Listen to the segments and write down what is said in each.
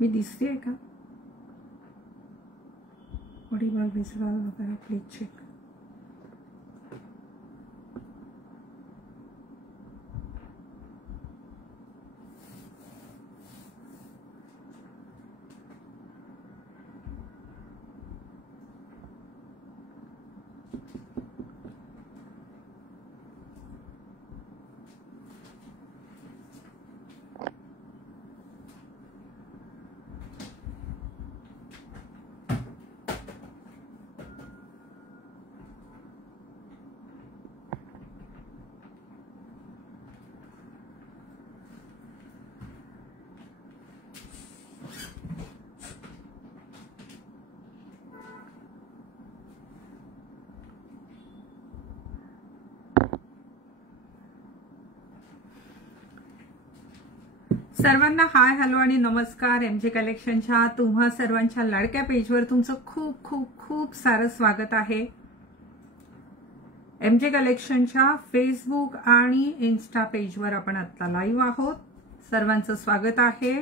मी दिसतेय का? Audible visual वगैरे प्लीज चेक. सर्वांना हाय हॅलो आणि नमस्कार. एमजे कलेक्शनच्या तुम्हा सर्वांच्या लाडक्या पेजवर तुमचं खूप खूप खूप सारं स्वागत आहे. एमजे कलेक्शनच्या फेसबुक आणि इन्स्टा पेजवर आपण आता लाईव्ह आहोत. सर्वांचं स्वागत आहे.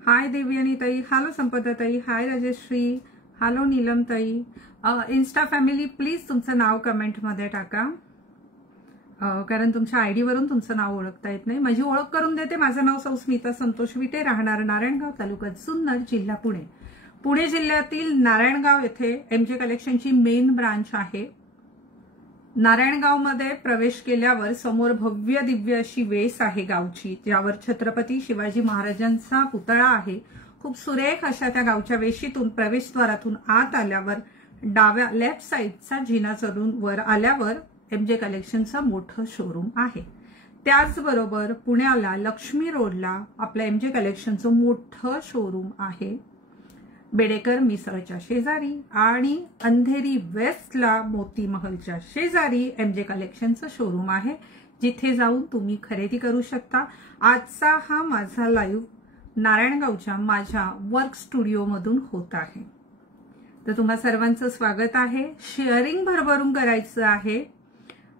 हाय देवयानी ताई, हॅलो संपदा ताई, हाय राजश्री, हॅलो नीलम ताई. इन्स्टा फॅमिली प्लीज तुमचं नाव कमेंटमध्ये टाका, कारण तुमच्या आयडी वरून तुमचं नाव ओळखता येत नाही. माझी ओळख करून देते. माझं नाव सौ स्मिता संतोष विटे, राहणार नारायणगाव, तालुका जुन्नर, जिल्हा पुणे. पुणे जिल्ह्यातील नारायणगाव येथे एमजे कलेक्शनची मेन ब्रांच आहे. नारायणगावमध्ये प्रवेश केल्यावर समोर भव्य दिव्य अशी वेस आहे गावची, ज्यावर छत्रपती शिवाजी महाराजांचा पुतळा आहे. खूप सुरेख अशा त्या गावच्या वेशीतून प्रवेशद्वारातून आत आल्यावर डाव्या लेफ्ट साइडचा जिना चढून वर आल्यावर एमजे कलेक्शनचा मोठं शोरूम आहे. त्याचबरोबर पुण्याला लक्ष्मी रोडला आपल्या एमजे कलेक्शनचं मोठं शोरूम आहे. बेडेकर मिसळच्या शेजारी आणि अंधेरी वेस्टला मोती महलच्या शेजारी एमजे कलेक्शनचं शोरूम आहे, जिथे जाऊन तुम्ही खरेदी करू शकता. आजचा हा माझा लाईव्ह नारायणगावच्या माझ्या वर्क स्टुडिओमधून होत आहे. तर तुम्हा सर्वांचं स्वागत आहे. शेअरिंग भरभरून करायचं आहे.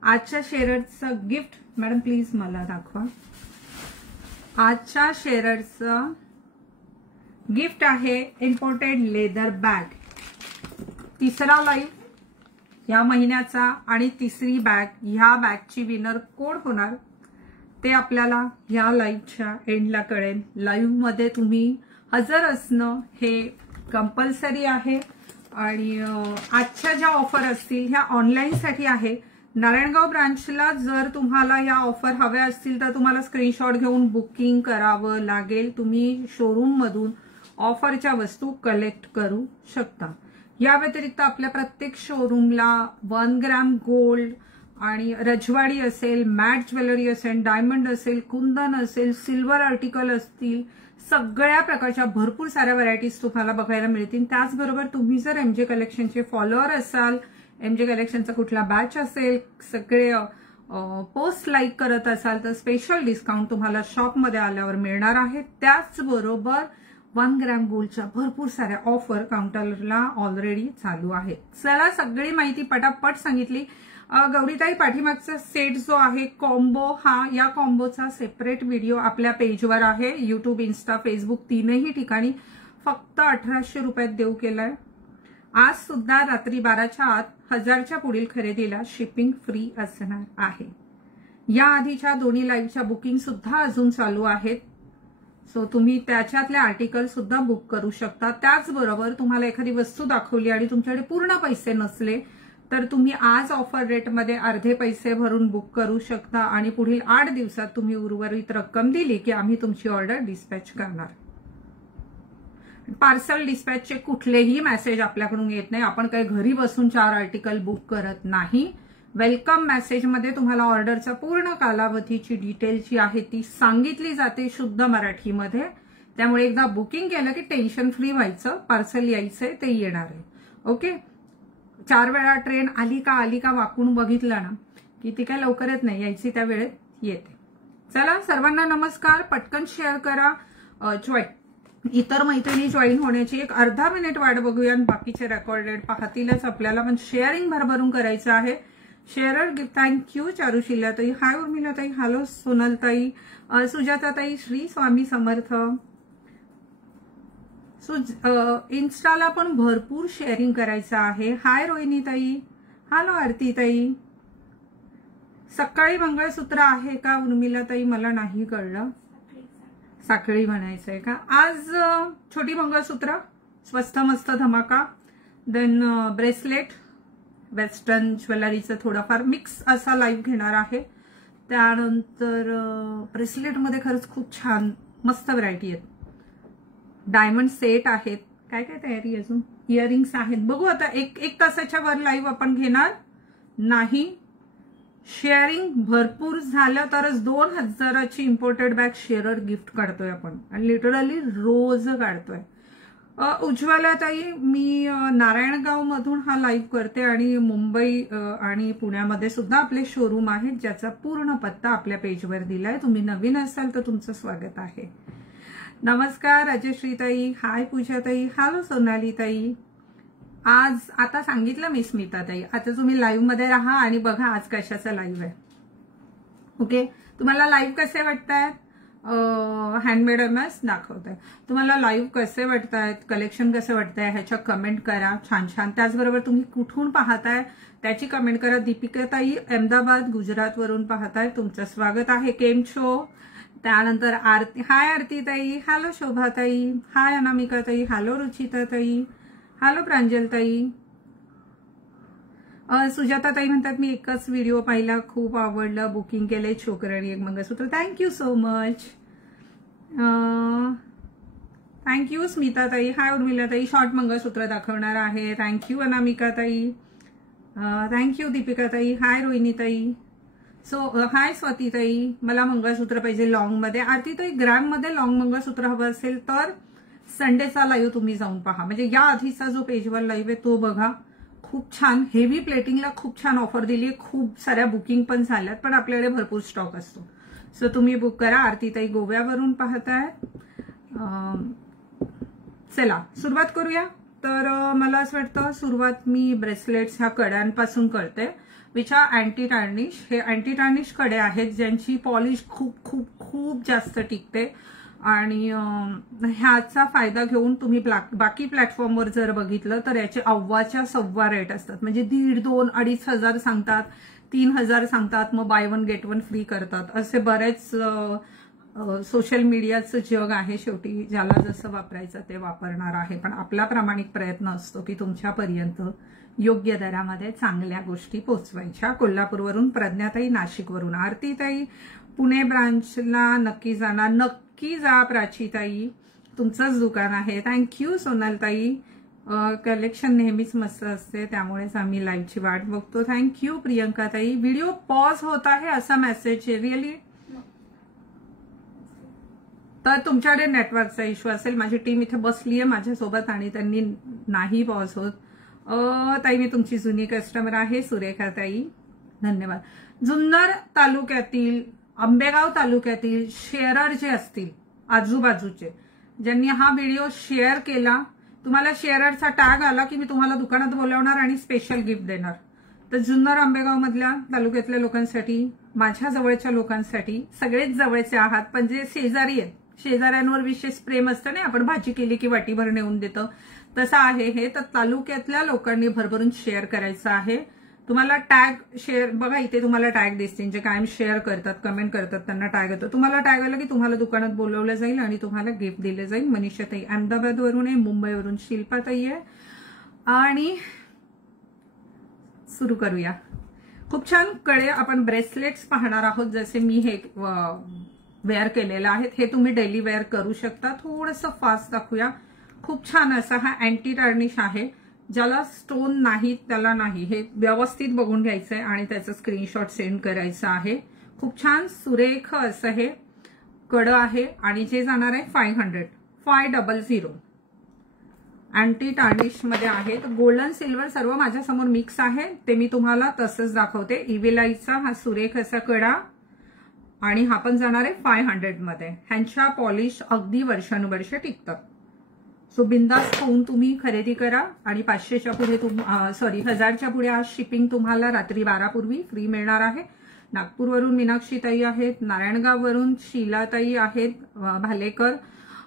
आजच्या शेअरचं गिफ्ट मॅडम प्लीज मला दाखवा. आजच्या शेअरचं गिफ्ट आहे इम्पोर्टेड लेदर बॅग. तिसरा लाईव्ह या महिन्याचा आणि तिसरी बॅग. ह्या बॅगची विनर कोण होणार ते आपल्याला या लाईव्हच्या एंडला कळेल. लाईव्ह मध्ये तुम्ही हजर असणं हे कंपल्सरी आहे. आणि आजच्या ज्या ऑफर असतील ह्या ऑनलाईन साठी आहे. नारायणगाव ब्रांचला जर तुम्हाला या ऑफर हव्या असतील तर तुम्हाला स्क्रीनशॉट घेऊन बुकिंग करावं लागेल. तुम्ही शोरूम मधून ऑफरच्या वस्तू कलेक्ट करू शकता. या व्यतिरिक्त आपल्या प्रत्येक शोरूमला 1 ग्रॅम गोल्ड आणि रजवाडी असेल, मॅट ज्वेलरी असेल, डायमंड असेल, कुंदन असेल, सिल्वर आर्टिकल असतील, सगळ्या प्रकारच्या भरपूर साऱ्या व्हरायटीज तुम्हाला बघायला मिळतील. त्याचबरोबर तुम्ही जर एमजे कलेक्शनचे फॉलोअर असाल, एमजे कलेक्शनचा कुठला बॅच असेल, सगळे पोस्ट लाईक करत असाल तर स्पेशल डिस्काउंट तुम्हाला शॉपमध्ये आल्यावर मिळणार आहे. त्याचबरोबर 1 ग्रॅम गोल्डच्या भरपूर साऱ्या ऑफर काउंटरला ऑलरेडी चालू आहेत. चला सगळी माहिती पटापट सांगितली. गौरीताई, पाठीमागचा सेट जो आहे कॉम्बो, हा या कॉम्बोचा सेपरेट व्हिडिओ आपल्या पेजवर आहे. युट्यूब, इन्स्टा, फेसबुक तीनही ठिकाणी फक्त 1800 रुपयात देऊ केलाय. आज सुद्धा रात्री 12च्या आत 1000च्या पुढील खरेदीला शिपिंग फ्री असणार आहे. या आधीच्या दोन्ही लाईव्हच्या बुकिंग सुद्धा अजून चालू आहेत. सो तुम्ही त्याच्यातले आर्टिकल सुद्धा बुक करू शकता. त्याचबरोबर तुम्हाला एखादी वस्तू दाखवली आणि तुमच्याकडे पूर्ण पैसे नसले तर तुम्ही आज ऑफर रेटमध्ये अर्धे पैसे भरून बुक करू शकता आणि पुढील 8 दिवसात तुम्ही उर्वरित रक्कम दिली की आम्ही तुमची ऑर्डर डिस्पॅच करणार. पार्सल डिस्पॅचचे कुठलेही मेसेज आपल्याकडून येत नाही. आपण काही घरी बसून 4 आर्टिकल बुक करत नाही. वेलकम मेसेजमध्ये तुम्हाला ऑर्डरचा पूर्ण कालावधीची डिटेल जी आहे ती सांगितली जाते शुद्ध मराठीमध्ये. त्यामुळे एकदा बुकिंग केलं की टेन्शन फ्री व्हायचं. पार्सल यायचंय ते येणार आहे. ओके. 4 वेळा ट्रेन आली का वाकून बघितलं ना की ती काय लवकर येत नाही, यायची त्या वेळेत येते. चला सर्वांना नमस्कार. पटकन शेअर करा. इतर मैत्रिणी जॉईन होण्याची एक अर्धा मिनिट वाट बघूया. बाकीचे रेकॉर्डेड पाहतीलच आपल्याला, पण शेअरिंग भरभरून करायचं आहे. Sharer gift thank you. चारुशिलाताई, हाय उर्मिलाताई, हॅलो सोनलताई, सुजाताताई, श्री स्वामी समर्थ. सो इन्स्टाला पण भरपूर शेअरिंग करायचं आहे. हाय रोहिणी ताई, हॅलो आरती ताई. सकाळी मंगळसूत्र आहे का उर्मिला ताई? मला नाही कळलं. साखळी म्हणायचंय का? आज छोटी मंगळसूत्र, स्वस्त मस्त धमाका, देन ब्रेसलेट, वेस्टर्न ज्वेलरीचं थोडंफार मिक्स असा लाईव्ह घेणार आहे. त्यानंतर ब्रेसलेटमध्ये खरंच खूप छान मस्त व्हरायटी आहेत. डायमंड सेट आहेत. काय काय तयारी अजून? इयरिंग्स आहेत. बघू आता एक तासाच्या वर लाईव्ह आपण घेणार नाही. शेअरिंग भरपूर झालं तरच 2000ची इम्पोर्टेड बॅग शेअरर गिफ्ट काढतोय आपण, आणि लिटरली रोज काढतोय. उज्ज्वला ताई, मी नारायणगाव मधून हा लाईव्ह करते आणि मुंबई आणि पुण्यामध्ये सुद्धा आपले शोरूम आहेत, ज्याचा पूर्ण पत्ता आपल्या पेजवर दिलाय. तुम्ही नवीन असाल तर तुमचं स्वागत आहे. नमस्कार राजश्री ताई, हाय पूजा ताई, हॅलो सोनाली ताई. आज आता सांगितलं मी स्मिता ताई, आता तुम्ही लाईव्ह मध्ये राहा आणि बघा आज कशाचा लाईव्ह आहे. ओके, तुम्हाला लाईव्ह कसे वाटतायत? Handmade MS दाखवताय. तुम्हाला लाईव्ह कसे वाटतायत, कलेक्शन कसं वाटतंय ह्याच्या कमेंट करा छान छान. त्याचबरोबर तुम्ही कुठून पाहताय त्याची कमेंट करा. दीपिका ताई अहमदाबाद गुजरात वरून पाहताय, तुमचं स्वागत आहे. केम छो? त्यानंतर आरती, हाय आरती ताई, हॅलो शोभा ताई, हाय अनामिका ताई, हॅलो रुचिता ताई, हॅलो प्रांजल ताई. सुजाता ताई म्हणतात मी एकच व्हिडिओ पाहिला, खूप आवडलं, बुकिंग केलंय छोकर आणि एक मंगळसूत्र. Thank you so much. Thank you Smita ताई. हाय उर्मिला ताई, शॉर्ट मंगळसूत्र दाखवणार आहे. थँक्यू अनामिका ताई. थँक्यू दीपिका ताई. हाय रोहिणी ताई. सो हाय स्वाती ताई, मला मंगळसूत्र पाहिजे लॉंग मध्ये. आरती ताई, ग्रॅम मध्ये लॉंग मंगळसूत्र हवं असेल तर संडेचा लाईव्ह तुम्ही जाऊन पहा, म्हणजे या आधीचा जो पेजवर लाईव्ह आहे तो बघा. खूप छान हेवी प्लेटिंगला खूप छान ऑफर दिली आहे. खूप साऱ्या बुकिंग पण झाल्यात, पण आपल्याकडे भरपूर स्टॉक असतो. सो तुम्ही बुक करा. आरती ताई गोव्यावरून पाहताय. चला सुरुवात करूया. तर मला असं वाटतं सुरुवात मी ब्रेसलेट्स ह्या कड्यांपासून करते, विच आर अँटी टार्निश. हे अँटी टार्निश कडे आहेत ज्यांची पॉलिश खूप खूप खूप जास्त टिकते, आणि ह्याचा फायदा घेऊन तुम्ही बाकी प्लॅटफॉर्मवर जर बघितलं तर याचे अव्वाच्या सव्वा रेट असतात. म्हणजे 1,500, 2,000, 2,500 सांगतात, 3,000 सांगतात, मग by one get one free करतात. असे बरेच सोशल मीडियाचं जग आहे. शेवटी ज्याला जसं वापरायचं ते वापरणार आहे, पण आपला प्रामाणिक प्रयत्न असतो की तुमच्यापर्यंत योग्य दरामध्ये चांगल्या गोष्टी पोचवायच्या. कोल्हापूरवरून प्रज्ञाताई, नाशिकवरून आरतीताई, पुणे ब्रांचला नक्की जाणार. नक्की जा प्राचीताई, तुमचंच दुकान आहे. थँक्यू सोनलताई. कलेक्शन नेहमीच मस्त असते, त्यामुळेच आम्ही लाईव्हची वाट बघतो. थँक्यू प्रियंकाताई. व्हिडिओ पॉज होत आहे असा मेसेज आहे रिअली, तर तुमच्याकडे नेटवर्कचा इश्यू असेल. माझी टीम इथे बसली आहे माझ्यासोबत आणि त्यांनी नाही पॉज होत. ताई मी तुमची जुनी कस्टमर आहे. सुरेखा ताई धन्यवाद. जुन्नर तालुक्यातील, आंबेगाव तालुक्यातील शेअरर जे असतील आजूबाजूचे, ज्यांनी हा व्हिडिओ शेअर केला, तुम्हाला शेअररचा टॅग आला की मी तुम्हाला दुकानात बोलावणार आणि स्पेशल गिफ्ट देणार. तर जुन्नर आंबेगाव मधल्या तालुक्यातल्या लोकांसाठी, माझ्या जवळच्या लोकांसाठी, सगळेच जवळचे आहात पण जे शेजारी आहेत, शेजाऱ्यांवर विशेष प्रेम असतं ना, आपण भाजी केली की वाटीभर नेऊन देतो, तसं आहे हे. तर तालुक्यातल्या लोकांनी भरभरून शेअर करायचं आहे. तुम्हाला टॅग शेअर, बघा इथे तुम्हाला टॅग दिसतील, जे कायम शेअर करतात, कमेंट करतात, त्यांना टॅग येतो. तुम्हाला टॅग आला की तुम्हाला दुकानात बोलवलं जाईल आणि तुम्हाला गिफ्ट दिले जाईल. मनीषाताई अहमदाबादवरून आहे, मुंबईवरून शिल्पाताई आहे. आणि सुरू करूया. खूप छान कडे आपण ब्रेसलेट्स पाहणार आहोत, जसे मी हे वेअर केलेलं आहेत. हे तुम्ही डेली वेअर करू शकता. थोडंसं फास्ट दाखवूया. खूप छान असा हा अँटी टार्निश आहे. ज्याला स्टोन नाही त्याला नाही, हे व्यवस्थित बघून घ्यायचंय आणि त्याचं स्क्रीनशॉट सेंड करायचं आहे. खूप छान सुरेख असं हे कडं आहे आणि जे जाणार आहे 500 अँटी टार्निश मध्ये आहे. गोल्डन सिल्वर सर्व माझ्या समोर मिक्स आहे, ते मी तुम्हाला तसंच दाखवते. इव्हिलाईचा हा सुरेख असा कडा आणि हा पण जाणार आहे 500 मध्ये. ह्यांच्या पॉलिश अगदी वर्षानुवर्ष टिकतात. सो बिंदास होऊन तुम्ही खरेदी करा. आणि 500च्या पुढे 1000च्या पुढे आज शिपिंग तुम्हाला रात्री 12 पूर्वी फ्री मिळणार आहे. नागपूरवरून मीनाक्षी ताई आहेत, नारायणगाववरून शीलाताई आहेत भालेकर,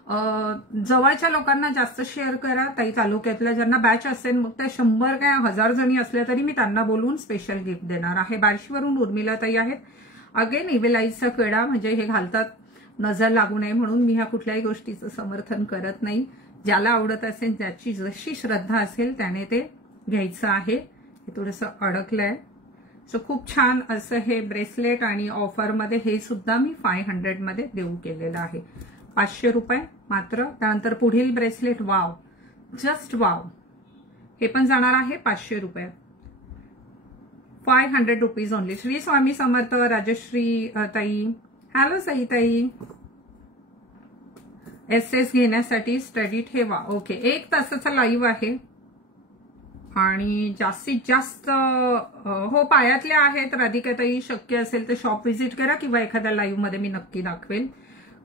जवळच्या लोकांना जास्त शेअर करा. ताई तालुक्यातल्या ज्यांना बॅच असेल मग त्या 100 काय 1000 जणी असल्या तरी मी त्यांना बोलवून स्पेशल गिफ्ट देणार आहे. बार्शीवरून उर्मिला ताई आहेत. अगेन इव्हिलाइजचा कडा म्हणजे हे घालतात नजर लागू नये म्हणून. मी ह्या कुठल्याही गोष्टीचं समर्थन करत नाही. ज्याला आवडत असेल ज्याची जशी श्रद्धा असेल त्याने ते घ्यायचं आहे. हे थोडंसं अडकलंय. सो खूप छान असं हे ब्रेसलेट आणि ऑफरमध्ये हे सुद्धा मी 500 मध्ये देऊ केलेलं आहे. 500 रुपये मात्र. त्यानंतर पुढील ब्रेसलेट वाव, जस्ट वाव, हे पण जाणार आहे 500 रुपये. 500 रुपीज ओनली. श्री स्वामी समर्थ. राजश्री ताई, हॅलो सई ताई. SS घेण्यासाठी स्टडी ठेवा. ओके, 1 तासाचा लाईव्ह आहे आणि जास्तीत जास्त हो पायातल्या आहेत. राधिकाताई शक्य असेल तर शॉप व्हिजिट करा किंवा एखाद्या लाईव्ह मध्ये मी नक्की दाखवेल.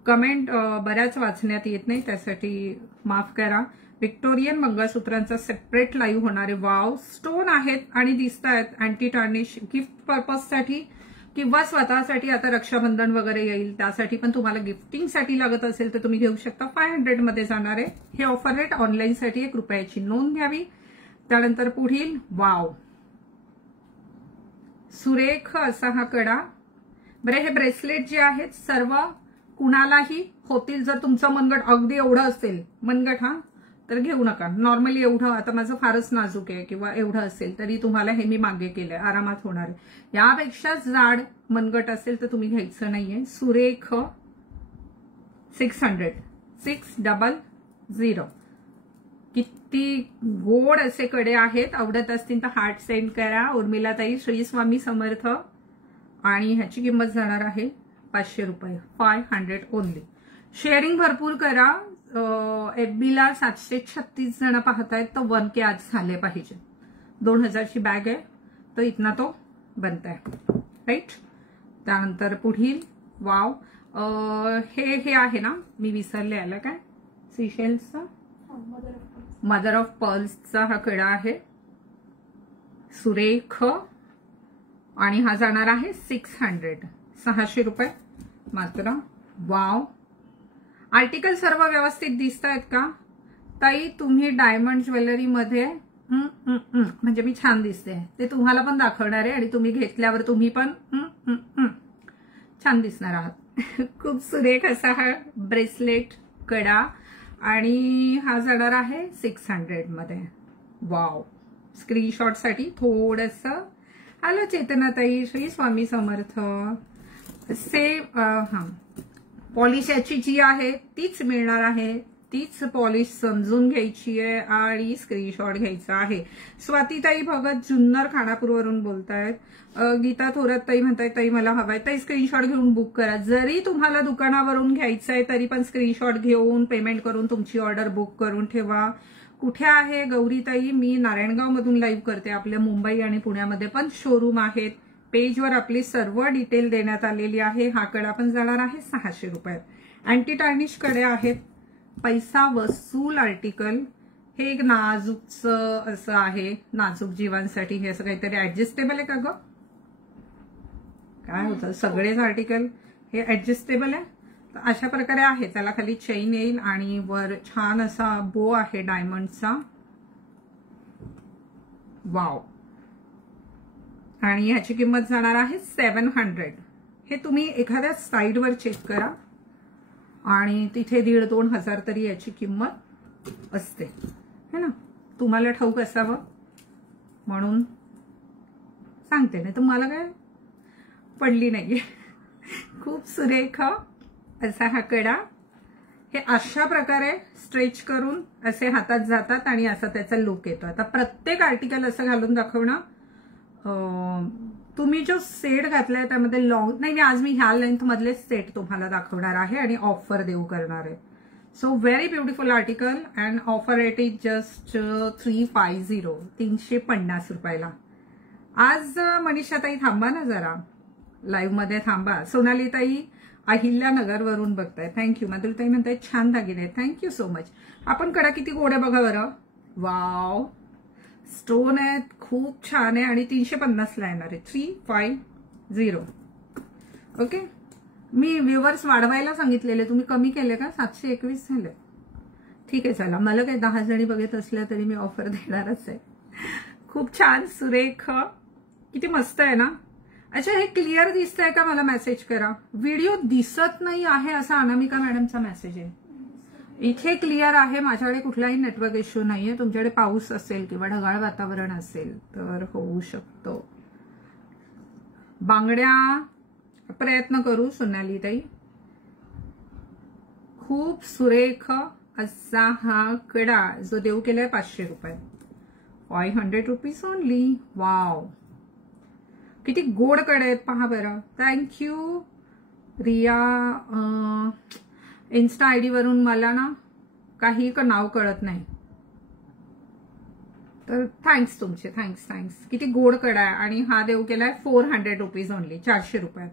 कमेंट बऱ्याच वाचण्यात येत नाही त्यासाठी माफ करा. व्हिक्टोरियन मंगळसूत्रांचा सेपरेट लाईव्ह होणार आहे. वाव, स्टोन आहेत आणि दिसत आहेत अँटी टार्निश. गिफ्ट पर्पजसाठी किंवा स्वतःसाठी आता रक्षाबंधन वगैरे येईल त्यासाठी पण तुम्हाला गिफ्टिंगसाठी लागत असेल तर तुम्ही घेऊ शकता. 500 मध्ये जाणार आहे. हे ऑफर रेट ऑनलाईनसाठी 1 रुपयाची नोंद घ्यावी. त्यानंतर पुढील वाव, सुरेख असा हा कडा. बरे, हे ब्रेसलेट जे आहेत सर्व कुणालाही होतील. जर तुमचं मनगट अगदी एवढं असेल मनगट तर घेऊ नका. नॉर्मली एवढं, आता माझं फारच नाजूक आहे किंवा एवढं असेल तरी तुम्हाला हे मी मागे केलंय, आरामात होणार आहे. यापेक्षा जाड मनगट असेल तर तुम्ही घ्यायचं नाहीये. सुरेख 600, 600. किती गोड असे कडे आहेत. आवडत असतील तर हार्ट सेंड करा. उर्मिलाताई, श्री स्वामी समर्थ. आणि ह्याची किंमत जाणार आहे 500 रुपये. 500 ओनली. शेअरिंग भरपूर करा. FB ला 736 जण पाहतायत तर 1K आज झाले पाहिजे. 2000 ची बॅग आहे तर इथना तो बनताय, राईट. त्यानंतर पुढील वाव, हे आहे ना, मी विसरले आलं काय, सिशेल्सचा मदर ऑफ पर्ल्सचा हा कडा आहे. सुरेख. आणि हा जाणार आहे 600 रुपये मात्र. वाव. आर्टिकल सर्व व्यवस्थित दिसत आहेत का ताई? तुम्ही डायमंड ज्वेलरी मध्ये म्हणजे मी छान दिसते ते तुम्हाला पण दाखवणार आहे आणि तुम्ही घेतल्यावर तुम्ही पण छान दिसणार आहात. खूप सुरेख असा हा ब्रेसलेट कडा आणि हा जाणार आहे 600 मध्ये. वाव. स्क्रीनशॉट साठी थोडस. हॅलो चेतनाताई, श्री स्वामी समर्थ. पॉलिश याची जी आहे तीच मिळणार आहे. तीच पॉलिश समजून घ्यायची आहे आणि स्क्रीनशॉट घ्यायचा आहे. स्वातीताई भगत जुन्नर खानापूरवरून बोलतायत. गीता थोरात ताई म्हणतायत ताई मला हवाय. ताई स्क्रीनशॉट घेऊन बुक करा. जरी तुम्हाला दुकानावरून घ्यायचं आहे तरी पण स्क्रीनशॉट घेऊन पेमेंट करून तुमची ऑर्डर बुक करून ठेवा. कुठे आहे गौरीताई? मी नारायणगाव मधून लाईव्ह करते. आपल्या मुंबई आणि पुण्यामध्ये पण शोरूम आहेत. पेजवर आपली सर्व डिटेल देण्यात आलेली आहे. हा कडा पण जाणार आहे 600 रुपयात. अँटी टार्निश कडे आहेत. पैसा वसूल आर्टिकल. हे एक नाजूकचं असं आहे, नाजूक जीवांसाठी. हे असं काहीतरी ऍडजस्टेबल आहे का ग? काय होतं, सगळेच आर्टिकल हे ऍडजस्टेबल आहे. तर अशा प्रकारे आहे. त्याला खाली चेन येईल आणि वर छान असा बो आहे डायमंडचा. वाव. आणि ह्याची किंमत जाणार आहे 700. हे तुम्ही एखाद्या साईडवर चेक करा आणि तिथे 1,500-2,000 हजार तरी याची किंमत असते, है ना. तुम्हाला ठाऊक असावं म्हणून सांगते, नाही तर मला काय पडली नाहीये. खूप सुरेख असा हा कडा. हे अशा प्रकारे स्ट्रेच करून असे हातात जातात आणि असा त्याचा लुक येतो. आता प्रत्येक आर्टिकल असं घालून दाखवणं. तुम्ही जो सेट घातलाय त्यामध्ये लॉंग नाही, आज मी ह्या लेंथ मधले सेट तुम्हाला दाखवणार आहे आणि ऑफर देऊ करणार आहे. So very beautiful article and offer rate is just 350, 350 रुपयाला. आज मनीषाताई थांबा ना जरा, लाईव्ह मध्ये थांबा. सोनालीताई अहिल्यानगरवरून बघताय, थँक्यू. माधुरीताई म्हणताय छान दागिने, थँक्यू सो मच. आपण कडा किती गोड आहे बघा बरं. वाव. स्टोन आहेत, खूप छान आहे आणि 350 ला येणार आहे. 350. ओके. मी व्ह्यूअर्स वाढवायला सांगितलेले, तुम्ही कमी केले का? 721 झाले. ठीक आहे, चला, मला काही 10 जणी बघत असल्या तरी मी ऑफर देणारच आहे. खूप छान, सुरेख, किती मस्त आहे ना. अच्छा, हे क्लिअर दिसतंय का? मला मेसेज करा. व्हिडिओ दिसत नाही आहे असा अनामिका मॅडमचा मेसेज आहे. इथे क्लिअर आहे, माझ्याकडे कुठलाही नेटवर्क इश्यू नाहीये. तुमच्याकडे पाऊस असेल किंवा ढगाळ वातावरण असेल तर होऊ शकतो. बांगड्या प्रयत्न करू सोनाली ताई. खूप सुरेख असा हा कडा जो देऊ केलाय 500 रुपये, 500 रुपीज ओनली. वाव, किती गोड कडे आहेत पहा बरं. थँक्यू रिया. इन्स्टा आयडी वरून मला ना काही नाव कळत नाही, तर थँक्स तुमचे, थँक्स. किती गोड कडा आहे. आणि हा देऊ केलाय 400 रुपीज ओनली, 400 रुपयात.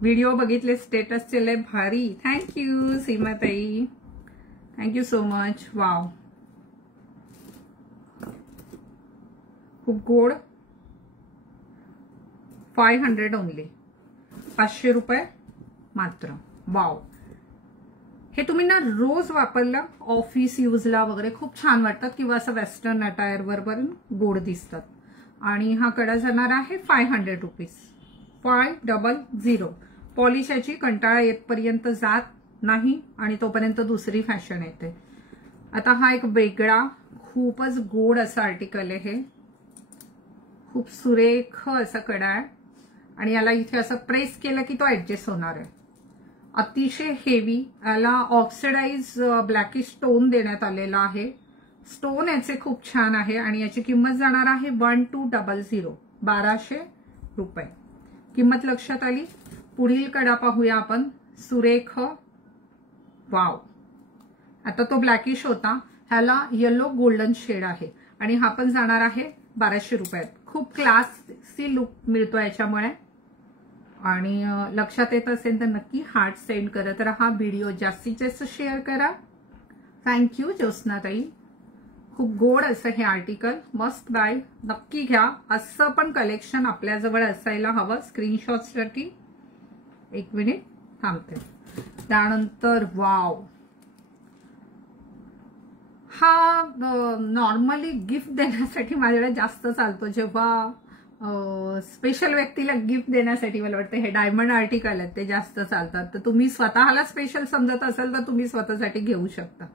व्हिडिओ बघितले, स्टेटस लय भारी. थँक्यू सीमाताई, थँक्यू सो मच. वाव, खूप गोड. 500 ओनली, 500 रुपये मात्र. वाव, हे तुम्ही ना रोज वापरलं, ऑफिस यूजला वगैरे खूप छान वाटतात, किंवा असं वेस्टर्न अटायर वर गोड दिसतात. आणि हा कडा जाणार आहे 500 रुपीज, 500. पॉलिश याची कंटाळा येतपर्यंत जात नाही आणि तोपर्यंत दुसरी फॅशन येते. आता हा एक वेगळा खूपच गोड असा आर्टिकल आहे. हे खूप सुरेख असा कडा आहे आणि याला इथे असं प्रेस केलं की तो ऍडजस्ट होणार आहे. अतिशय हेवी, याला ऑक्सिडाइज ब्लॅकिश स्टोन देण्यात आलेला आहे. स्टोन याचे खूप छान आहे आणि याची किंमत जाणार आहे 1200, 1200 रुपये किंमत लक्षात आली. पुढील कडा पाहूया आपण, सुरेख. वाव, आता तो ब्लॅकिश होता, ह्याला येलो गोल्डन शेड आहे आणि हा पण जाणार आहे 1200 रुपयात. खूप क्लासी लुक मिळतो याच्यामुळे. आणि लक्षात येत असेल तर नक्की हार्ट सेंड करत राहा. व्हिडिओ जास्तीत जास्त शेअर करा. थँक्यू ज्योत्स्नाताई. खूप गोड असं हे आर्टिकल, मस्ट बाय, नक्की घ्या. असं पण कलेक्शन आपल्याजवळ असायला हवं. स्क्रीनशॉट्ससाठी 1 मिनिट थांबते. त्यानंतर वाव, हा नॉर्मली गिफ्ट देण्यासाठी माझ्याकडे जास्त चालतो. जेव्हा स्पेशल व्यक्तीला गिफ्ट देण्यासाठी मला वाटतं हे डायमंड आर्टिकल आहेत ते जास्त चालतात. तर तुम्ही स्वतःला स्पेशल समजत असाल तर तुम्ही स्वतःसाठी घेऊ शकता.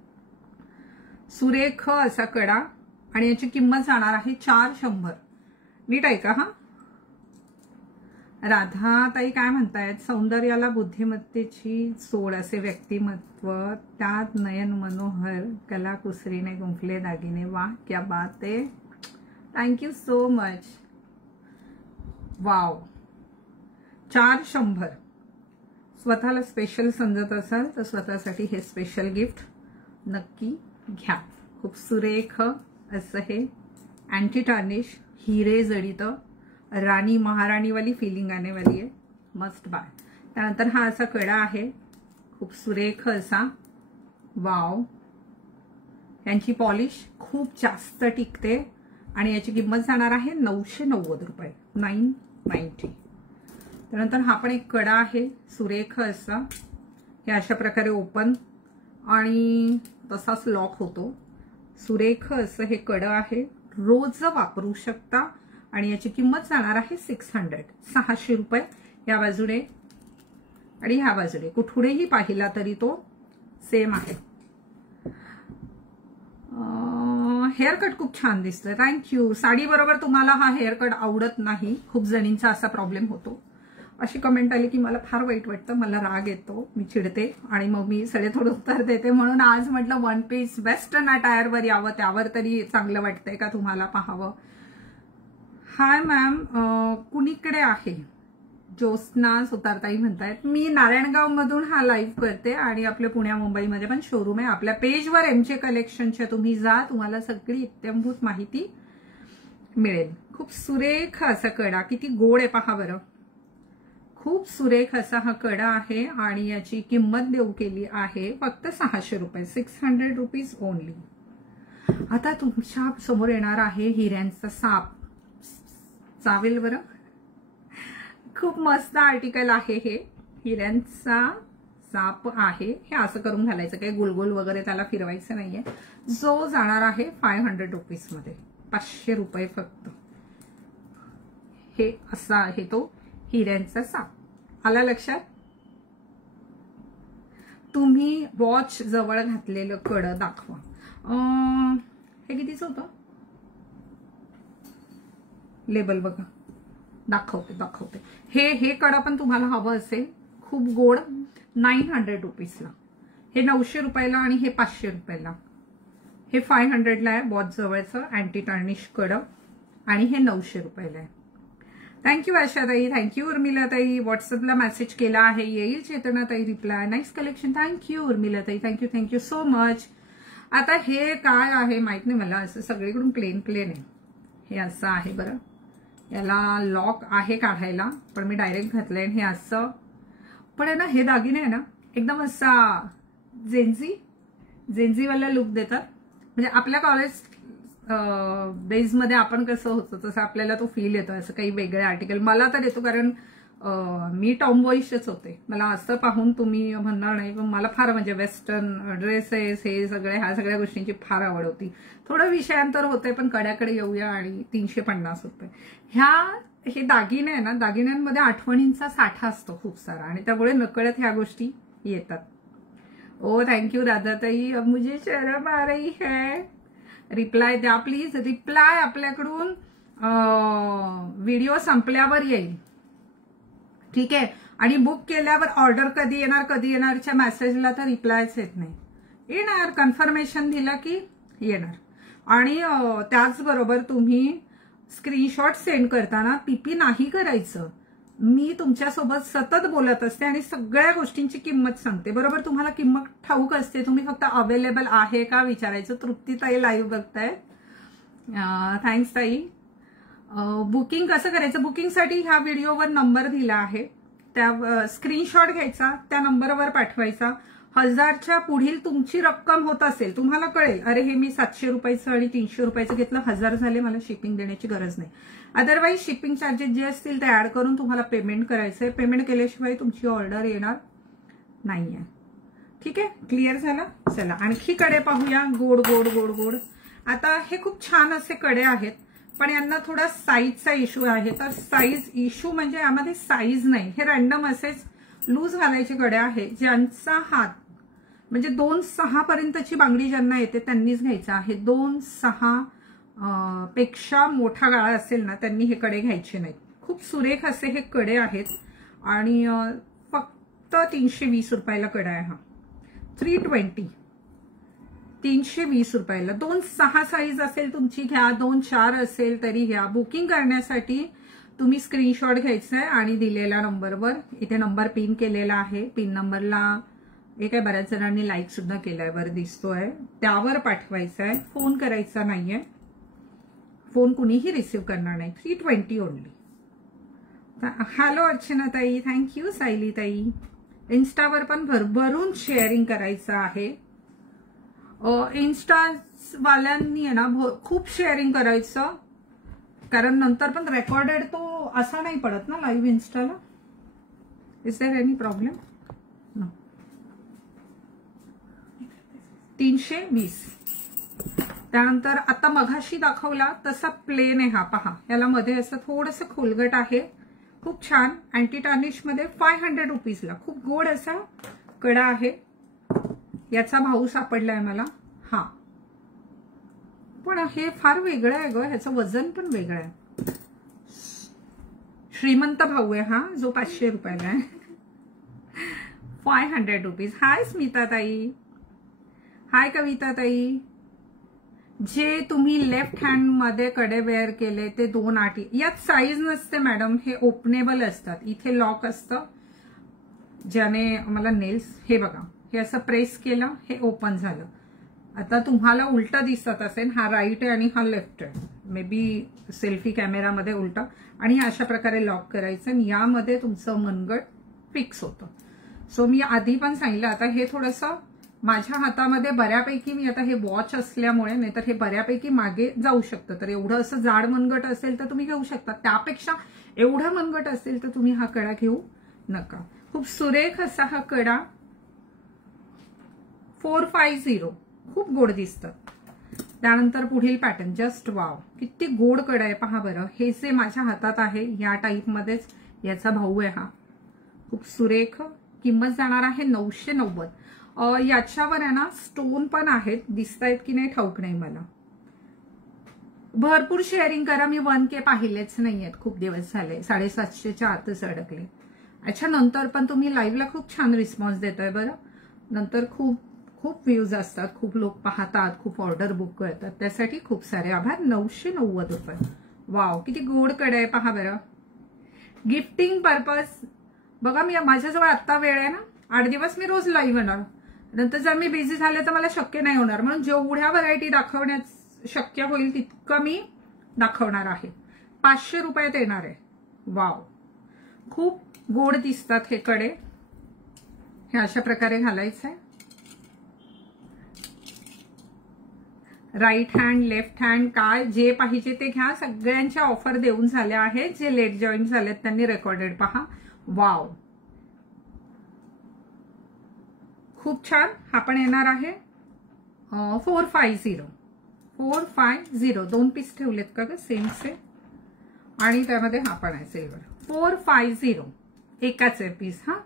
सुरेख असा कडा आणि याची किंमत जाणार आहे 400. नीट आहे का? हा राधाताई काय म्हणतायत, सौंदर्याला बुद्धिमत्तेची सोड असे व्यक्तिमत्व, त्यात नयन मनोहर, कला कुसरीने गुंफले दागिने. वाह, क्या बात आहे. Thank you so much. वाव, 400. स्वतःला स्पेशल समजत असाल तर स्वतःसाठी हे स्पेशल गिफ्ट नक्की घ्या. खूप सुरेख असं हे अँटी टार्निश, हिरे जडित, राणी महाराणीवाली फिलिंग आने वाली आहे. Must buy. त्यानंतर हा असा कडा आहे, खूप सुरेख असा. वाव, यांची पॉलिश खूप जास्त टिकते आणि याची किंमत जाणार आहे 990 रुपये, 990. त्यानंतर हा पण एक कडा आहे सुरेख असा. हे अशा प्रकारे ओपन आणि तसाच लॉक होतो. सुरेख असं हे कडा आहे, रोज वापरू शकता आणि याची किंमत जाणार आहे 600, 600 रुपये. या बाजूने आणि ह्या बाजूने कुठूनही पाहिला तरी तो सेम आहे. हेअरकट खूप छान दिसतोय. थँक्यू. साडी बरोबर तुम्हाला हा हेअरकट आवडत नाही, खूप जणींचा असा प्रॉब्लेम होतो. अशी कमेंट आली की मला फार वाईट वाटतं, मला राग येतो, मी चिडते आणि मग मी सडेथोडं उत्तर देते. म्हणून आज म्हटलं वन पीस वेस्टर्न अटायरवर यावं, त्यावर तरी चांगलं वाटतंय का तुम्हाला पाहावं. हाय मॅम, कुणीकडे आहे? ज्योत्स्ना सुतारताई म्हणतायत. मी नारायणगाव मधून हा लाईव्ह करते आणि आपल्या पुण्या मुंबईमध्ये पण शोरूम आहे. आपल्या पेजवर एमजे कलेक्शनच्या तुम्ही जा, तुम्हाला सगळी इत्थंभूत माहिती मिळेल. खूप सुरेख असा कडा, किती गोड आहे पहा बरं. खूप सुरेख असा हा कडा आहे आणि याची किंमत देऊ केली आहे फक्त 600 रुपये, 600 रुपीज ओनली. आता तुमच्या समोर येणार आहे हिऱ्यांचा साप. चावेल बरं. खूप मस्त आर्टिकल आहे हे. हिऱ्यांचा साप आहे. हे असं करून घालायचं, काही गोलगोल वगैरे त्याला फिरवायचं नाहीये. जो जाणार आहे 500 रुपीज मध्ये, 500 रुपये फक्त. हे असा आहे तो हिऱ्यांचा साप. आला लक्षात? तुम्ही वॉच जवळ घातलेलं कडं दाखवा. हे कितीच होतं लेबल बघा. दाखवते. हे कडं पण तुम्हाला हवं असेल, खूप गोड, 900 रुपीजला. हे 900 रुपयाला आणि हे 500 रुपयाला. हे 500ला आहे वॉच जवळचं अँटी टार्निश कडं आणि हे 900 रुपयाला आहे. थँक्यू आशाताई, थँक्यू उर्मिलाताई. व्हॉट्सअपला मेसेज केला आहे, येईल चेतनाताई रिप्लाय. Nice collection. थँक्यू उर्मिलाताई, थँक्यू सो मच. आता हे काय आहे माहित नाही मला, असं सगळीकडून प्लेन आहे. हे असं आहे बरं. याला लॉक आहे काढायला, पण मी डायरेक्ट घातलंय. हे असं पण आहे ना, हे दागिने आहे ना एकदम असा जेन्झीवाला लुक देतात. म्हणजे आपल्या कॉलेज बेसमध्ये आपण कसं होतं तसं आपल्याला तो फील येतो. असं काही वेगळे आर्टिकल मला तर येतो, कारण मी टॉमबॉईशच होते. मला असं पाहून तुम्ही म्हणणार नाही, पण मला फार म्हणजे वेस्टर्न ड्रेसेस हे सगळे, ह्या सगळ्या गोष्टींची फार आवड होती. थोडं विषयांतर होते, पण कड्याकडे येऊया. आणि 350 रुपये हे दागिने आहे ना, दागिन्यांमध्ये आठवणींचा साठा असतो खूप सारा, आणि त्यामुळे नकळत ह्या गोष्टी येतात. ओ थँक्यू राधाताई, अब मुझे शर्म आ रही है. रिप्लाय द्या प्लीज. रिप्लाय आपल्याकडून व्हिडिओ संपल्यावर येईल, ठीक आहे? आणि बुक केल्यावर ऑर्डर कधी येणारच्या मेसेजला तर रिप्लायच येत नाही. येणार, कन्फर्मेशन दिलं की येणार. आणि त्याचबरोबर तुम्ही स्क्रीनशॉट सेंड करताना पीपी नाही करायचं. मी तुमच्यासोबत सतत बोलत असते आणि सगळ्या गोष्टींची किंमत सांगते, बरोबर? तुम्हाला किंमत ठाऊक असते. तुम्ही फक्त अवेलेबल आहे का विचारायचं. तृप्तीताई लाईव्ह बघताय, थँक्स ताई. बुकिंग कसं करायचं? बुकिंगसाठी ह्या व्हिडिओवर नंबर दिला आहे, त्या स्क्रीनशॉट घ्यायचा, त्या नंबरवर पाठवायचा. 1000च्या पुढील तुमची रक्कम होत असेल, तुम्हाला कळेल अरे हे मी 700 रुपयाचं आणि 300 रुपयाचं घेतलं, 1000 झाले, मला शिपिंग देण्याची गरज नाही. अदरवाईज शिपिंग चार्जेस जे असतील ते ऍड करून तुम्हाला पेमेंट करायचंय. पेमेंट केल्याशिवाय तुमची ऑर्डर येणार नाहीये, ठीक आहे? क्लिअर झालं? चला आणखी कडे पाहूया. गोड गोड गोड गोड. आता हे खूप छान असे कडे आहेत, पण यांना थोडा साईजचा इश्यू आहे. तर साईज इश्यू म्हणजे यामध्ये साईज नाही, हे रॅन्डम असेच लूज घालायचे कडे आहे. ज्यांचा हात म्हणजे 2-6 पर्यंतची बांगडी ज्यांना येते त्यांनीच घ्यायचं आहे. 2-6 पेक्षा मोठा गाळा असेल ना त्यांनी हे कडे घ्यायचे नाहीत. खूप सुरेख असे हे कडे आहेत आणि फक्त 320 रुपयाला कडा आहे हा. 320 रुपयाला. 2-6 साईज असेल तुमची घ्या, 2-4 असेल तरी घ्या. बुकिंग करण्यासाठी तुम्ही स्क्रीनशॉट घ्यायचा आहे आणि दिलेल्या नंबरवर, इथे नंबर पिन केलेला आहे, पिन नंबरला एक आहे, बऱ्याच जणांनी लाईक सुद्धा केलाय, वर दिसतोय, त्यावर पाठवायचा आहे. फोन करायचा नाहीये, फोन कुणीही रिसीव्ह करणार नाही. 320 ओनली. हॅलो अर्चनाताई, थँक्यू. सायलीताई, इन्स्टावर पण भरभरून शेअरिंग करायचं आहे. इन्स्टावाल्यांनी आहे ना खूप शेअरिंग करायचं, कारण नंतर पण रेकॉर्डेड तो असा नाही पडत ना लाईव्ह इन्स्टाला. Is there any problem? No. 320. त्यानंतर आता मघाशी दाखवला तसा प्लेन आहे हा, पहा. याला मध्ये असं थोडंसं खोलगट आहे, खूप छान. अँटी टार्निश मध्ये 500 रुपीजला खूप गोड असा कडा आहे. याचा भाऊ सापडलाय मला हा, पण हे फार वेगळं आहे ग, ह्याचं वजन पण वेगळं आहे. श्रीमंत भाऊ आहे हा, जो 500 रुपयाला आहे. 500 रुपीज. हाय स्मिताताई, हाय कविताताई. जे तुम्ही लेफ्ट हँड मध्ये कडे वेअर केले ते 2 यात साईज नसते मॅडम, हे ओपनेबल असतात. इथे लॉक असतं, ज्याने मला नेल्स, हे बघा, हे असं प्रेस केलं, हे ओपन झालं. आता तुम्हाला उलटा दिसत असेल, हा राईट आहे आणि हा लेफ्ट आहे, मे बी सेल्फी कॅमेरामध्ये उलटा. आणि अशा प्रकारे लॉक करायचं आणि यामध्ये तुमचं मनगट फिक्स होतं. सो मी आधी पण सांगितलं, आता हे थोडंसं माझ्या हातामध्ये बऱ्यापैकी, मी आता हे वॉच असल्यामुळे, नाहीतर हे बऱ्यापैकी मागे जाऊ शकतं. तर एवढं असं जाड मनगट असेल तर तुम्ही घेऊ शकता. त्यापेक्षा एवढा मनगट असेल तर तुम्ही हा कडा घेऊ नका. खूप सुरेख असा हा कडा 450, खूप गोड दिसतं. त्यानंतर पुढील पॅटर्न, जस्ट वाव, किती गोड कडा आहे पहा बरं. हे जे माझ्या हातात आहे या टाईपमध्येच याचा भाऊ आहे हा. खूप सुरेख. किंमत जाणार आहे 990. याच्यावर आहे ना स्टोन पण आहेत, दिसतायत की नाही ठाऊक नाही मला. भरपूर शेअरिंग करा. मी 1K पाहिलेच नाहीयेत, खूप दिवस झाले, 750च्या आतच अडकले. अच्छा, नंतर पण तुम्ही लाईव्हला खूप छान रिस्पॉन्स देताय बरं. नंतर खूप व्ह्यूज असतात, खूप लोक पाहतात, खूप ऑर्डर बुक करतात, त्यासाठी खूप सारे आभार. 990 रुपये. वाव, किती गोड कडे आहे पहा बरं. गिफ्टिंग पर्पज बघा, मी माझ्याजवळ आत्ता वेळ आहे ना, 8 दिवस मी रोज लाईव्ह होणार. नंतर जर मी बिझी झाले तर मला शक्य नाही होणार, म्हणून जेवढ्या व्हरायटी दाखवण्यात शक्य होईल तितकं मी दाखवणार आहे. 500 रुपयात येणार आहे. वाव, खूप गोड दिसतात हे कडे. हे अशा प्रकारे घालायचं आहे. राईट हँड, लेफ्ट हँड, काय जे पाहिजे ते घ्या. सगळ्यांच्या ऑफर देऊन झाल्या आहेत. जे लेट जॉईन झालेत त्यांनी रेकॉर्डेड पहा. वाव, खूप छान. हा पण येणार आहे 450. 2 पीस ठेवलेत का ग सेमचे, आणि त्यामध्ये हा पण आहे सिल्वर. 450 एकाच आहे पीस. हा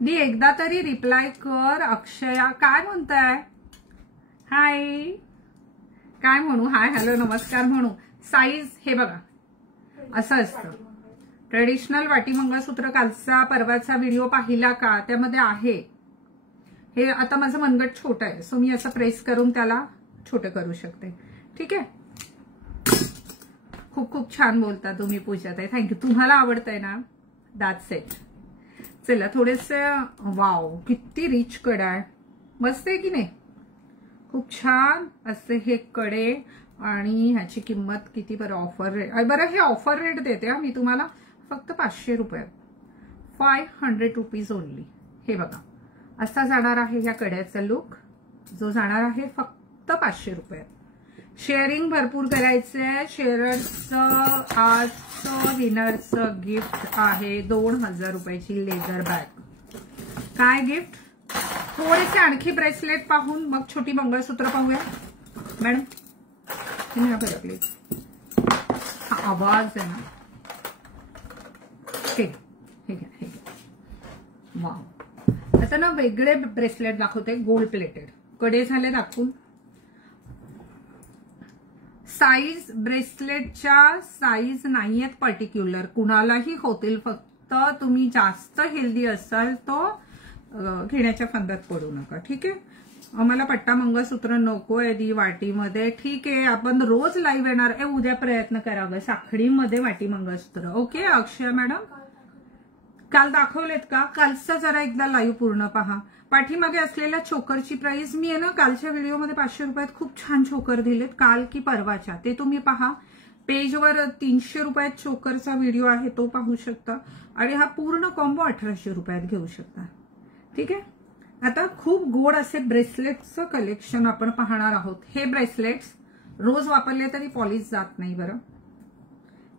दी, एकदा तरी रिप्लाय कर. अक्षया, काय म्हणताय? हाय, काय म्हणू? हाय, हॅलो, नमस्कार म्हणू. साईज हे बघा असं असतं. ट्रेडिशनल वाटी मंगळसूत्र कालचा परवाचा व्हिडिओ पाहिला का? त्यामध्ये आहे. हे आता माझं मनगट छोटं आहे, सो मी असं प्रेस करून त्याला छोटं करू शकते. ठीक आहे. खूप खूप छान बोलता तुम्ही पूजाताई, थँक्यू. तुम्हाला आवडतंय ना दात सेट? चला थोडेसे. वाव, किती रिच कडा आहे, मस्त आहे की नाही? खूप छान असे हे कडे. आणि ह्याची किंमत किती बरं? ऑफर रेट बरं, हे ऑफर रेट देते मी तुम्हाला फक्त 500 रुपये. 500 रुपीज ओनली. हे बघा, असा जाणार आहे या कड्याचा लुक, जो जाणार आहे फक्त 500 रुपये. शेअरिंग भरपूर करायचंय. शेअरर्सचं आजचं विनरचं गिफ्ट आहे 2000 रुपयाची लेदर बॅग. काय गिफ्ट? थोडेसे आणखी ब्रेसलेट पाहून मग छोटी मंगळसूत्र पाहूया. मॅडम तुम्ही बरं प्लीज. हा आवाज आहे ना. हे घ्या, हे घ्या. वाव, आता ना वेगळे ब्रेसलेट दाखवते, गोल्ड प्लेटेड. कडे झाले दाखवून. साईज, ब्रेसलेटच्या साईज नाहीयेत पर्टिक्युलर, कुणालाही होतील. फक्त तुम्ही जास्त हेल्दी असाल तो घेण्याच्या फंदात पडू नका. ठीक आहे. आम्हाला पट्टा मंगळसूत्र नकोय दी वाटीमध्ये. ठीक आहे, आपण रोज लाईव्ह येणार. उद्या प्रयत्न करावा साखळीमध्ये वाटी मंगळसूत्र. ओके अक्षय मॅडम, काल दाखवलेत का? कालचा जरा एकदा लाईव्ह पूर्ण पहा. पाठीमागे असलेल्या चोकरची प्राइस मी आहे ना कालच्या व्हिडिओमध्ये 500 रुपयात खूप छान चोकर दिलेत, काल की परवाच्या, ते तुम्ही पहा. पेजवर 300 रुपयात चोकरचा व्हिडिओ आहे, तो पाहू शकता. आणि हा पूर्ण कॉम्बो 1800 रुपयात घेऊ शकता. ठीक आहे. आता खूप गोड असे ब्रेसलेटचं कलेक्शन आपण पाहणार आहोत. हे ब्रेसलेट्स रोज वापरले तरी पॉलिश जात नाही बरं.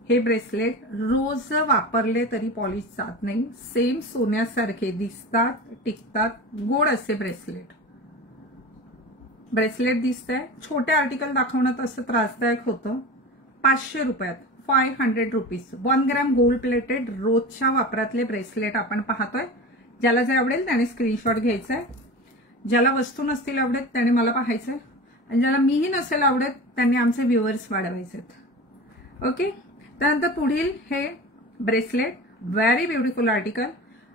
हे ब्रेसलेट रोज वापरले तरी पॉलिश जात नाही. सेम सोन्यासारखे दिसतात, टिकतात. गोड असे ब्रेसलेट दिसतंय. छोटे आर्टिकल दाखवणं तसं त्रासदायक होतं. 500 रुपयात 500 रुपीज 1 ग्रॅम गोल्ड प्लेटेड रोजच्या वापरातले ब्रेसलेट आपण पाहतोय. ज्याला जे आवडेल त्याने स्क्रीनशॉट घ्यायचा आहे. ज्याला वस्तू नसतील आवडत त्याने मला पाहायचंय, आणि ज्याला मीही नसेल आवडत त्यांनी आमचे व्ह्युअर्स वाढवायचे. ओके. त्यानंतर पुढील हे ब्रेसलेट, व्हेरी ब्युटिफुल आर्टिकल.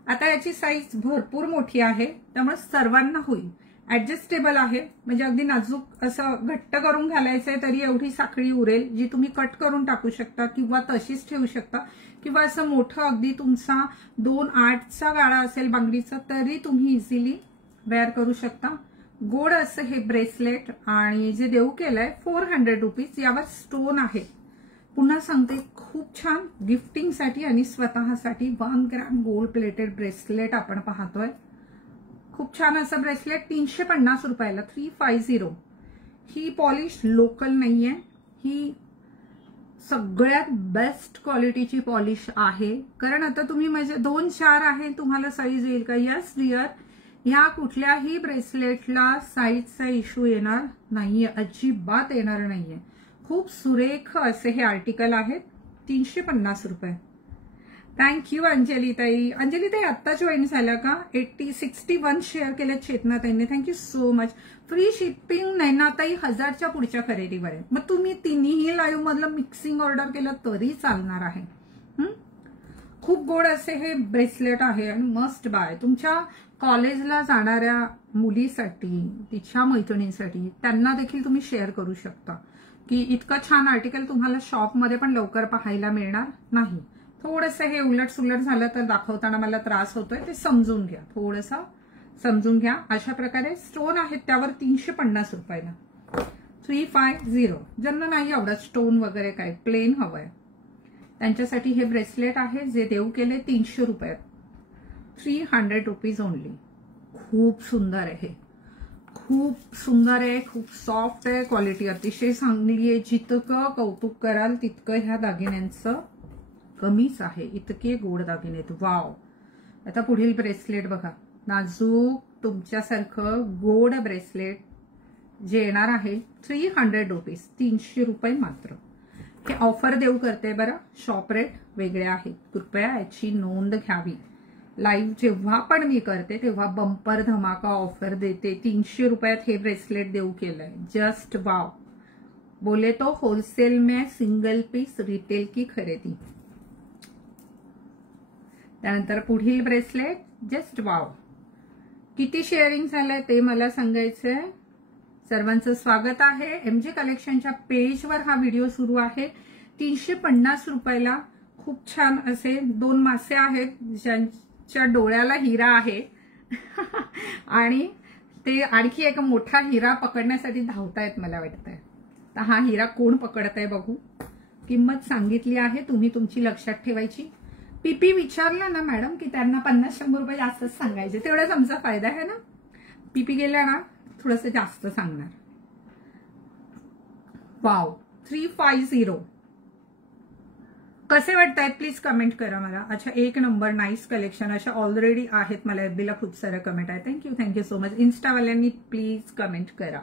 आता याची साईज भरपूर मोठी आहे, त्यामुळे सर्वांना होईल. ऍडजस्टेबल आहे, म्हणजे अगदी नाजूक असं घट्ट करून घालायचंय तरी एवढी साखळी उरेल, जी तुम्ही कट करून टाकू शकता किंवा तशीच ठेवू शकता. किंवा असं मोठं अगदी तुमचा 2.8चा गाळा असेल बांगडीचा तरी तुम्ही इझिली वेअर करू शकता. गोड असं हे ब्रेसलेट. आणि जे देऊ केलंय 400 रुपीज. यावर स्टोन आहे. पुन्हा सांगते, खूप छान गिफ्टिंगसाठी आणि स्वतःसाठी 1 ग्रॅम गोल्ड प्लेटेड ब्रेसलेट आपण पाहतोय. खूप छान असं ब्रेसलेट 350 रुपयाला 350. ही पॉलिश लोकल नाहीये, ही सगळ्यात बेस्ट क्वालिटीची पॉलिश आहे. कारण आता तुम्ही म्हणजे 2-4 आहे तुम्हाला साईज येईल का? यस डिअर, ह्या कुठल्याही ब्रेसलेटला साईजचा इश्यू येणार नाहीये, अजिबात येणार नाहीये. खूप सुरेख असे हे आर्टिकल आहेत. 350 रुपये. थँक्यू अंजलीताई. अंजलीताई आत्ता जॉईन झाल्या का? 61 शेअर केले चेतनाताईंनी. Thank you so much. Free shipping नैनाताई 1000च्या पुढच्या खरेदीवर आहे. मग तुम्ही तिन्ही लाईव्ह मधलं मिक्सिंग ऑर्डर केलं तरी चालणार आहे. खूप गोड असे हे ब्रेसलेट आहे आणि मस्ट बाय. तुमच्या कॉलेजला जाणाऱ्या मुलीसाठी, तिच्या मैत्रिणींसाठी, त्यांना देखील तुम्ही शेअर करू शकता की इतकं छान आर्टिकल तुम्हाला शॉपमध्ये पण लवकर पाहायला मिळणार नाही. थोडंसं हे उलट सुलट झालं तर दाखवताना मला त्रास होतोय, ते समजून घ्या, थोडंसं समजून घ्या. अशा प्रकारे स्टोन आहेत त्यावर 350 रुपयाला 350. ज्यांना नाही आवडत स्टोन वगैरे काय प्लेन हवंय त्यांच्यासाठी हे ब्रेसलेट आहे जे देऊ केले 300 रुपयात. 300 रुपीज ओनली. खूप सुंदर आहे, खूप सुंदर आहे, खूप सॉफ्ट आहे, क्वालिटी अतिशय चांगली आहे. जितकं कौतुक कराल तितकं ह्या दागिन्यांचं कमीच आहे. इतके गोड दागिने आहेत. वाव. आता पुढील ब्रेसलेट बघा, नाजूक तुमच्यासारखं गोड ब्रेसलेट जे येणार आहे 300 रुपीज. 300 रुपये मात्र. हे ऑफर देऊ करते बरं, शॉप रेट वेगळे आहेत, कृपया याची नोंद घ्यावी. लाईव्ह जेव्हा पण मी करते तेव्हा बंपर धमाका ऑफर देते. 300 रुपयात हे ब्रेसलेट देऊ केलंय. Just wow. बोले तो होलसेल में सिंगल पीस रिटेल की खरेदी. त्यानंतर पुढील ब्रेसलेट जस्ट वाव. किती शेअरिंग झालंय ते मला सांगायचंय. सर्वांचं स्वागत आहे. एमजे कलेक्शनच्या पेजवर हा व्हिडिओ सुरू आहे. 350 रुपयाला खूप छान असे 2 मासे आहेत ज्यांच्या डोळ्याला हिरा आहे आणि ते आणखी एक मोठा हिरा पकडण्यासाठी धावतायत मला वाटतंय. तर हा हिरा कोण पकडताय बघू. किंमत सांगितली आहे, तुम्ही तुमची लक्षात ठेवायची. पीपी विचारलं ना मॅडम की त्यांना 50-100 रुपये जास्तच सांगायचे, तेवढाच आमचा फायदा आहे ना. पीपी गेला ना थोडंसं जास्त सांगणार. वाव. 350. कसे वाटतायत प्लीज कमेंट करा मला. अच्छा, 1 नंबर, नाईस कलेक्शन. अशा ऑलरेडी आहेत. मला एफबीला खूप सारं कमेंट आहे. Thank you so much. इन्स्टावाल्यांनी प्लीज कमेंट करा.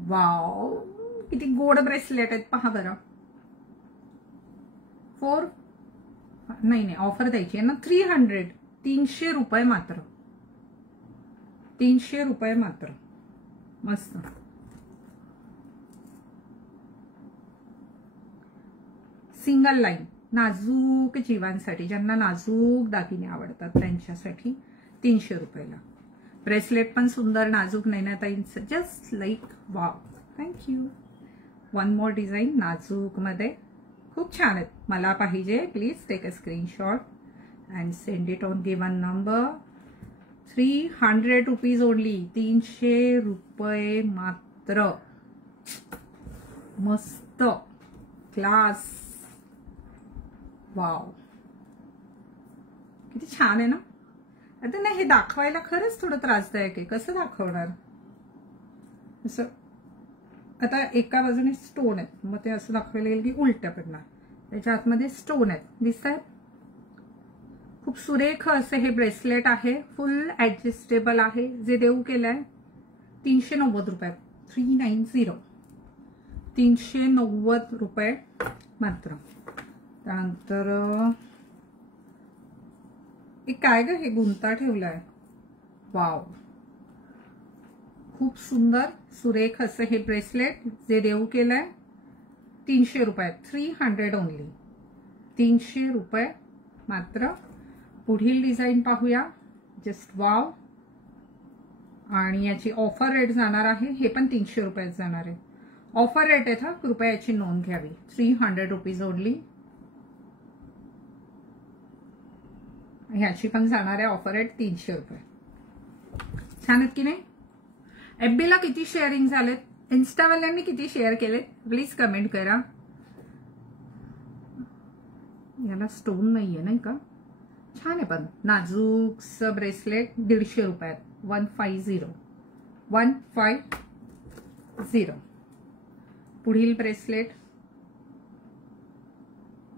वाव, किती गोड ब्रेसलेट आहेत पहा बरं. 4 नाही ऑफर द्यायची आहे ना. 300. 300 रुपये मात्र. 300 रुपये मात्र. मस्त. सिंगल लाईन नाजूक जीवांसाठी, ज्यांना नाजूक दागिने आवडतात त्यांच्यासाठी 300 रुपयाला. ब्रेसलेट पण सुंदर नाजूक नैनाताईंचं. Just like wow. Thank you. 1 more design नाजूक मध्ये. खूप छान आहेत. मला पाहिजे. Please take a screenshot and send it on given number. 300 rupees only. 300 रुपये मात्र. मस्त. क्लास. वाव, किती छान आहे ना. आता नाही हे दाखवायला खरंच थोडं त्रासदायक आहे. कसं दाखवणार असं. आता एका बाजूने स्टोन आहेत, मग ते असं दाखवायला येईल की उलट्या पडणार. त्याच्या आतमध्ये स्टोन आहेत, दिसतायत. खूप सुरेख असे हे ब्रेसलेट आहे. फुल ऍडजस्टेबल आहे जे देऊ केलंय 390 रुपये. 390. 390 रुपये मात्र. त्यानंतर एक काय ग हे गुंता ठेवलाय. वाव, खूप सुंदर सुरेख असं हे ब्रेसलेट जे देऊ केलंय 300 रुपयात. 300 ओनली. 300 रुपये मात्र. पुढील डिझाईन पाहूया. Just wow. आणि याची ऑफर रेट जाणार आहे. हे पण 300 रुपयात जाणार आहे. ऑफर रेट आहे हा, कृपया याची नोंद घ्यावी. 300 रुपीज ओनली. ह्याची पण जाणार आहे ऑफर रेट 300 रुपये. छान आहेत की नाही. एफबीला किती शेअरिंग झालेत, इन्स्टावाल्यांनी किती शेअर केलेत प्लीज कमेंट करा. याला स्टोन नाहीये नाही का. छान आहे पण नाजूकचं ब्रेसलेट 150 रुपयात. 150. पुढील ब्रेसलेट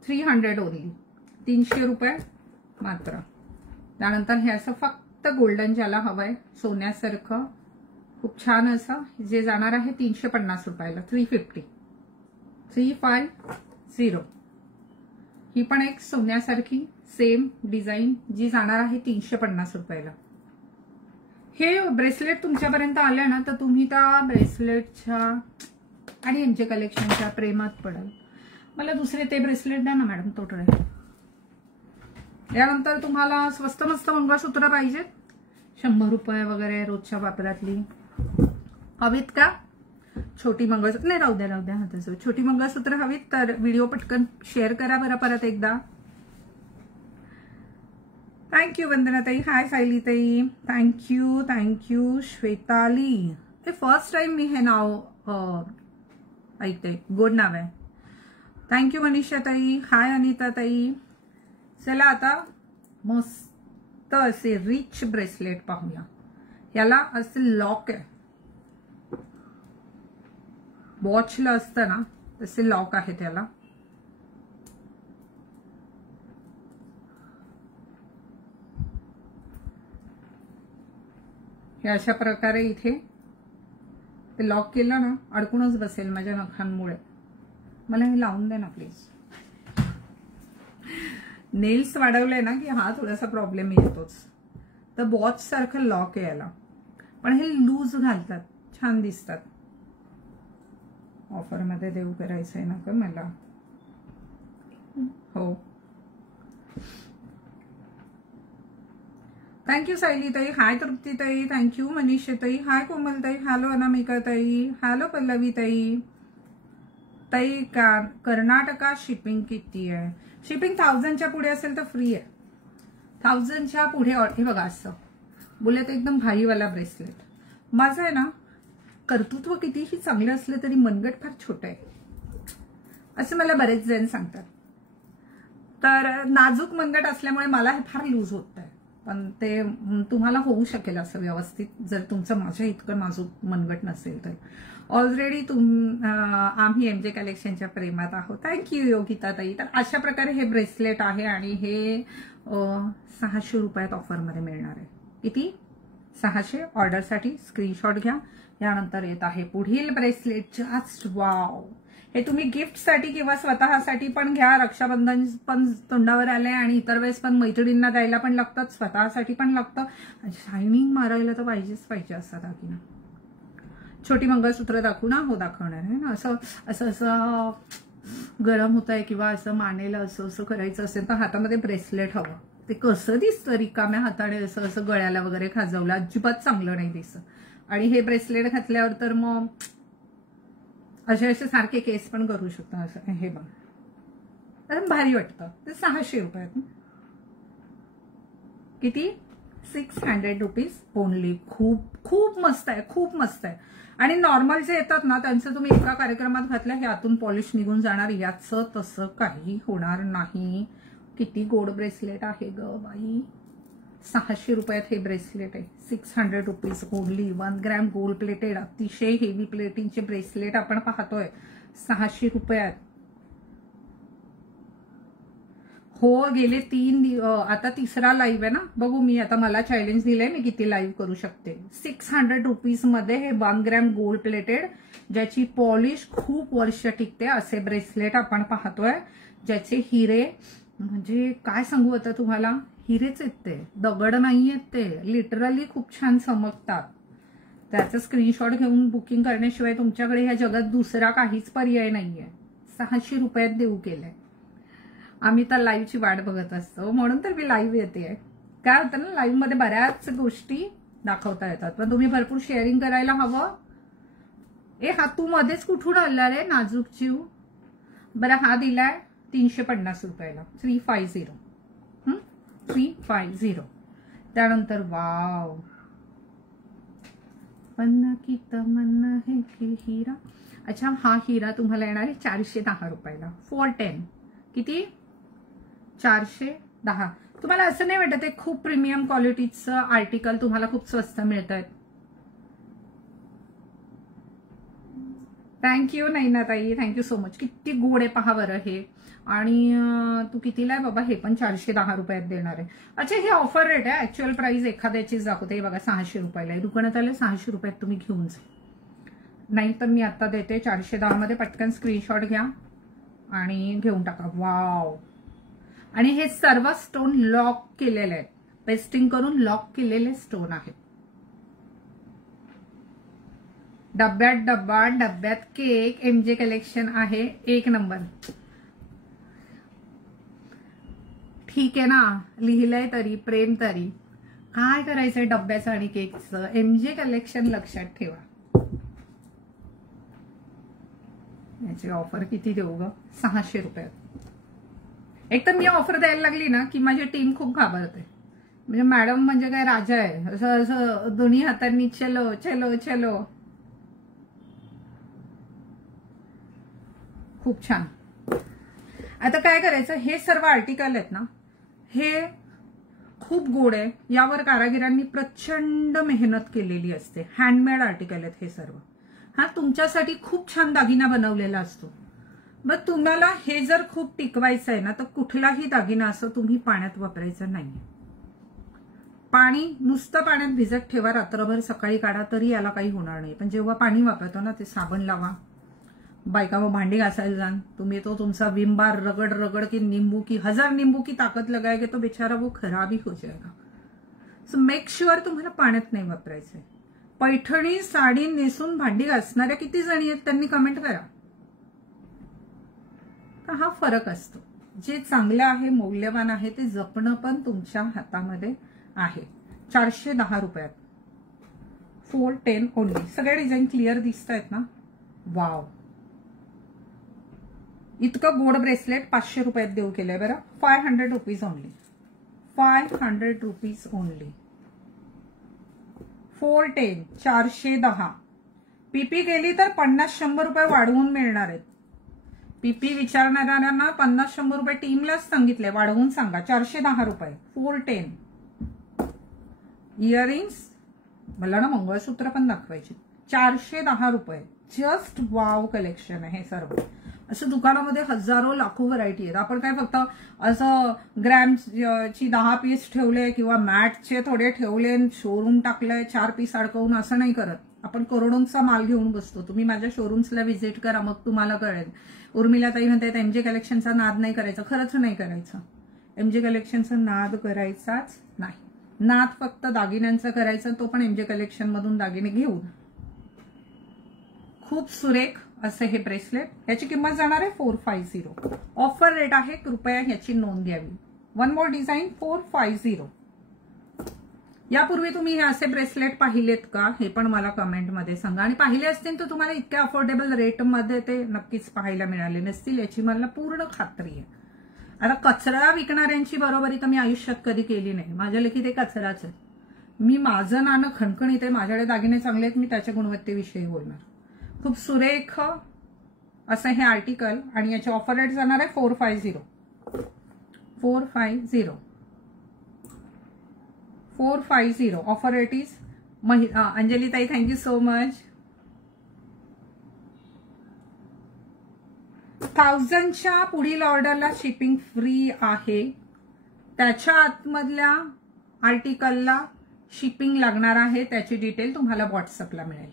300 ओनली. 300 रुपये मात्र. त्यानंतर हे असं फक्त गोल्डन ज्याला हवंय सोन्यासारखं खूप छान असं जे जाणार आहे 350 रुपयाला. 350. ही पण एक सोन्यासारखी सेम डिझाईन जी जाणार आहे 350 रुपयाला. हे ब्रेसलेट तुमच्यापर्यंत आले ना तर तुम्ही त्या ब्रेसलेटच्या आणि एमजे कलेक्शनच्या प्रेमात पडाल. मला दुसरे ते ब्रेसलेट द्या ना मॅडम तोटळे. यानंतर तुम्हाला स्वस्त मस्त मंगळसूत्र पाहिजेत 100 रुपये वगैरे रोजच्या वापरातली हवीत का? छोटी मंगळसूत्र नाही राहू द्या हाताचं. छोटी मंगळसूत्र हवीत तर व्हिडिओ पटकन शेअर करा बरं परत एकदा. थँक्यू वंदनाताई. हाय सायलीताई. थँक्यू श्वेताली. हे फर्स्ट टाइम मी हे नाव ऐकते. गुड नाव आहे. थँक्यू मनीषाताई. हाय अनिताताई. चला आता मस्त असे रिच ब्रेसलेट पाहूया. याला असे लॉक आहे. वॉचला असतं ना तसे लॉक आहे त्याला. हे अशा प्रकारे इथे ते लॉक केलं ना अडकूनच बसेल माझ्या नखांमुळे. मला हे लावून दे ना प्लीज. नेल्स वाढवले ना की हा थोडासा प्रॉब्लेम येतोच. तर वॉच सारखं लॉक आहे याला पण हे लूज घालतात छान दिसतात. ऑफर मध्ये देऊ करायचंय ना का मला. हो थँक्यू सायलीताई. हाय तृप्तीताई. थँक्यू मनीषाताई. हाय कोमलताई. हॅलो अनामिकाताई. हॅलो पल्लवीताई. ताई कर्नाटकात शिपिंग किती आहे? शिपिंग 1000च्या पुढे असेल तर फ्री आहे. 1000च्या पुढे हे बघा असं बोलत एकदम भारीवाला ब्रेसलेट. माझं आहे ना कर्तृत्व कितीही चांगलं असलं तरी मनगट फार छोटं आहे असं मला बरेच जण सांगतात. तर नाजूक मनगट असल्यामुळे मला हे फार लूज होत आहे. पण ते तुम्हाला होऊ शकेल असं व्यवस्थित जर तुमचं माझ्या इतकं नाजूक मनगट नसेल तर. ऑलरेडी आम्ही एमजे कलेक्शनच्या प्रेमात आहोत. थँक्यू योगिताताई. तर अशा प्रकारे हे ब्रेसलेट आहे आणि हे 600 रुपयात ऑफरमध्ये मिळणार आहे. किती? 600. ऑर्डरसाठी स्क्रीनशॉट घ्या. यानंतर येत आहे पुढील ब्रेसलेट. Just wow. हे तुम्ही गिफ्टसाठी किंवा स्वतःसाठी पण घ्या. रक्षाबंधन पण तोंडावर आलंय आणि इतर वेळेस पण मैत्रिणींना द्यायला पण लागतात स्वतःसाठी पण लागतं. शायनिंग मारायला तर पाहिजेच पाहिजे असा दागिना. छोटी मंगळसूत्र दाखवू ना? हो दाखवणार आहे ना. असं असं असं गरम होत आहे किंवा असं मानेला असं असं करायचं असेल तर हातामध्ये ब्रेसलेट हवं. ते कसं दिसतं रिकाम्या हाताने असं असं गळ्याला वगैरे खाजवलं अजिबात चांगलं नाही दिसत. आणि हे ब्रेसलेट घातल्यावर तर मग असे असे सारखे केस पण करू शकतो. असं हे बघ तर भारी वाटतं. ते 600 रुपयात. किती? 600 रुपीज ओनली. खूप खूप मस्त आहे. खूप मस्त आहे. आणि नॉर्मल जे येतात ना त्यांचं तुम्ही एका कार्यक्रमात घातलं हे आतून पॉलिश निघून जाणार. याचं तसं काही होणार नाही. किती गोड ब्रेसलेट आहे ग बाई. 600 रुपयात हे ब्रेसलेट आहे. 600 rupees only. 1 gram gold plated अतिशय हेवी प्लेटिंगचे ब्रेसलेट आपण पाहतोय 600 रुपयात. हो गेले 3 आता तिसरा लाईव्ह आहे ना. बघू मी आता मला चॅलेंज दिलंय मी किती लाईव्ह करू शकते. 600 रुपीज मध्ये हे 1 ग्रॅम गोल्ड प्लेटेड ज्याची पॉलिश खूप वर्ष टिकते असे ब्रेसलेट आपण पाहतोय. ज्याचे हिरे म्हणजे काय सांगू आता तुम्हाला. हिरेच आहेत ते. दगड नाहीयेत ते. लिटरली खूप छान चमकतात. त्याचं स्क्रीनशॉट घेऊन बुकिंग करण्याशिवाय तुमच्याकडे ह्या जगात दुसरा काहीच पर्याय नाहीये. 600 रुपयात देऊ केलंय. आम्ही तर लाईव्हची वाट बघत असतो म्हणून तर मी लाईव्ह येते. काय होतं ना लाईव्ह मध्ये बऱ्याच गोष्टी दाखवता येतात पण तुम्ही भरपूर शेअरिंग करायला हवं. हा तू मध्येच कुठून आला रे नाजूक जीव. बरं हा दिलाय 350 रुपयाला. 350. 350. त्यानंतर वाव पन्ना की तमन्ना है की हिरा. अच्छा हा हिरा तुम्हाला येणार आहे 410 रुपयाला. 410. किती? 410 10. तुम्हाला असं नाही वाटत आहे खूप प्रीमियम क्वालिटीचं आर्टिकल तुम्हाला खूप स्वस्त मिळत आहेत? थँक्यू नैनाताई, थँक्यू सो मच. किती गोड आहे पहा बरं हे. आणि तू कितीला आहे बाबा? हे पण 410 रुपयात देणार आहे. अच्छा, हे ऑफर रेट आहे. ऍक्च्युअल प्राइस एखाद्याचीच दाखवते. हे बघा 600 रुपयाला आहे. दुकानात आले 600 रुपयात तुम्ही घेऊन जा. नाही तर मी आता देते 410 मध्ये. पटकन स्क्रीनशॉट घ्या आणि घेऊन टाका. वाव. आणि हे सर्व स्टोन लॉक केलेले आहेत. पेस्टिंग करून लॉक केलेले स्टोन आहेत. डब्यात डब्बा, डब्यात केक. एमजे कलेक्शन आहे. एक नंबर. ठीक आहे ना, लिहिलंय तरी प्रेम तरी. काय करायचंय डब्याचं आणि केकचं? एमजे कलेक्शन लक्षात ठेवा. याची ऑफर किती देऊ ग? 600 रुपयात. एक तर मी ऑफर द्यायला लागली ना की माझी टीम खूप घाबरते. म्हणजे मॅडम म्हणजे काय राजा आहे, असं असं दोन्ही हातांनी चलो चलो चलो. खूप छान. आता काय करायचं, हे सर्व आर्टिकल आहेत ना, हे खूप गोड आहे. यावर कारागिरांनी प्रचंड मेहनत केलेली असते. हँडमेड आर्टिकल आहेत हे सर्व. हा तुमच्यासाठी खूप छान दागिना बनवलेला असतो. मग तुम्हाला हे जर खूप टिकवायचं आहे ना, तर कुठलाही दागिना असं तुम्ही पाण्यात वापरायचं नाही. पाणी नुसतं पाण्यात भिजत ठेवा, रात्रभर सकाळी काढा तरी याला काही होणार नाही. पण जेव्हा पाणी वापरतो ना, ते साबण लावा. बायका मग भांडी घासायला जाण, तुम्ही तो तुमचा विम बार रगड़ रगड़ की नींबू की 1000 नींबू की ताकत लगाएगे तो बेचारा वो खराब ही हो जाएगा. सो मेक शुअर तुम्हाला पाण्यात नाही वापरायचंय. पैठणी साडी नेसून भांडी घासणाऱ्या किती जणी आहेत त्यांनी कमेंट करा. तर हा फरक असतो. जे चांगलं आहे, मौल्यवान आहे, ते जपणं पण तुमच्या हातामध्ये आहे. 410 रुपयात 410 ओनली. सगळ्या डिझाईन क्लिअर दिसत आहेत ना? वाव. इतकं गोड ब्रेसलेट 500 रुपयात देऊ केलंय बरं. 500 रुपीज ओनली. 500 rupees only. 410 410. पीपी गेली तर 50-100 रुपये वाढवून मिळणार आहेत. पीपी विचारणाऱ्यांना 50-100 रुपये टीमलाच सांगितले, वाढवून सांगा. 410 रुपये. 410. इयरिंग्स, मला ना मंगळसूत्र पण दाखवायचे. 410 रुपये. जस्ट वाव कलेक्शन आहे हे सर्व. असं दुकानामध्ये हजारो लाखो व्हरायटी आहेत. आपण काय फक्त असं ग्रॅमची 10 पीस ठेवले किंवा मॅटचे थोडे ठेवले, शोरूम टाकलंय 4 पीस अडकवून, असं नाही करत. आपण करोडोंचा माल घेऊन बसतो. तुम्ही माझ्या शोरूम्सला व्हिजिट करा, मग तुम्हाला कळेल. उर्मिलाताई म्हणतात एमजे कलेक्शनचा नाद नाही करायचा. खरंच नाही करायचा. एमजे कलेक्शनचा नाद करायचाच नाही. नाद फक्त दागिन्यांचा करायचा, तो पण एमजे कलेक्शन मधून दागिने घेऊन. खूप सुरेख असं हे ब्रेसलेट. याची किंमत जाणार आहे 450. ऑफर रेट आहे, कृपया ह्याची नोंद घ्यावी. One more design 450. यापूर्वी तुम्ही हे असे ब्रेसलेट पाहिलेत का हे पण मला कमेंटमध्ये सांगा. आणि पाहिले असतील तर तुम्हाला इतक्या अफोर्डेबल रेटमध्ये ते नक्कीच पाहायला मिळाले नसतील याची मला पूर्ण खात्री आहे. आता कचरा विकणाऱ्यांची बरोबरी तर मी आयुष्यात कधी केली नाही. माझ्या लेखी ते कचराच आहे. मी माझं नाणं खणखणीत आहे, माझ्याकडे दागिने चांगले आहेत, मी त्याच्या गुणवत्तेविषयी बोलणार. खूप सुरेख असं हे आर्टिकल. आणि याची ऑफर रेट जाणार आहे 450. 450. 450 ऑफर रेट इज. अंजली ताई थँक्यू सो मच. 1000च्या पुढील ऑर्डरला शिपिंग फ्री आहे. त्याच्या आतमधल्या आर्टिकलला शिपिंग लागणार आहे. त्याची डिटेल तुम्हाला व्हॉट्सअपला मिळेल.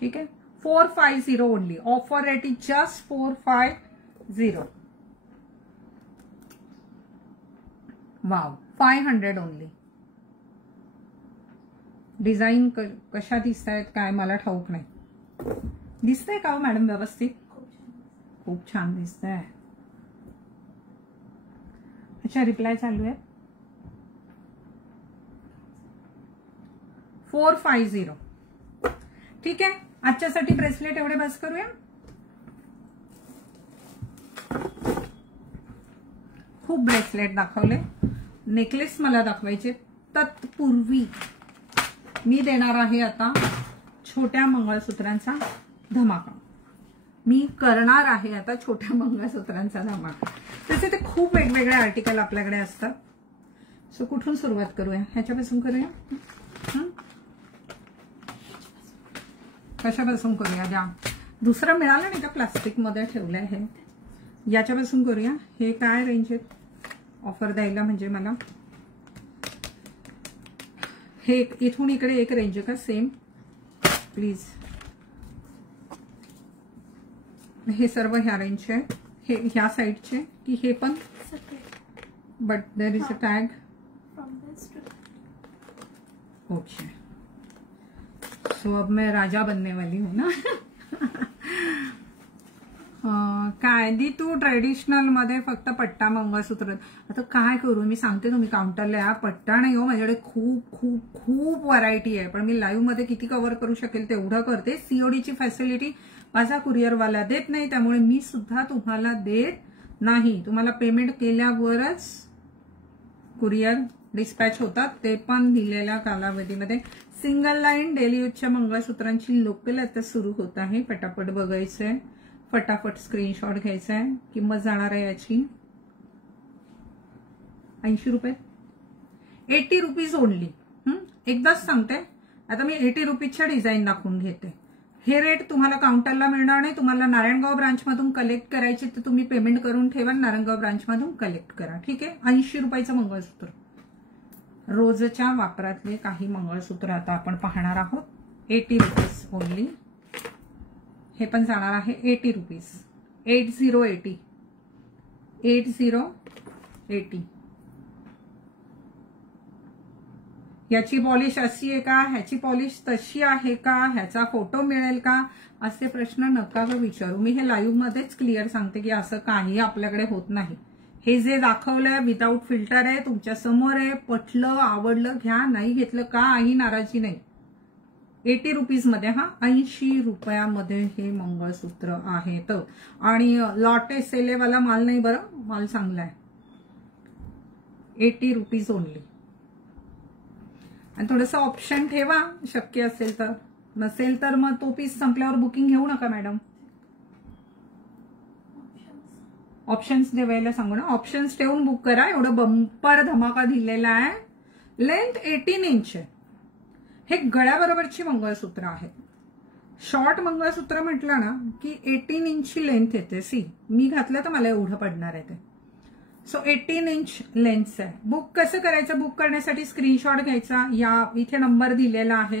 ठीक आहे. 450 only. Offer rate is just 450. Wow. 500 only. Design कशा दिसत आहेत काय मला ठाऊक नाही. दिसतंय का मॅडम व्यवस्थित? खूप छान दिसतंय. अच्छा, रिप्लाय चालू आहे. 450. ठीक आहे. आजच्यासाठी ब्रेसलेट एवढे बस करूया. खूप ब्रेसलेट दाखवले. नेकलेस मला दाखवायचे. तत्पूर्वी मी देणार आहे आता छोट्या मंगळसूत्रांचा धमाका. मी करणार आहे आता छोट्या मंगळसूत्रांचा धमाका. तसे ते खूप वेगवेगळे आर्टिकल आपल्याकडे असतात. सो कुठून सुरुवात करूया? ह्याच्यापासून करूया? कशापासून करूया? द्या. दुसरं मिळालं नाही का? प्लास्टिक मध्ये ठेवलंय हे. याच्यापासून करूया. हे काय रेंज आहेत ऑफर द्यायला? म्हणजे मला हे इथून इकडे एक रेंज का सेम प्लीज? हे सर्व ह्या रेंजचे आहे. हे ह्या साइडचे की हे पण? But there is a tag. Okay, so अब मैं राजा बनने वाली हूँ ना. काय दी तू ट्रेडिशनल मध्ये फक्त पट्टा मंगळसूत्र. आता काय करू मी सांगते तुम्ही काउंटरला या. पट्टा नाही हो माझ्याकडे, खूप खूप खूप व्हरायटी आहे, पण मी लाईव्ह मध्ये किती कव्हर करू शकेल तेवढं करते. सीओडीची फॅसिलिटी माझा कुरिअरवाला देत नाही, त्यामुळे मी सुद्धा तुम्हाला देत नाही. तुम्हाला पेमेंट केल्यावरच कुरिअर डिस्पॅच होतात, ते पण दिलेल्या कालावधीमध्ये. सिंगल लाईन डेली यूजच्या मंगळसूत्रांची लोकल आता सुरू होत आहे. फटाफट बघायचंय, फटाफट स्क्रीनशॉट घ्यायचा आहे. किंमत जाणार आहे याची 80 रुपये, 80 रुपीज ओनली. एकदाच सांगते, आता मी 80 रुपीजच्या डिझाईन दाखवून घेते. हे रेट तुम्हाला काउंटरला मिळणार नाही. तुम्हाला नारायणगाव ब्रांचमधून कलेक्ट करायचे तर तुम्ही पेमेंट करून ठेवा, नारायणगाव ब्रांचमधून कलेक्ट करा. ठीक आहे. 80 रुपयाचं मंगळसूत्र. रोजच्या वापरातले काही मंगळसूत्र आता आपण पाहणार आहोत. 80 रुपीज ओनली. हे पण जाणार आहे 80 रुपीज. 8080 8080. याची पॉलिश अशी आहे का, ह्याची पॉलिश तशी आहे का, ह्याचा फोटो मिळेल का, असे प्रश्न नका विचारू. मी हे लाईव्ह मध्येच क्लिअर सांगते की असं काही आपल्याकडे होत नाही. हे जे दाखवलंय विदाऊट फिल्टर आहे, तुमच्या समोर आहे. पटलं आवडलं घ्या, नाही घेतलं काही नाराजी नाही. 80 रुपीज मध्ये. 80 रुपयामध्ये हे मंगळसूत्र आहेत. आणि लॉटे सेलेवाला माल नाही बरं, माल चांगला आहे. 80 रुपीज ओनली. आणि थोडंसं ऑप्शन ठेवा शक्य असेल तर, नसेल तर मग तो पीस संपल्यावर बुकिंग घेऊ नका मॅडम. ऑप्शन्स ठेवायला सांगू ना, ऑप्शन्स ठेवून बुक करा. एवढं बंपर धमाका दिलेला आहे. लेंथ 18 इंच आहे. हे गळ्याबरोबरची मंगळसूत्र आहेत. शॉर्ट मंगळसूत्र म्हटलं ना की 18 इंचची लेंथ येते. सी मी घातलं तर मला एवढं पडणार आहे ते. सो 18 इंच लेंथ आहे. बुक कसं करायचं? बुक करण्यासाठी स्क्रीनशॉट घ्यायचा. या इथे नंबर दिलेला आहे.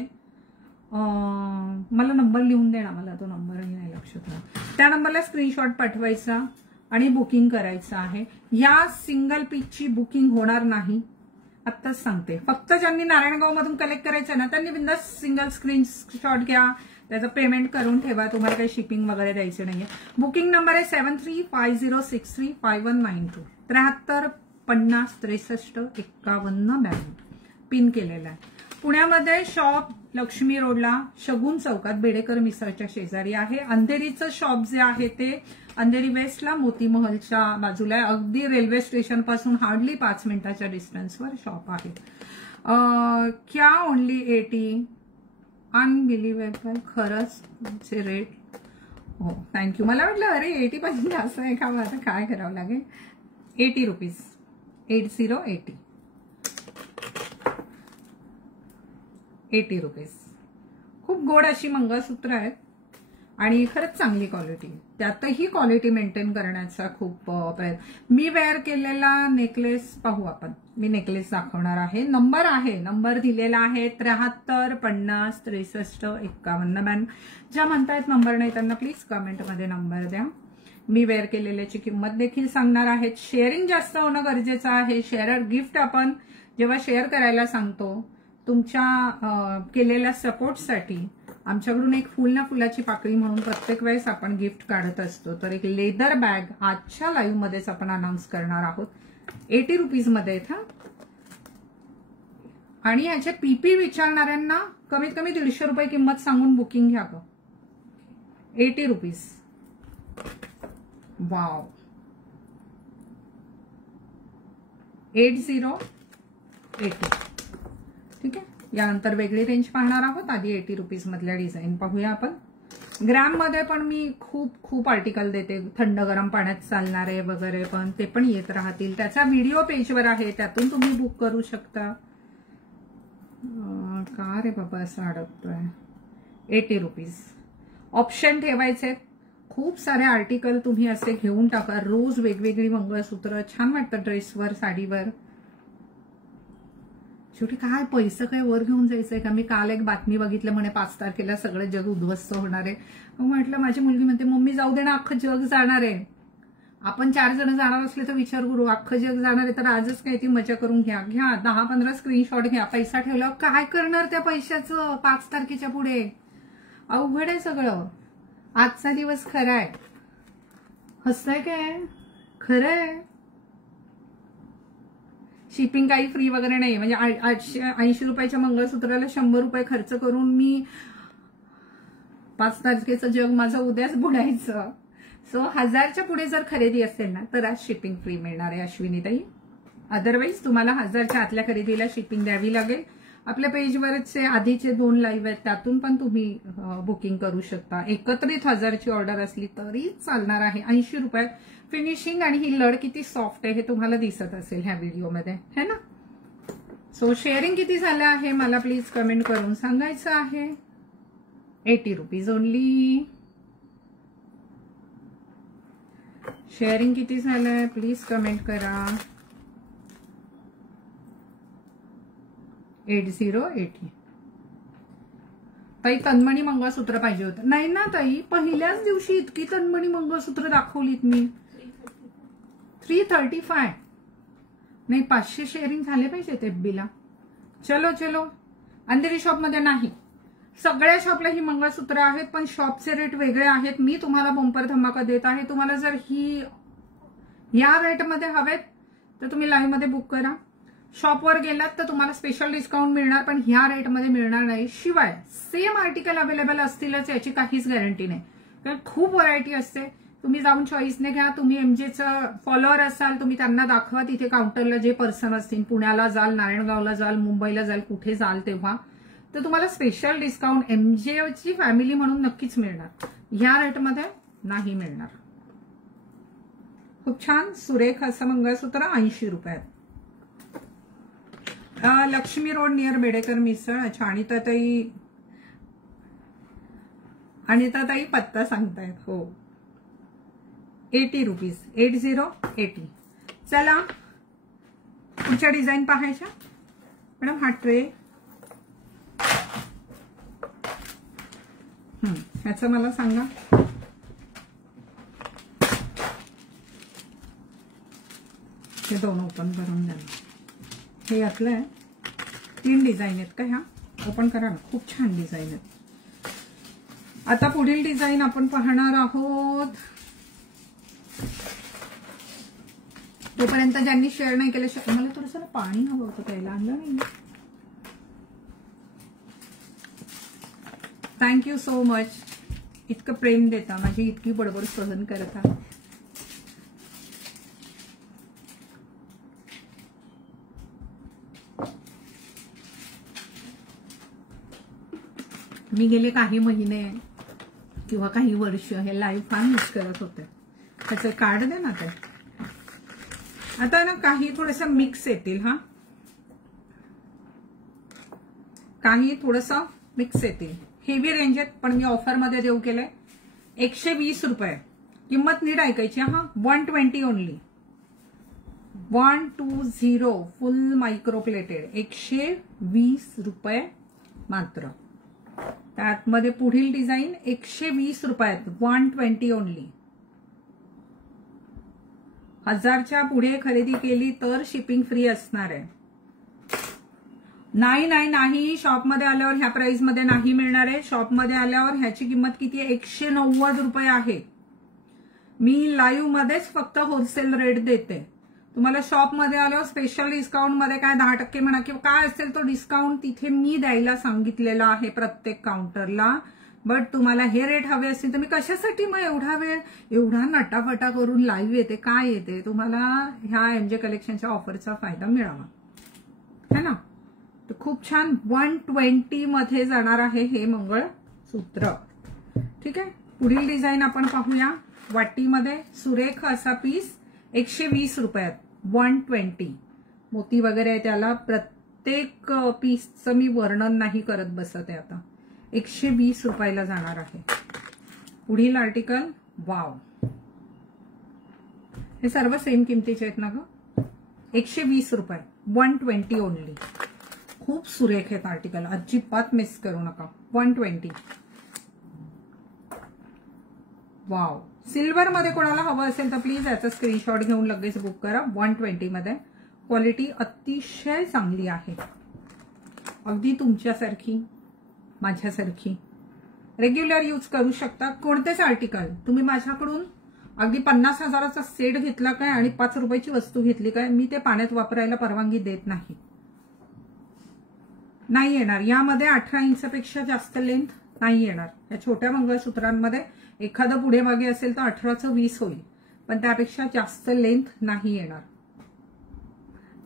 मला नंबर लिहून दे ना, मला तो नंबरही नाही लक्षात राहत. त्या नंबरला स्क्रीनशॉट पाठवायचा आणि बुकिंग करायचं आहे. या सिंगल पीसची बुकिंग होणार नाही, आत्ताच सांगते. फक्त ज्यांनी नारायणगाव मधून कलेक्ट करायचं ना त्यांनी बिंदास सिंगल स्क्रीनशॉट घ्या, त्याचं पेमेंट करून ठेवा. तुम्हाला काही शिपिंग वगैरे द्यायचं नाहीये. बुकिंग नंबर आहे 7350635192. 73 50 63 51 92. पिन केलेला आहे. पुण्यामध्ये शॉप लक्ष्मी रोडला शगुन चौकात बेडेकर मिसळच्या शेजारी आहे. अंधेरीचं शॉप जे आहे ते अंधेरी वेस्टला मोती महलच्या बाजूला आहे. अगदी रेल्वे स्टेशन पासून हार्डली 5 मिनिटाच्या डिस्टन्सवर शॉप आहे. क्या ओनली 80? अनबिलिव्हेबल. खरंच तुमचे रेट. हो थँक्यू. मला वाटलं अरे 80 पासून जास्त आहे का, आता काय करावं लागेल. 80 रुपीज. 8080 80 रुपीज. खूप गोड अशी मंगळसूत्र आहेत आणि खरंच चांगली क्वालिटी. त्यातही क्वालिटी मेंटेन करण्याचा खूप प्रयत्न. मी वेअर केलेला नेकलेस पाहू आपण. मी नेकलेस दाखवणार आहे. नंबर आहे, नंबर दिलेला आहे 73 50 63 51 92. ज्या म्हणतायत नंबर नाही त्यांना प्लीज कमेंटमध्ये नंबर द्या. मी वेअर केलेल्याची किंमत देखील सांगणार आहेत. शेअरिंग जास्त होणं गरजेचं आहे. शेअर गिफ्ट आपण जेव्हा शेअर करायला सांगतो तुमच्या केलेल्या सपोर्टसाठी आमच्याकडून एक फुल ना फुलाची पाकळी म्हणून प्रत्येक वेळेस आपण गिफ्ट काढत असतो. तर एक लेदर बॅग आजच्या लाईव्ह मध्येच आपण अनाउन्स करणार आहोत. 80 रुपीज मध्ये आहेत. आणि याचे पीपी विचारणाऱ्यांना कमीत कमी 150 रुपये किंमत सांगून बुकिंग घ्या. 80 रुपीज. वाव. 8080. ठीक आहे. यानंतर वेगळी रेंज पाहणार आहोत. आधी 80 रुपीज मधल्या डिझाईन पाहूया आपण. ग्रॅम मध्ये पण मी खूप खूप आर्टिकल देते, थंड गरम पाण्यात चालणारे वगैरे, पण ते पण येत राहतील. त्याचा व्हिडिओ पेजवर आहे, त्यातून तुम्ही बुक करू शकता. का रे बाबा असं अडकतोय. 80 रुपीज ऑप्शन ठेवायचे. खूप सारे आर्टिकल तुम्ही असे घेऊन टाका. रोज वेगवेगळी मंगळसूत्र छान वाटतं ड्रेसवर, साडीवर. शेवटी काय पैसे काय वर घेऊन जायचंय का. मी काल एक बातमी बघितलं, म्हणे 5 तारखेला सगळं जग उद्ध्वस्त होणार आहे. मग म्हटलं, माझी मुलगी म्हणते मम्मी जाऊ दे ना, अख्खं जग जाणार आहे. आपण 4 जण जाणार असले तर विचार करू, अख्खं जग जाणार आहे तर आजच काय ती मजा करून घ्या. 10-15 स्क्रीनशॉट घ्या. पैसा ठेवल्यावर काय करणार त्या पैशाचं 5 तारखेच्या पुढे. अवघड आहे सगळं. आजचा दिवस खरा आहे. हसताय काय, खरं आहे. शिपिंग काही फ्री वगैरे नाही. म्हणजे 880 रुपयाच्या मंगळसूत्राला 100 रुपये खर्च करून मी 5 तारखेचं जग माझं उद्याच बुडायचं. सो 1000च्या पुढे जर खरेदी असेल ना तर आज शिपिंग फ्री मिळणार आहे अश्विनीताई. अदरवाईज तुम्हाला 1000च्या आतल्या खरेदीला शिपिंग द्यावी लागेल. आपल्या पेजवरचे आधीचे 2 लाईव्ह आहेत, त्यातून पण तुम्ही बुकिंग करू शकता. एकत्रित 1000ची ऑर्डर असली तरी चालणार आहे. 80 रुपयात फिनिशिंग. आणि ही लड किती सॉफ्ट आहे हे तुम्हाला दिसत असेल ह्या व्हिडिओमध्ये, है ना. सो शेअरिंग किती झालं आहे मला प्लीज कमेंट करून सांगायचं आहे. 80 रुपीज ओनली. शेअरिंग किती झालंय प्लीज कमेंट करा. 8080. ताई तन्मणी मंगळसूत्र पाहिजे होतं. नाही ना ताई, पहिल्याच दिवशी इतकी तन्मणी मंगळसूत्र दाखवलीत मी. 335. नाही 500 शेअरिंग झाले पाहिजे ते FBला. चलो अंधेरी शॉपमध्ये नाही, सगळ्या शॉपला ही मंगळसूत्र आहेत, पण शॉपचे रेट वेगळे आहेत. मी तुम्हाला बंपर धमाका देत आहे. तुम्हाला जर या रेटमध्ये हवेत तर तुम्ही लाईव्ह मध्ये बुक करा. शॉपवर गेलात तर तुम्हाला स्पेशल डिस्काउंट मिळणार, पण ह्या रेटमध्ये मिळणार नाही. शिवाय सेम आर्टिकल अवेलेबल असतीलच याची काहीच गॅरंटी नाही, कारण खूप व्हरायटी असते. तुम्ही जाऊन चॉईसने घ्या. तुम्ही MJचं फॉलोअर असाल, तुम्ही त्यांना दाखवा तिथे काउंटरला जे पर्सन असतील. पुण्याला जाल, नारायणगावला जाल, मुंबईला जाल, कुठे जाल तेव्हा तर तुम्हाला स्पेशल डिस्काउंट MJची फॅमिली म्हणून नक्कीच मिळणार. ह्या रेटमध्ये नाही मिळणार. खूप छान सुरेख असं मंगळसूत्र 80 रुपयात. लक्ष्मी रोड नियर बेडेकर मिसळ. अच्छा, अनिताताई पत्ता सांगतायत. हो 80 रुपीज. 8080. चला पुढच्या डिझाईन पाहायच्या. मॅडम हा ट्रे ह्याचं मला सांगा. हे 2 ओपन करून द्या. हे यातलं आहे. 3 डिझाईन आहेत का ह्या? ओपन करा ना. खूप छान डिझाईन आहेत. आता पुढील डिझाईन आपण पाहणार आहोत. तोपर्यंत ज्यांनी शेअर नाही केले, मला थोडंसं पाणी हवं होतं प्यायला, आणलं नाही. Thank you so much. इतकं प्रेम देता, माझी इतकी बडबड सहन करता. मी गेले काही महिने किंवा काही वर्ष हे लाईव्ह फार मिस करत होते. त्याचं कार्ड दे ना ते. आता ना काही थोडंसं मिक्स येतील. काही थोडंसं मिक्स येतील. हेवी रेंज आहेत, पण मी ऑफरमध्ये देऊ केलंय. 120 रुपये किंमत. नीट ऐकायची. 120 ओनली. 120 फुल मायक्रो प्लेटेड. 120 रुपये मात्र. त्यातमध्ये पुढील डिझाईन 120 रुपयात. 120 ओनली. 1000च्या पुढे खरेदी केली तर शिपिंग फ्री असणार आहे. नाही शॉपमध्ये आल्यावर ह्या प्राइस मध्ये नाही मिळणार आहे. शॉपमध्ये आल्यावर ह्याची किंमत किती आहे? 190 रुपये आहे. मी लाईव्ह मध्येच फक्त होलसेल रेट देते. तुम्हाला शॉपमध्ये आल्यावर स्पेशल डिस्काउंट मध्ये काय 10% म्हणा किंवा काय असेल तो डिस्काउंट तिथे मी द्यायला सांगितलेला आहे प्रत्येक काउंटरला. बट तुम्हाला हे रेट हवे असतील तर मी कशासाठी मग एवढा वेळ एवढा नटाफटा करून लाईव्ह येते? काय येते? तुम्हाला ह्या MJ कलेक्शनच्या ऑफरचा फायदा मिळावा, है ना. तर खूप छान 120 मध्ये जाणार आहे हे मंगळसूत्र. ठीक आहे, पुढील डिझाईन आपण पाहूया. वाटीमध्ये सुरेख असा पीस 120 रुपयात, 120. मोती वगैरे आहे त्याला. प्रत्येक पीसचं मी वर्णन नाही करत बसत आहे आता. 120 रुपयाला जाणार आहे. पुढील आर्टिकल. वाव, हे सर्व सेम किमतीचे आहेत ना ग. 120 रुपये, 120 ओनली. खूप सुरेख आहेत आर्टिकल, अजिबात मिस करू नका. 120. वाव, सिल्वर मध्ये कोणाला हवं असेल तर प्लीज याचा स्क्रीनशॉट घेऊन लगेच बुक करा. 120 मध्ये. क्वालिटी अतिशय चांगली आहे, अगदी तुमच्यासारखी, माझ्यासारखी रेग्युलर यूज करू शकता. कोणतेच आर्टिकल तुम्ही माझ्याकडून अगदी 50,000चा सेट घेतला काय आणि 5 रुपयाची वस्तू घेतली काय, मी ते पाण्यात वापरायला परवानगी देत नाही. नाही येणार यामध्ये. 18 इंचपेक्षा जास्त लेंथ नाही येणार. या छोट्या मंगळसूत्रांमध्ये एखादं पुढे मागे असेल तर 18चं 20 होईल, पण त्यापेक्षा जास्त लेंथ नाही येणार.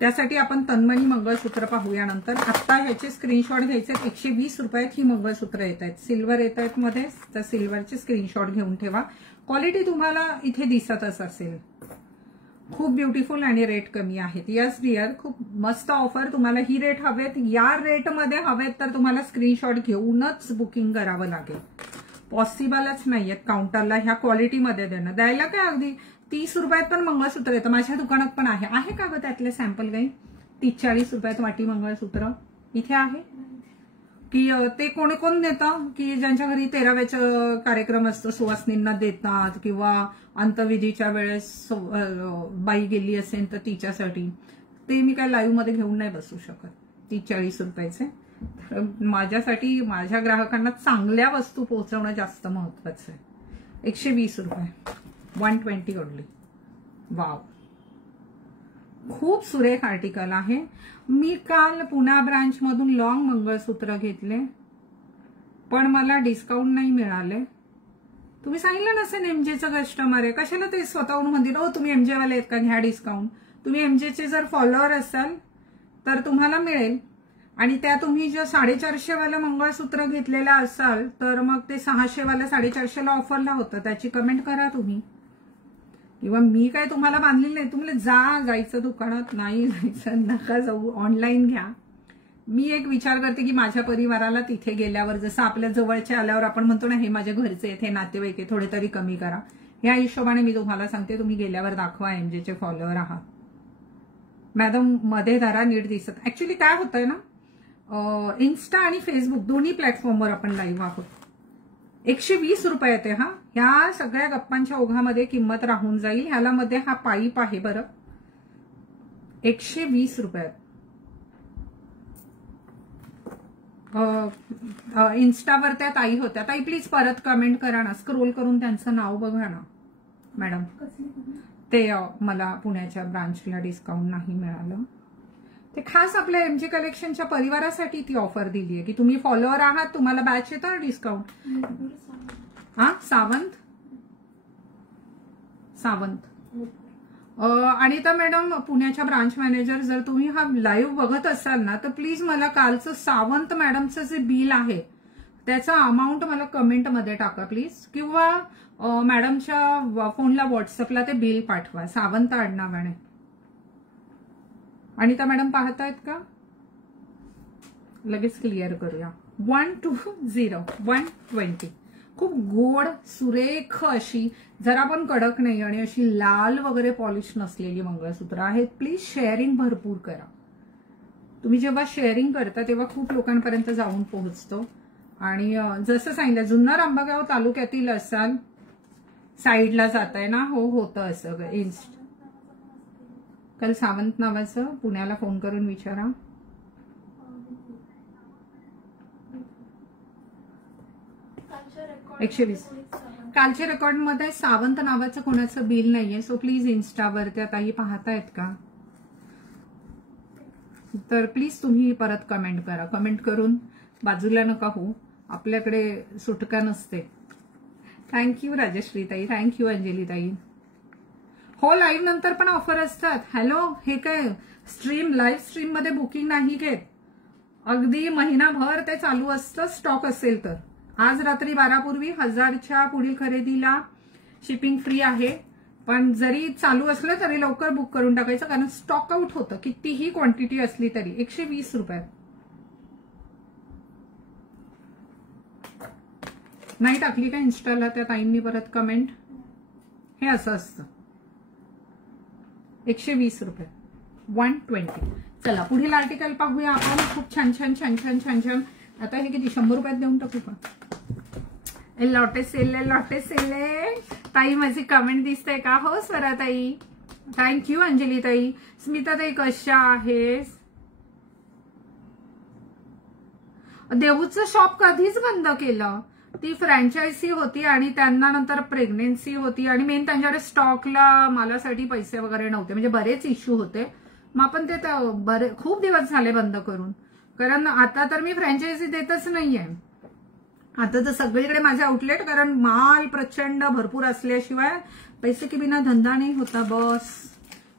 त्यासाठी आपण तन्मणी मंगळसूत्र पाहूया नंतर. आता ह्याचे स्क्रीनशॉट घ्यायचे. 120 रुपयात ही मंगळसूत्र येत आहेत. सिल्वर येत आहेत मध्ये, तर सिल्वरचे स्क्रीनशॉट घेऊन ठेवा. क्वालिटी तुम्हाला इथे दिसतच असेल. खूप ब्युटिफुल आणि रेट कमी आहेत. यस डिअर, खूप मस्त ऑफर. तुम्हाला ही रेट हवेत, या रेटमध्ये हवेत तर तुम्हाला स्क्रीनशॉट घेऊनच बुकिंग करावं लागेल. पॉसिबलच नाहीयेत काउंटरला ह्या क्वालिटीमध्ये देणं. द्यायला काय अगदी 30 रुपयात पण मंगळसूत्र येतं. माझ्या दुकानात पण आहे का ग त्यातले सॅम्पल काही? 30-40 रुपयात वाटी मंगळसूत्र इथे आहे की ते कोण कोण देतं की ज्यांच्या घरी 13व्याचा कार्यक्रम असतो सुवासिनींना देतात, किंवा अंतविधीच्या वेळेस बाई गेली असेल तर तिच्यासाठी. ते मी काय लाईव्ह मध्ये घेऊन नाही बसू शकत. 30-40 रुपयाचे. माझ्यासाठी, माझ्या ग्राहकांना चांगल्या वस्तू पोहोचवणं जास्त महत्वाचं आहे. 120 रुपये, 120 ओनली. वाव, खूप सुरेख आर्टिकल आहे. मी काल पुणा ब्रांच मधून लॉंग मंगळसूत्र घेतले, पण मला डिस्काउंट नाही मिळाले. तुम्ही सांगितलं नसेल एमजेचं कस्टमर आहे, कशाला ते स्वतःहून म्हणतील हो तुम्ही एमजे वाले आहेत का, घ्या डिस्काउंट. तुम्ही एमजेचे जर फॉलोअर असाल तर तुम्हाला मिळेल. आणि त्या तुम्ही जर 450 वाला मंगळसूत्र घेतलेला असाल तर मग ते 600 वाला 450ला ऑफरला होतं. त्याची कमेंट करा तुम्ही. किंवा मी काय तुम्हाला बांधलेलं नाही. तुम्हाला जायचं दुकानात, नाही जायचं नका जाऊ, ऑनलाईन घ्या. मी एक विचार करते की माझ्या परिवाराला तिथे गेल्यावर, जसं आपल्या जवळच्या आल्यावर आपण म्हणतो ना हे माझ्या घरचे येथे नातेवाईक आहे, थोडे तरी कमी करा. या हिशोबाने मी तुम्हाला सांगते, तुम्ही गेल्यावर दाखवा एमजेचे फॉलोअर आहात. मॅडम मध्ये धरा, नीट दिसत. ऍक्च्युली काय होतंय ना, इन्स्टा आणि फेसबुक दोन्ही प्लॅटफॉर्मवर आपण लाईव्ह आहोत. 120 रुपये येते. हा, ह्या सगळ्या गप्पांच्या ओघामध्ये किंमत राहून जाईल. ह्याला मध्ये हा पाईप आहे बरं. 120 रुपयात. इन्स्टावर त्या ताई होत्या. ताई प्लीज परत कमेंट करा ना, स्क्रोल करून त्यांचं नाव बघा ना मॅडम. ते मला पुण्याच्या ब्रांचला डिस्काउंट नाही मिळालं. ते खास आपल्या एमजी कलेक्शनच्या परिवारासाठी ती ऑफर दिली आहे की तुम्ही फॉलोअर आहात, तुम्हाला बॅच येतं डिस्काउंट. हा, सावंत आणि तर मॅडम पुण्याच्या ब्रांच मॅनेजर, जर तुम्ही हा लाईव्ह बघत असाल ना तर प्लीज मला कालचं सावंत मॅडमचं जे बिल आहे त्याचा अमाऊंट मला कमेंटमध्ये टाका प्लीज, किंवा मॅडमच्या फोनला व्हॉट्सअपला ते बिल पाठवा सावंत आडनावाने. अनिता मॅडम पाहतायत का? लगेच क्लिअर करूया. 120, 120. खूप गोड सुरेख अशी, जरा पण कडक नाही आणि अशी लाल वगैरे पॉलिश नसलेली मंगळसूत्र आहेत. प्लीज शेअरिंग भरपूर करा. तुम्ही जेव्हा शेअरिंग करता तेव्हा खूप लोकांपर्यंत जाऊन पोहोचतो. आणि जसं सांगितलं, जुन्नर अंबागाव तालुक्यातील असाल, साईडला जाताय ना, हो होतं असं. काल सावंत नावाचं पुण्याला फोन करून विचारा. कालच्या रेकॉर्डमध्ये सावंत नावाचं कोणाचं बिल नाहीये. सो प्लीज इन्स्टावर त्या ताई पाहतायत का, तर प्लीज तुम्ही परत कमेंट करा. कमेंट करून बाजूला नका हो, आपल्याकडे सुटका नसते. थँक्यू राजश्री ताई, थँक्यू अंजली ताई. हो, लाईव्ह नंतर पण ऑफर असतात. हॅलो, हे काय लाईव्ह स्ट्रीम मध्ये बुकिंग नाही घेत. अगदी महिनाभर ते चालू असतं, स्टॉक असेल तर. आज रात्री 12 पूर्वी 1000च्या पुढील खरेदीला शिपिंग फ्री आहे. पण जरी चालू असलं तरी लवकर बुक करून टाकायचं, कारण स्टॉक आउट होतं कितीही क्वांटिटी असली तरी. 120 रुपये. नाही टाकली का इन्स्टाला त्या ताईंनी परत कमेंट? हे असं असतं. 120 रुपये. 120. चला पुढील आर्टिकल पाहूया आपण. खूप छान छान छान छान छान छान. आता हे किती 100 रुपयात देऊन टाकू का? लॉटे सेले ताई माझी कमेंट दिसते का? हो स्वरा ताई, थँक्यू. अंजली ताई, स्मिता ताई कशा आहेस? देहूचं शॉप कधीच बंद केलं. ती फ्रँचायझी होती आणि त्यांना नंतर प्रेग्नेन्सी होती आणि मेन त्यांच्याकडे स्टॉकला मालासाठी पैसे वगैरे नव्हते, म्हणजे बरेच इश्यू होते. मग आपण ते खूप दिवस झाले बंद करून, कारण आता तर मी फ्रँचायझी देतच नाहीये. आता तर सगळीकडे माझे आउटलेट, कारण माल प्रचंड भरपूर असल्याशिवाय पैसे की बिना धंदा नाही होता. बस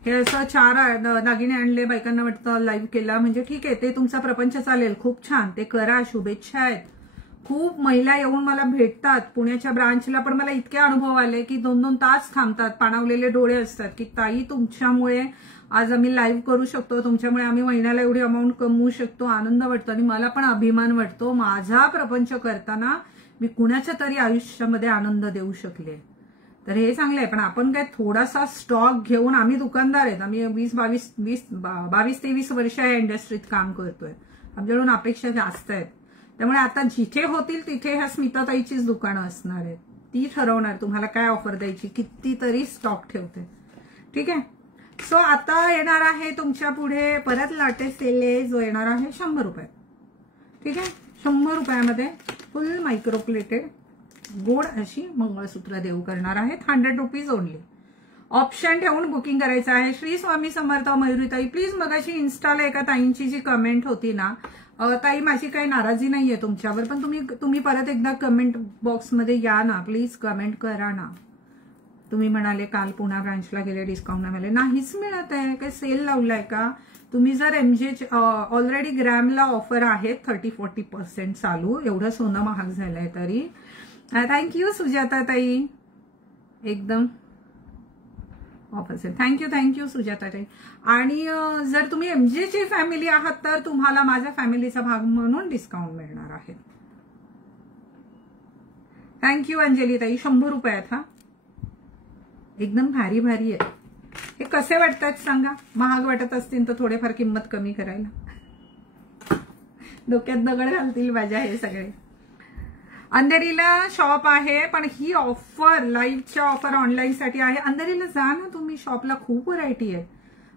हे असं 4 दागिने आणले, बायकांना वाटतं लाईव्ह केला म्हणजे ठीक आहे, ते तुमचा प्रपंच चालेल, खूप छान, ते करा, शुभेच्छा आहेत. खूप महिला येऊन मला भेटतात. पुण्याच्या ब्रांचला पण मला इतके अनुभव आले की 2-2 तास थांबतात, पाणावलेले डोळे असतात की ताई तुमच्यामुळे आज आम्ही लाईव्ह करू शकतो, तुमच्यामुळे आम्ही महिन्याला एवढी अमाऊंट कमवू शकतो. आनंद वाटतो आणि मला पण अभिमान वाटतो. माझा प्रपंच करताना मी कुणाच्या तरी आयुष्यामध्ये आनंद देऊ शकले, तर हे चांगलं आहे. पण आपण काय थोडासा स्टॉक घेऊन, आम्ही दुकानदार आहेत, आम्ही 22-23 वर्ष या इंडस्ट्रीत काम करतोय, आमच्याकडून अपेक्षा जास्त आहेत. त्यामुळे आता जिथे होतील तिथे ह्या स्मिताताईचीच दुकानं असणार आहेत. ती ठरवणार तुम्हाला काय ऑफर द्यायची, कितीतरी स्टॉक ठेवते. ठीक आहे. सो आता येणार आहे तुमच्या पुढे परत लाटे सेले, जो येणार आहे 100 रुपये. ठीक आहे. 100 रुपयामध्ये फुल मायक्रो प्लेटेड गोड अशी मंगळसूत्र देऊ करणार आहेत. 100 रुपीज ओनली. ऑप्शन ठेवून बुकिंग करायचं आहे. श्री स्वामी समर्थ. मयुरीताई प्लीज, मगाशी इन्स्टाला एका ताईंची जी कमेंट होती ना, ताई माझी काही नाराजी नाहीये तुमच्यावर, पण तुम्ही परत एकदा कमेंट बॉक्समध्ये या ना, प्लीज कमेंट करा ना. तुम्ही म्हणाले काल पुन्हा ब्रांचला गेले, डिस्काउंट नाही मिळाले. नाहीच मिळत आहे. काही सेल लावलाय का तुम्ही? जर एमजे ऑलरेडी ग्रॅमला ऑफर आहेत 30-40% चालू, एवढं सोनं महाग झालंय तरी. थँक्यू सुजाता ताई, एकदम ऑफर. थँक्यू सुजाता ताई. आणि जर तुम्ही एमजेची फॅमिली आहात तर तुम्हाला माझ्या फॅमिलीचा भाग म्हणून डिस्काउंट मिळणार आहे. थँक्यू अंजली ताई. 100 रुपयात. हा एकदम भारी भारी आहे. हे कसे वाटतात सांगा? महाग वाटत असतील तर थोडेफार किंमत कमी करायला डोक्यात दगड घालतील माझ्या हे सगळे. अंधेरीला शॉप आहे, पण ही ऑफर लाईव्हच्या ऑफर ऑनलाईन साठी आहे. अंधेरीला जा ना तुम्ही, शॉपला खूप व्हरायटी आहे.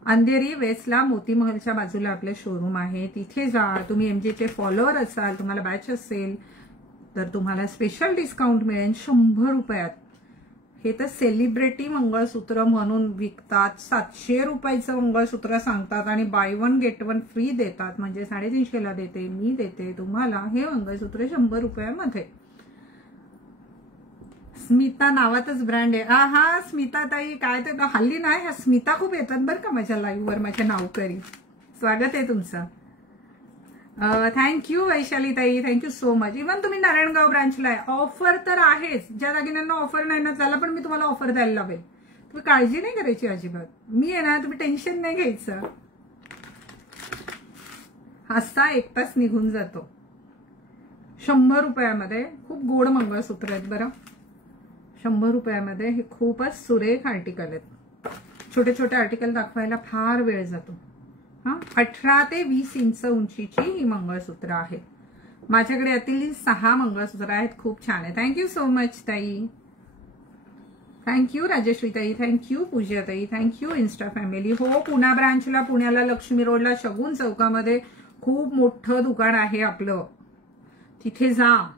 अंधेरी वेस्टला मोती महलच्या बाजूला आपले शोरूम आहे, तिथे जा. तुम्ही एमजेचे फॉलोअर असाल, तुम्हाला बॅच असेल तर तुम्हाला स्पेशल डिस्काउंट मिळेल 100 रुपयात. हे तर सेलिब्रिटी मंगळसूत्र म्हणून विकतात. 700 रुपयाचं मंगळसूत्र सांगतात आणि बाय 1 गेट 1 फ्री देतात, म्हणजे 350ला देते मी, देते तुम्हाला हे मंगळसूत्र 100 रुपयामध्ये. स्मिता नावातच ब्रँड आहे. हा स्मिता ताई, काय ते हल्ली नाही, ह्या स्मिता खूप येतात बरं का माझ्या लाईव्हवर, माझ्या नावकरी. स्वागत आहे तुमचं. थँक्यू वैशाली ताई, थँक्यू सो मच. इव्हन तुम्ही नारायणगाव ब्रांचला आहे, ऑफर तर आहेच. ज्या दागिन्यांना ऑफर नाही ना त्याला पण मी तुम्हाला ऑफर द्यायला लावेल. तुम्ही काळजी नाही करायची अजिबात. मी आहे ना, तुम्ही टेन्शन नाही घ्यायचं. हसता 1 तास निघून जातो. 100 रुपयामध्ये खूप गोड मंगळसूत्र आहेत बरं. 100 रुपयामध्ये हे खूपच सुरेख आर्टिकल आहेत. छोटे छोटे आर्टिकल दाखवायला फार वेळ जातो. 18 ते 20 इंच उंचीची ही मंगळसूत्र आहेत. माझ्याकडे यातील 6 मंगळसूत्र आहेत. खूप छान आहे. थँक्यू सो मच ताई. थँक्यू राजेश्री ताई, थँक्यू पूजा ताई, थँक्यू इन्स्टा फॅमिली. हो, पुणा ब्रांचला, पुण्याला लक्ष्मी रोडला शगुन चौकामध्ये खूप मोठं दुकान आहे आपलं, तिथे जा.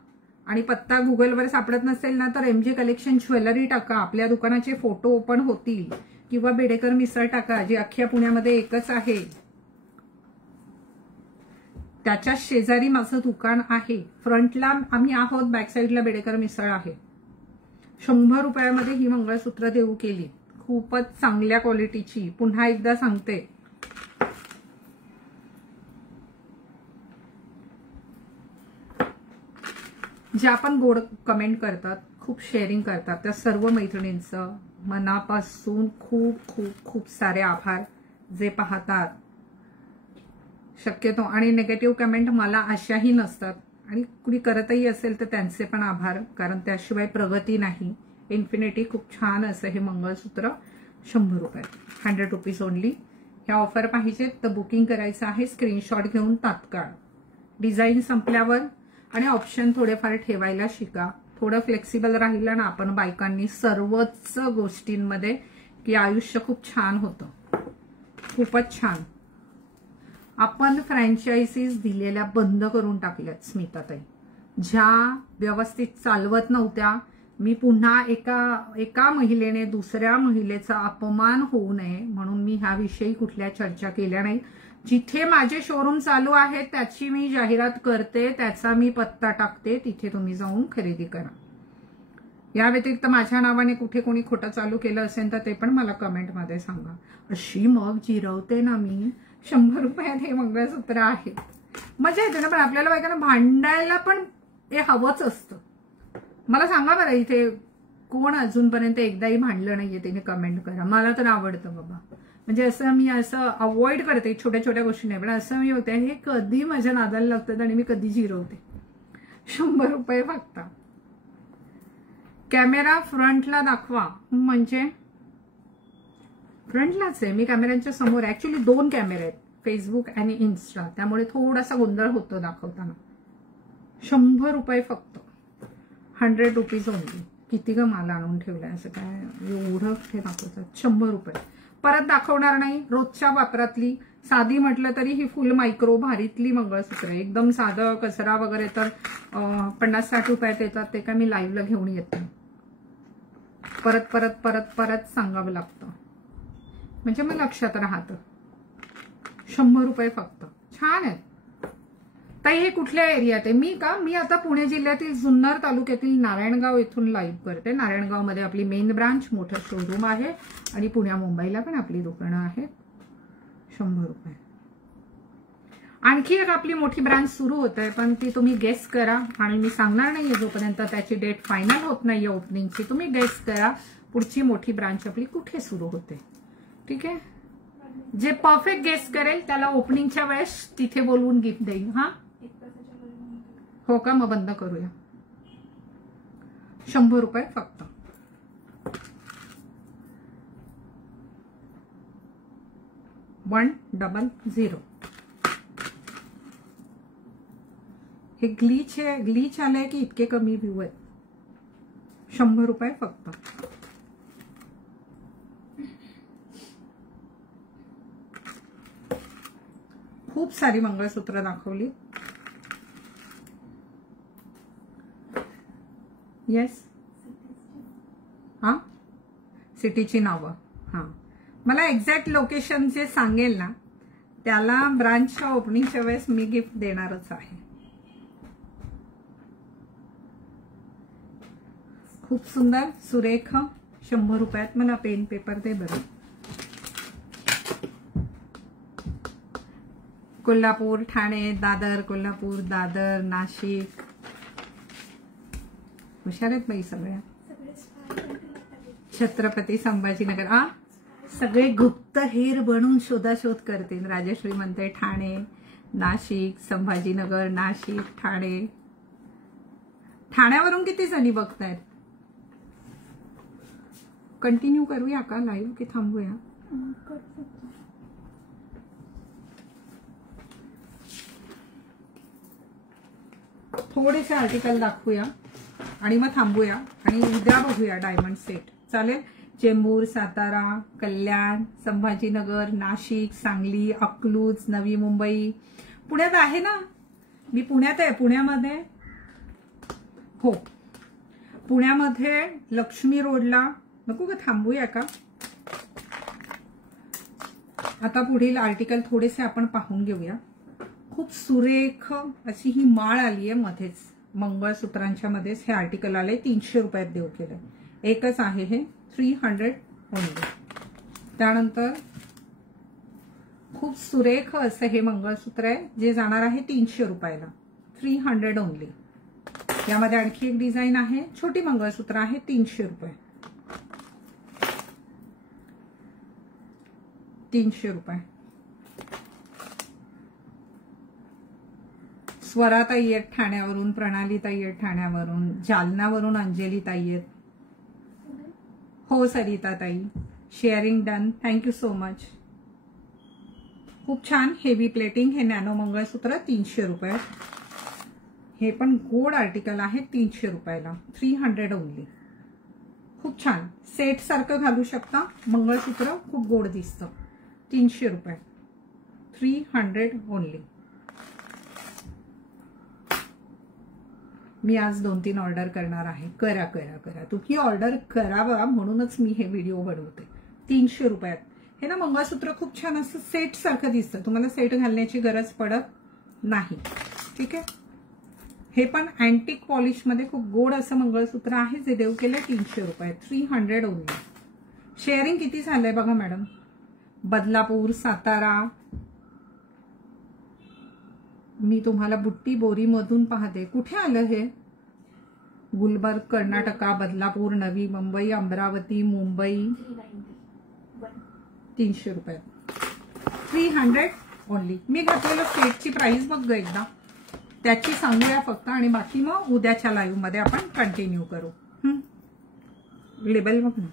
आणि पत्ता गुगलवर सापडत नसेल ना तर एमजे कलेक्शन ज्वेलरी टाका, आपल्या दुकानाचे फोटो ओपन होतील. किंवा बेडेकर मिसळ टाका, जी अख्ख्या पुण्यामध्ये एकच आहे. त्याच्या शेजारी माझं दुकान आहे. फ्रंटला आम्ही आहोत, बॅक साईडला बेडेकर मिसळ आहे. 100 रुपयामध्ये ही मंगळसूत्र देऊ केली, खूपच चांगल्या क्वालिटीची. पुन्हा एकदा सांगते, ज्या पण गोड कमेंट करतात, खूप शेअरिंग करतात, त्या सर्व मैत्रिणींचं मनापासून खूप खूप खूप सारे आभार. जे पाहतात शक्यतो, आणि नेगेटिव्ह कमेंट मला अशाही नसतात, आणि कुणी करतही असेल तर त्यांचे पण आभार, कारण त्याशिवाय प्रगती नाही. इन्फिनिटी खूप छान असं हे मंगळसूत्र 100 रुपये, 100 रुपीज ओनली. ह्या ऑफर पाहिजेत तर बुकिंग करायचं आहे. स्क्रीनशॉट घेऊन तात्काळ. डिझाईन संपल्यावर आणि ऑप्शन थोडेफार ठेवायला शिका. थोडं फ्लेक्सिबल राहिलं ना आपण बायकांनी सर्वच गोष्टींमध्ये, की आयुष्य खूप छान होतं, खूपच छान. आपण फ्रँचायझीज दिलेल्या बंद करून टाकल्यात स्मिताताई, ज्या व्यवस्थित चालवत नव्हत्या. मी पुन्हा एका महिलेने दुसऱ्या महिलेचा अपमान होऊ नये म्हणून मी ह्याविषयी कुठल्या चर्चा केल्या नाही. जिथे माझे शोरूम चालू आहेत त्याची मी जाहिरात करते, त्याचा मी पत्ता टाकते, तिथे तुम्ही जाऊन खरेदी करा. या व्यतिरिक्त माझ्या नावाने कुठे कोणी खोटं चालू केलं असेल तर ते पण मला कमेंटमध्ये सांगा. अशी मग जिरवते ना मी. 100 रुपयात हे मंगळसूत्र आहे. मजा येते ना, पण आपल्याला बायकांना भांडायला पण हे हवंच असतं. मला सांगा बरं, इथे कोण अजूनपर्यंत एकदाही भांडलं नाहीये त्याने कमेंट करा. मला तर आवडतं बाबा. म्हणजे असं मी असं अवॉइड करते छोट्या छोट्या गोष्टी नाही, पण असं मी होते हे कधी माझ्या नादाला लागतात आणि मी कधी जिरवते. 100 रुपये फक्त. कॅमेरा फ्रंटला दाखवा म्हणजे फ्रंटलाच आहे. मी कॅमेऱ्यांच्या समोर. ऍक्च्युली 2 कॅमेरे आहेत, फेसबुक आणि इन्स्टा, त्यामुळे थोडासा गोंधळ होतो दाखवताना. 100 रुपये फक्त. 100 रुपीज ओनली. किती ग माल आणून ठेवलाय असं काय एवढं हे दाखवतात. 100 रुपये. परत दाखवणार नाही. रोजच्या वापरातली साधी म्हटलं तरी ही फुल मायक्रो भारीतली मंगळसूत्र आहे. एकदम साधं कचरा वगैरे तर 50-60 रुपयात येतात, ते काय मी लाईव्हला घेऊन येते. परत परत परत परत सांगावं लागतं म्हणजे मग लक्षात राहतं. 100 रुपये फक्त. छान आहे ताई. हे कुठल्या एरियात आहे? मी आता पुणे जिल्ह्यातील जुन्नर तालुक्यातील नारायणगाव येथून लाईव्ह करते. नारायणगावमध्ये आपली मेन ब्रांच, मोठं शोरूम आहे, आणि पुण्या मुंबईला पण आपली दुकानं आहेत. 100 रुपये. आणखी एक आपली मोठी ब्रांच सुरू होत आहे, पण ती तुम्ही गेस करा, आणि मी सांगणार नाहीये जोपर्यंत त्याची डेट फायनल होत नाहीये ओपनिंगची. तुम्ही गेस करा पुढची मोठी ब्रांच आपली कुठे सुरू होते. ठीक आहे. जे परफेक्ट गेस करेल त्याला ओपनिंगच्या वेळेस तिथे बोलवून गिफ्ट देईल. हा हो का? मग बंद करूया. 100 रुपये फक्त. $100. हे ग्लीच आलंय की इतके कमी व्ह्यू आहेत. 100 रुपये फक्त. खूप सारी मंगळसूत्र दाखवली. येस. हा सिटीची नावं. हा मला एक्झॅक्ट लोकेशन जे सांगेल ना त्याला ब्रांचच्या ओपनिंगच्या वेळेस मी गिफ्ट देणारच आहे. खूप सुंदर सुरेख. 100 रुपयात. मला पेन पेपर दे बरं. कोल्हापूर, ठाणे, दादर, कोल्हापूर, दादर, नाशिक. हुशार आहेत बाई सगळ्या. छत्रपती संभाजीनगर. सगळे गुप्तहेर बनून शोधाशोध करतील. राजश्री म्हणते ठाणे, नाशिक, संभाजीनगर, नाशिक, ठाणे. ठाण्यावरून किती जणी बघतायत? कंटिन्यू करूया का लाईव्ह की थांबूया? थोडेसे आर्टिकल दाखवूया आणि मग थांबूया, आणि उद्या बघूया डायमंड सेट. चालेल. चेंबूर, सातारा, कल्याण, संभाजीनगर, नाशिक, सांगली, अकलूज, नवी मुंबई. पुण्यात आहे ना? मी पुण्यात आहे. पुण्यामध्ये हो, पुण्यामध्ये लक्ष्मी रोडला. नको का थांबूया का? आता पुढील आर्टिकल थोडेसे आपण पाहून घेऊया. खूप सुरेख अशी ही माळ आली आहे मध्येच, मंगळसूत्रांच्या मध्येच हे आर्टिकल आले. 300 रुपयात देऊ केलं. एकच आहे हे. 300 ओनली. त्यानंतर खूप सुरेख असं हे मंगळसूत्र आहे जे जाणार आहे 300 रुपयाला. 300 ओनली. यामध्ये आणखी एक डिझाईन आहे, छोटी मंगळसूत्र आहे, 300 रुपये. 300 रुपये. स्वराताई आहेत ठाण्यावरून, प्रणालीताई आहेत ठाण्यावरून, जालनावरून अंजली ताई आहेत. हो सरिताताई, sharing done, thank you so much. खूप छान हेवी प्लेटिंग. हे नॅनो मंगळसूत्र 300 रुपये. हे पण गोड आर्टिकल आहे, 300 रुपयाला, 300 ओनली. खूप छान सेट सारखं घालू शकता. मंगळसूत्र खूप गोड दिसतं. 300 रुपये, 300 ओनली. मी आज 2-3 ऑर्डर करणार आहे. करा करा करा, तुम्ही ऑर्डर करावा म्हणूनच मी हे व्हिडिओ बनवते. 300 रुपयात. हे ना मंगळसूत्र खूप छान असं सेट सारखं दिसतं. तुम्हाला सेट घालण्याची गरज पडत नाही. ठीक आहे. हे पण अँटिक पॉलिश मध्ये खूप गोड असं मंगळसूत्र आहे, जे देव केलं 300 रुपये, 300 ओनली. शेअरिंग किती झालंय बघा मॅडम. बदलापूर, सातारा. मी तुम्हाला बुट्टी बोरी मधून पाहते. कुठे आलं हे? गुलबर्ग, कर्नाटका, बदलापूर, नवी मुंबई, अमरावती, मुंबई. 300 रुपये, 300 ओनली. मी घातलेलं सेटची प्राइस बघ एकदा, त्याची सांगूया फक्त, आणि बाकी मग उद्याच्या लाईव्ह मध्ये आपण कंटिन्यू करू. लेबल बघ ना.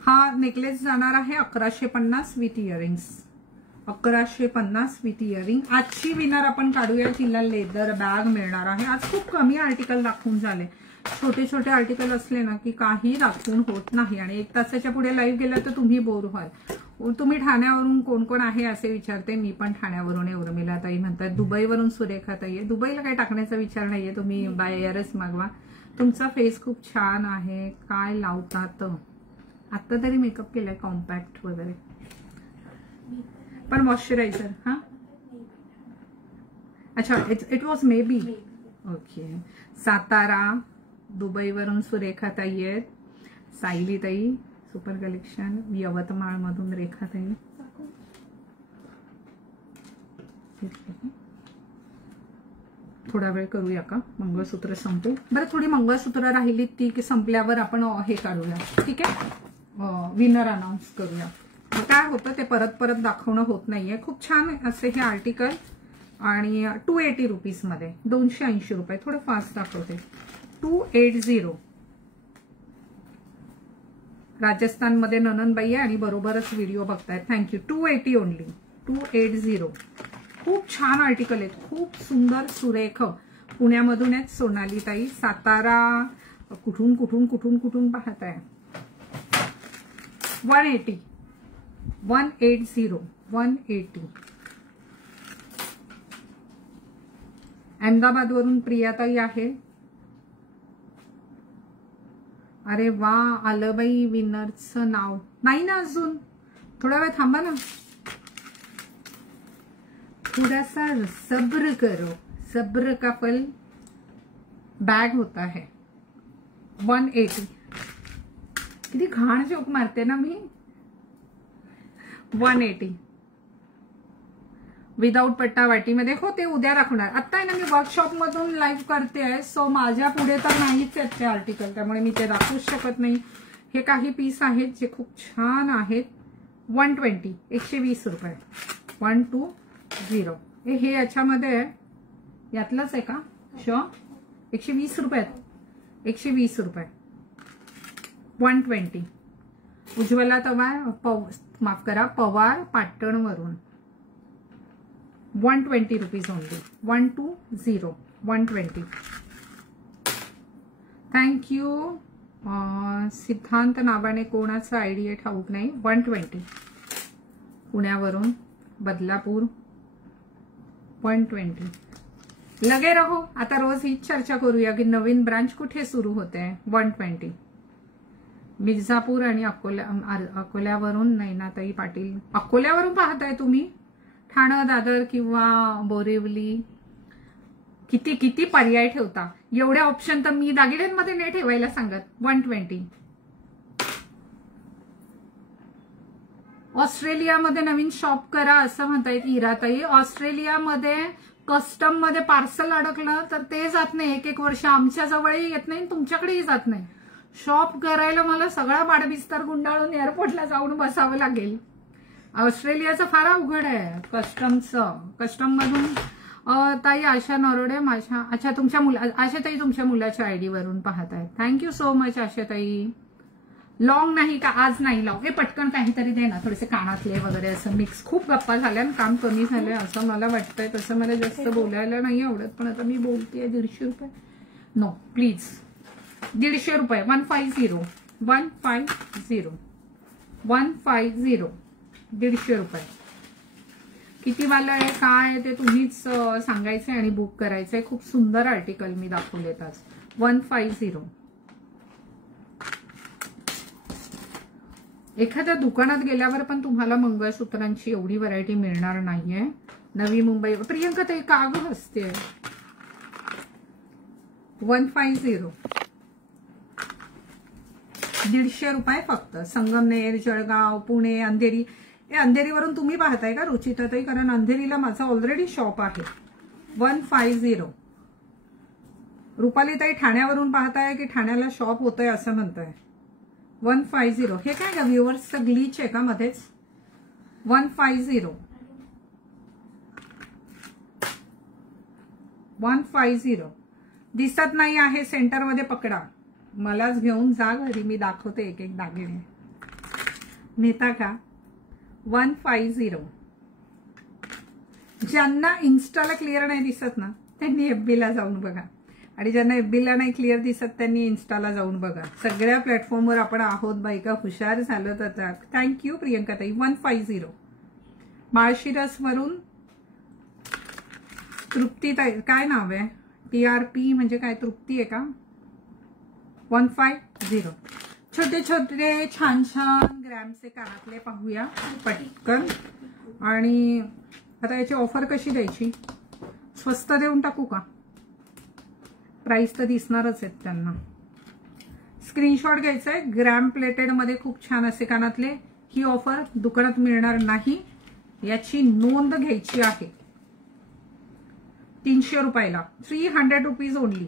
हा नेकलेस जाणार आहे 1150 विथ इयरिंग्स. 1150 with earring. आजची विनर आपण काढूया, तिला लेदर बॅग मिळणार आहे. आज खूप कमी आर्टिकल दाखवून झाले. छोटे छोटे आर्टिकल असले ना की काही दाखवून होत नाही, आणि 1 तासाच्या पुढे लाईव्ह गेलं तर तुम्ही बोर व्हाल. तुम्ही ठाण्यावरून कोण कोण आहे असे विचारते. मी पण ठाण्यावरून आहे. उर्मिला ताई म्हणतात. दुबईवरून सुरेखा ताई आहे. दुबईला काही टाकण्याचा विचार नाहीये, तुम्ही बायरच मागवा. तुमचा फेस खूप छान आहे. काय लावतात? आता तरी मेकअप केलाय, कॉम्पॅक्ट वगैरे, पण मॉइश्चरायझर. हा अच्छा, it was maybe. Okay. Satara, दुबईवरून सुरेखा ताई आहेत. सायली ताई, सुपर कलेक्शन. यवतमाळ मधून रेखा ताई. थोडा वेळ करूया का? मंगळसूत्र संपू. बरं, थोडी मंगळसूत्र राहिली ती की संपल्यावर आपण हे काढूया. ठीक आहे. विनर अनाउन्स करूया. काय होतं ते परत परत दाखवणं होत नाहीये. खूप छान असे हे आर्टिकल, आणि 280 रुपीज मध्ये, 280 रुपये. थोडं फास्ट दाखवते. 280. राजस्थानमध्ये नननबाई आहे आणि बरोबरच व्हिडिओ बघतायत. थँक्यू. 280 ओनली, 280. खूप छान आर्टिकल आहेत, खूप सुंदर सुरेख. पुण्यामधून आहेत सोनाली ताई. सातारा, कुठून कुठून कुठून कुठून पाहताय. 180, 180, 180. अहमदाबादवरून प्रियाताई आहे. अरे वा, आलं बाई विनरचं नाव. नाही ना अजून, थोडा वेळ थांबा ना, थोडासा सब्र करो. सब्र का फल बैग होता है. 180. किती घाण जोक मारते ना मी. 180 विदाउट पट्टा वाटीमध्ये. हो, ते उद्या दाखवणार. आता आहे ना, मी वर्कशॉप मधून लाईव्ह करते, सो माझ्या पुढे तर नाहीच आहेत ते आर्टिकल, त्यामुळे मी ते दाखवूच शकत नाही. हे काही पीस आहेत जे खूप छान आहेत. 120, 120 रुपये. 120. हे याच्यामध्ये आहे, यातलंच आहे का? 120 रुपयात. 120 रुपये. 120. उज्ज्वला माफ करा, पवार पाटणवरून. 120 rupees only. 120, 120. थँक्यू. सिद्धांत नावाने कोणाचा आयडिया ठाऊक नाही. 120. पुण्यावरून, बदलापूर. 120. लगे रहो. आता रोज हीच चर्चा करूया की नवीन ब्रांच कुठे सुरू होते. 120. मिर्झापूर आणि अकोल्यावरून नैनाताई पाटील. अकोल्यावरून पाहताय तुम्ही? ठाणं, दादर किंवा बोरिवली. किती किती पर्याय ठेवता. एवढे ऑप्शन तर मी दागिन्यांमध्ये नाही ठेवायला सांगत. 120. ऑस्ट्रेलियामध्ये नवीन शॉप करा असं म्हणतायत हिराताई. ऑस्ट्रेलियामध्ये कस्टम मध्ये पार्सल अडकलं तर ते जात नाही 1-1 वर्ष. आमच्या जवळही येत नाही, तुमच्याकडेही जात नाही. शॉप करायला मला सगळा बाडबिस्तर गुंडाळून एअरपोर्टला जाऊन बसावं लागेल. ऑस्ट्रेलियाचं फार अवघड आहे कस्टमचं. कस्टम मधून ताई आशा नरोडे माझ्या, अच्छा तुमच्या आशाताई तुमच्या मुलाच्या आयडी वरून पाहतायत. थँक्यू सो मच आशाताई. लॉंग नाही का आज नाही लाव. हे पटकन काहीतरी दे ना, थोडेसे कानातले वगैरे असं मिक्स. खूप गप्पा झाल्या आणि काम कमी झालंय असं मला वाटतंय. तसं मला जास्त बोलायला नाही आवडत, पण आता मी बोलतेय. 150 रुपये नो प्लीज. 150 रुपये. 150 150 150 150 रुपये. किती वाला आहे काय ते तुम्हीच सांगायचंय आणि बुक करायचंय. खूप सुंदर आर्टिकल मी दाखवलेत आज. 150. एखाद्या दुकानात गेल्यावर पण तुम्हाला मंगळसूत्रांची एवढी व्हरायटी मिळणार नाहीये. नवी मुंबई. प्रियंका ते काग हसते. 150. 150 रुपये फक्त. संगमनेर, जळगाव, पुणे, अंधेरी. हे अंधेरीवरून तुम्ही पाहताय का रुचिताताई? कारण अंधेरीला माझा ऑलरेडी शॉप आहे. 150. रुपालीताई ठाण्यावरून पाहताय की ठाण्याला शॉप होतंय असं म्हणताय. 150. हे काय का व्ह्युअर्सचं ग्लिच आहे का मध्येच? 150. 150. दिसत नाही आहे सेंटरमध्ये पकडा. मलाच घेऊन जा घरी, मी दाखवते एक एक दागिने. नेता का? 150. ज्यांना इन्स्टाला क्लिअर नाही दिसत ना त्यांनी एफबीला जाऊन बघा, आणि ज्यांना एफबीला नाही क्लिअर दिसत त्यांनी इन्स्टाला जाऊन बघा. सगळ्या प्लॅटफॉर्मवर आपण आहोत बायका. हुशार झालं तर. थँक्यू प्रियंकाताई. 150. माळशिरसवरून तृप्तीताई. काय नाव आहे? TRP म्हणजे काय? तृप्ती आहे का? 150. छोटे छोटे छान छान ग्रॅमचे कानातले पाहूया पटकन. आणि आता याची ऑफर कशी द्यायची? स्वस्त देऊन टाकू का? प्राइस तर दिसणारच आहेत त्यांना. स्क्रीनशॉट घ्यायचा आहे. ग्रॅम प्लेटेड मध्ये खूप छान असे कानातले. ही ऑफर दुकानात मिळणार नाही, याची नोंद घ्यायची आहे. 300 रुपयाला. 300 रुपीज ओनली.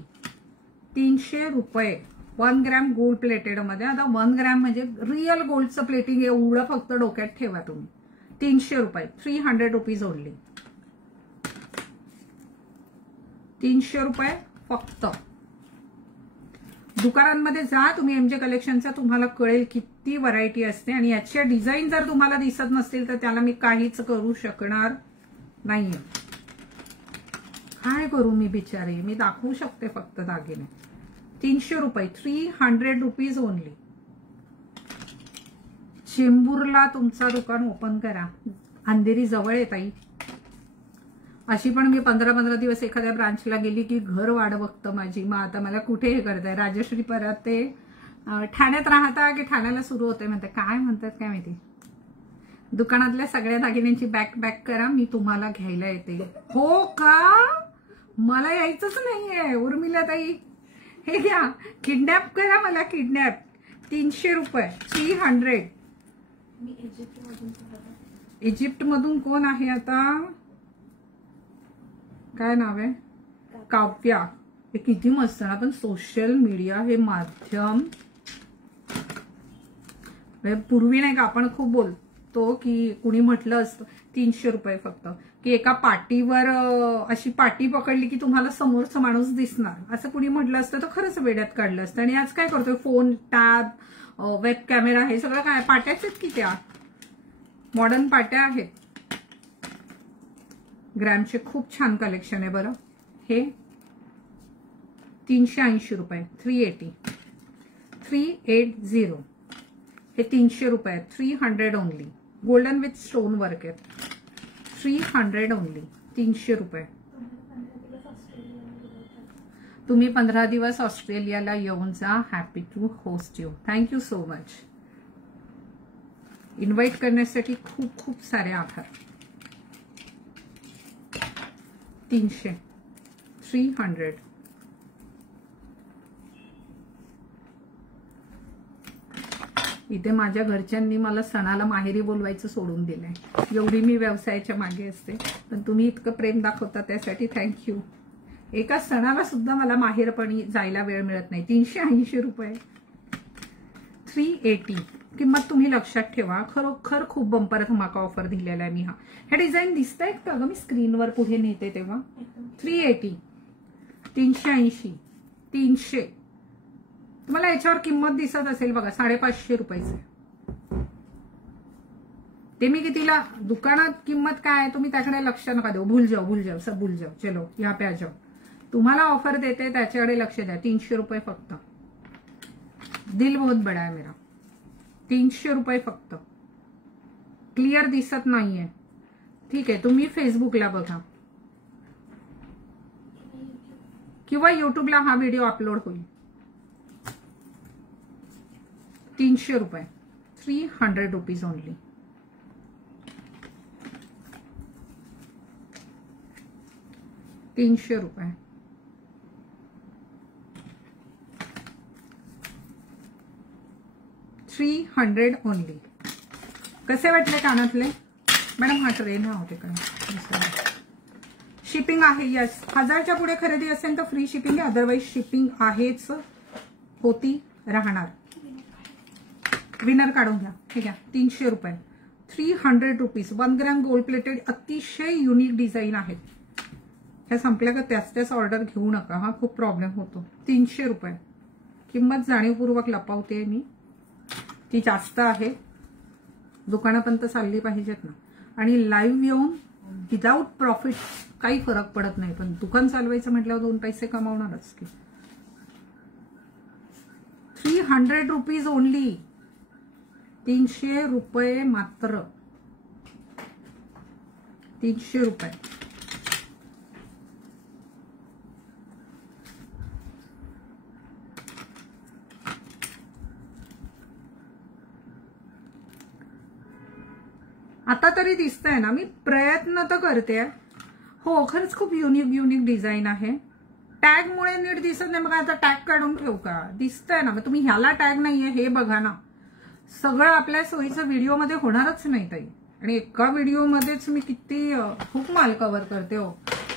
300 रुपये. 1 ग्रॅम गोल्ड प्लेटेड मध्ये. आता 1 ग्रॅम म्हणजे रिअल गोल्डचं प्लेटिंग एवढं फक्त डोक्यात ठेवा तुम्ही. 300 रुपये. 300 रुपीज ओनली. 300 रुपये फक्त. दुकानांमध्ये जा तुम्ही MJ कलेक्शनचा, तुम्हाला कळेल किती व्हरायटी असते. आणि याच्या डिझाईन जर तुम्हाला दिसत नसतील तर त्याला मी काहीच करू शकणार नाहीये. काय करू मी बिचारी? मी दाखवू शकते फक्त दागिने. 300 रुपये. 300 रुपीज ओनली. चेंबूरला तुमचं दुकान ओपन करा. अंधेरी जवळ आहे ताई. अशी पण मी 15-15 दिवस एखाद्या ब्रांचला गेली की घर वाढ बघतं माझी. मग आता मला कुठे हे करताय? राजश्री परत ते ठाण्यात राहता की ठाण्याला सुरू होते म्हणते. काय म्हणतात काय माहिती. दुकानातल्या सगळ्या दागिन्यांची बॅक करा, मी तुम्हाला घ्यायला येते. हो का? मला यायचंच नाहीये. उर्मिला ताई हे घ्या. किडनॅप करा मला. किडनॅप. 300 रुपये. 300. इजिप्त मधून कोण आहे आता? काय नाव आहे? काव्या. हे किती मस्त ना. पण सोशल मीडिया हे माध्यम. पूर्वी नाही का आपण खूप बोलतो की कुणी म्हटलं असतं 300 रुपये फक्त, की एका पाटीवर अशी पाटी पकडली की तुम्हाला समोरचा माणूस दिसणार, असं कुणी म्हटलं असतं तर खरंच वेड्यात काढलं असतं. आणि आज काय करतोय? फोन, टॅब, वेब कॅमेरा, हे सगळं काय पाट्याच आहेत की त्या मॉडर्न पाट्या आहेत. ग्रॅमचे खूप छान कलेक्शन आहे बरं. हे 380 रुपये. 380. 380. हे 300 रुपये. 300 only. Golden with stone work आहे. 300 ओनली. 300 रुपये. तुम्ही 15 दिवस ऑस्ट्रेलियाला येऊन जा. Happy to host you. Thank you so much. Invite करण्यासाठी खूप खूप सारे आभार. 300. 300. इथे माझ्या घरच्यांनी मला सणाला माहेरी बोलवायचं सोडून दिलंय, एवढी मी व्यवसायाच्या मागे असते. पण तुम्ही इतकं प्रेम दाखवता त्यासाठी थँक्यू. एका सणाला सुद्धा मला माहेरपणी जायला वेळ मिळत नाही. 380 रुपये, 380 किंमत तुम्ही लक्षात ठेवा. खरोखर खूप बंपर धमाका ऑफर दिलेला आहे मी. हे डिझाईन दिसतंय का ग? मी स्क्रीनवर पुढे नेते तेव्हा. 380, 380, 300. तुम्हाला याच्यावर किंमत दिसत असेल बघा, 550 रुपयाचे. ते मी कितीला दुकानात किंमत काय आहे तुम्ही त्याकडे लक्ष नका देऊ. भूल जाओ सब भूल जाओ, चलो यहाँ पे आ जाओ. तुम्हाला ऑफर देते त्याच्याकडे लक्ष द्या. 300 रुपये फक्त. दिल बहुत बड़ा है मेरा. 300 रुपये फक्त. क्लिअर दिसत नाहीये, ठीक आहे. तुम्ही फेसबुकला बघा किंवा युट्यूबला हा व्हिडिओ अपलोड होईल. 300 रुपये, 300 रुपीज ओनली. ₹300. $300 ओनली. कसे वाटले कानातले मॅडम? हा ट्रेन हा होते का? शिपिंग आहे. यस, 1000च्या पुढे खरेदी असेल तर फ्री शिपिंग आहे, अदरवाईज शिपिंग आहेच, होती राहणार. विनर काढून घ्या. हे घ्या, 300 रुपये, 300 रुपीज. 1 ग्रॅम गोल्ड प्लेटेड, अतिशय युनिक डिझाईन आहेत. ह्या संपल्या का त्याच ऑर्डर घेऊ नका हा, खूप प्रॉब्लेम होतो. 300 रुपये किंमत जाणीवपूर्वक लपवते मी, ती जास्त आहे. दुकानापर्यंत चालली पाहिजेत ना. आणि लाईव्ह येऊन विदाऊट प्रॉफिट काही फरक पडत नाही, पण दुकान चालवायचं म्हटल्यावर 2 पैसे कमावणारच की. 300 रुपीज ओनली. 300 रुपये मात्र. 300 रुपये. आता तरी दिसतंय ना, मी प्रयत्न तर करते. हो, खरंच खूप युनिक डिझाईन आहे. टॅग मुळे नीट दिसत नाही. मग आता टॅग काढून ठेवू का? दिसतंय ना. मग तुम्ही ह्याला टॅग नाहीये हे बघा ना. सगळं आपल्या सोयीचं व्हिडिओमध्ये होणारच नाही ताई. आणि एका व्हिडिओमध्येच मी किती खूप माल कव्हर करते. हो,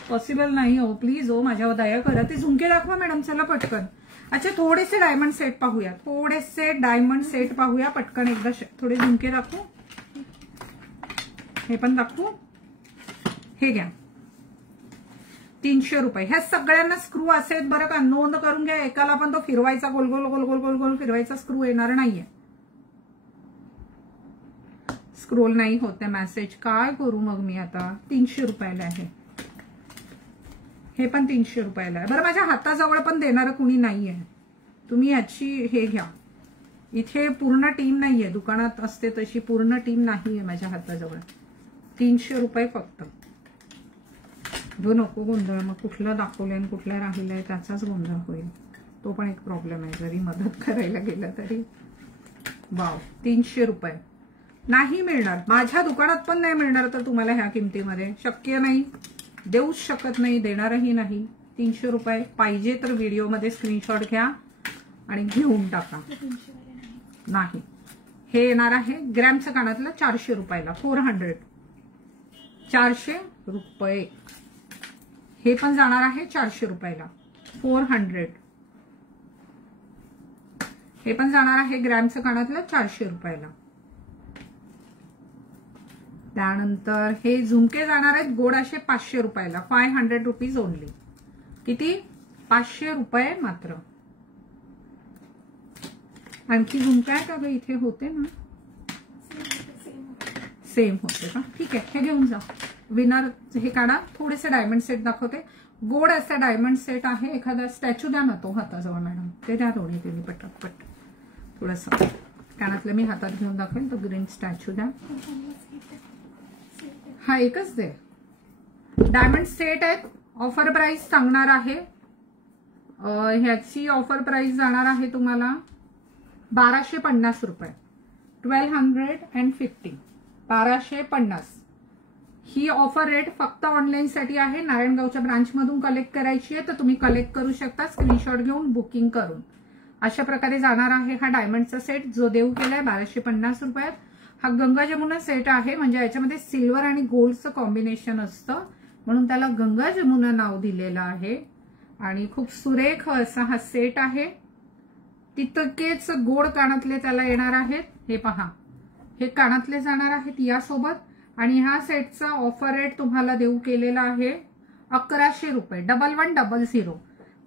पॉसिबल नाही. हो प्लीज, हो माझ्यावर दया करा. ते झुमके दाखवा मॅडम, चला पटकन. अच्छा, थोडेसे डायमंड सेट पाहूया. पटकन एकदा. थोडे झुमके दाखवू, हे पण दाखवू. हे घ्या, 300 रुपये. ह्या सगळ्यांना स्क्रू असेल बरं का, नोंद करून घ्या. एकाला पण तो फिरवायचा, गोल गोल गोल गोल गोल गोल फिरवायचा स्क्रू येणार नाहीये. स्क्रोल नाही होते मेसेज. काय करू मग मी आता? 300 रुपयाला आहे. हे पण 300 रुपयाला आहे. बरं, माझ्या हाताजवळ पण देणारं कुणी नाहीये. तुम्ही याची हे घ्या. इथे पूर्ण टीम नाहीये, दुकानात असते तशी पूर्ण टीम नाहीये माझ्या हाताजवळ. 300 रुपये फक्त. जो नको गोंधळ, मग कुठलं दाखवलंय आणि कुठलं राहिलंय त्याचाच गोंधळ होईल. तो पण एक प्रॉब्लेम आहे, जरी मदत करायला गेलं तरी. वाव, 300 रुपये नाही मिळणार. माझ्या दुकानात पण नाही मिळणार तर तुम्हाला ह्या किमतीमध्ये. शक्य नाही, देऊच शकत नाही, देणारही नाही. 300 रुपये. पाहिजे तर व्हिडिओमध्ये स्क्रीनशॉट घ्या आणि घेऊन टाका. नाही, हे येणार आहे ग्रॅमचं कानातलं 400 रुपयाला. 400 रुपये. हे पण जाणार आहे 400 रुपयाला. 400. हे पण जाणार आहे ग्रॅमचं कानातलं 400 रुपयाला. त्यानंतर हे झुमके जाणार आहेत गोड असे 500 रुपयाला. 500 रुपीज ओनली. किती? 500 रुपये मात्र. आणखी झुमका आहे का ग? इथे होते ना, सेम होते का? ठीक आहे, हे घेऊन जा. विनर हे काढा. थोडेसे डायमंड सेट दाखवते. गोड असा डायमंड सेट आहे. एखादा स्टॅच्यू द्या ना तो हाताजवळ मॅडम. ते द्या दोन्ही तुम्ही पटपट. थोडंसं कानातलं मी हातात घेऊन दाखवेल. तो ग्रीन स्टॅच्यू द्या. हा एकच दे. डायमंड सेट आहेत. ऑफर प्राइस सांगणार आहे. ह्याची ऑफर प्राइस जाणार आहे तुम्हाला 1250 रुपये. 1250. 1250. ही ऑफर रेट फक्त ऑनलाईन साठी आहे. नारायणगावच्या ब्रांच मधून कलेक्ट करायची आहे तर तुम्ही कलेक्ट करू शकता स्क्रीनशॉट घेऊन बुकिंग करून. अशा प्रकारे जाणार आहे हा डायमंडचा सेट जो देऊ केलाय 1250 रुपयात. हा गंगा जमुना सेट आहे, म्हणजे याच्यामध्ये सिल्वर आणि गोल्डचं कॉम्बिनेशन असतं म्हणून त्याला गंगा जमुना नाव दिलेलं आहे. आणि खूप सुरेख असा हा सेट आहे. तितकेच गोड कानातले त्याला येणार आहेत. हे पहा, हे कानातले जाणार आहेत यासोबत. आणि ह्या सेटचा ऑफर रेट तुम्हाला देऊ केलेला आहे 1100 रुपये. 1100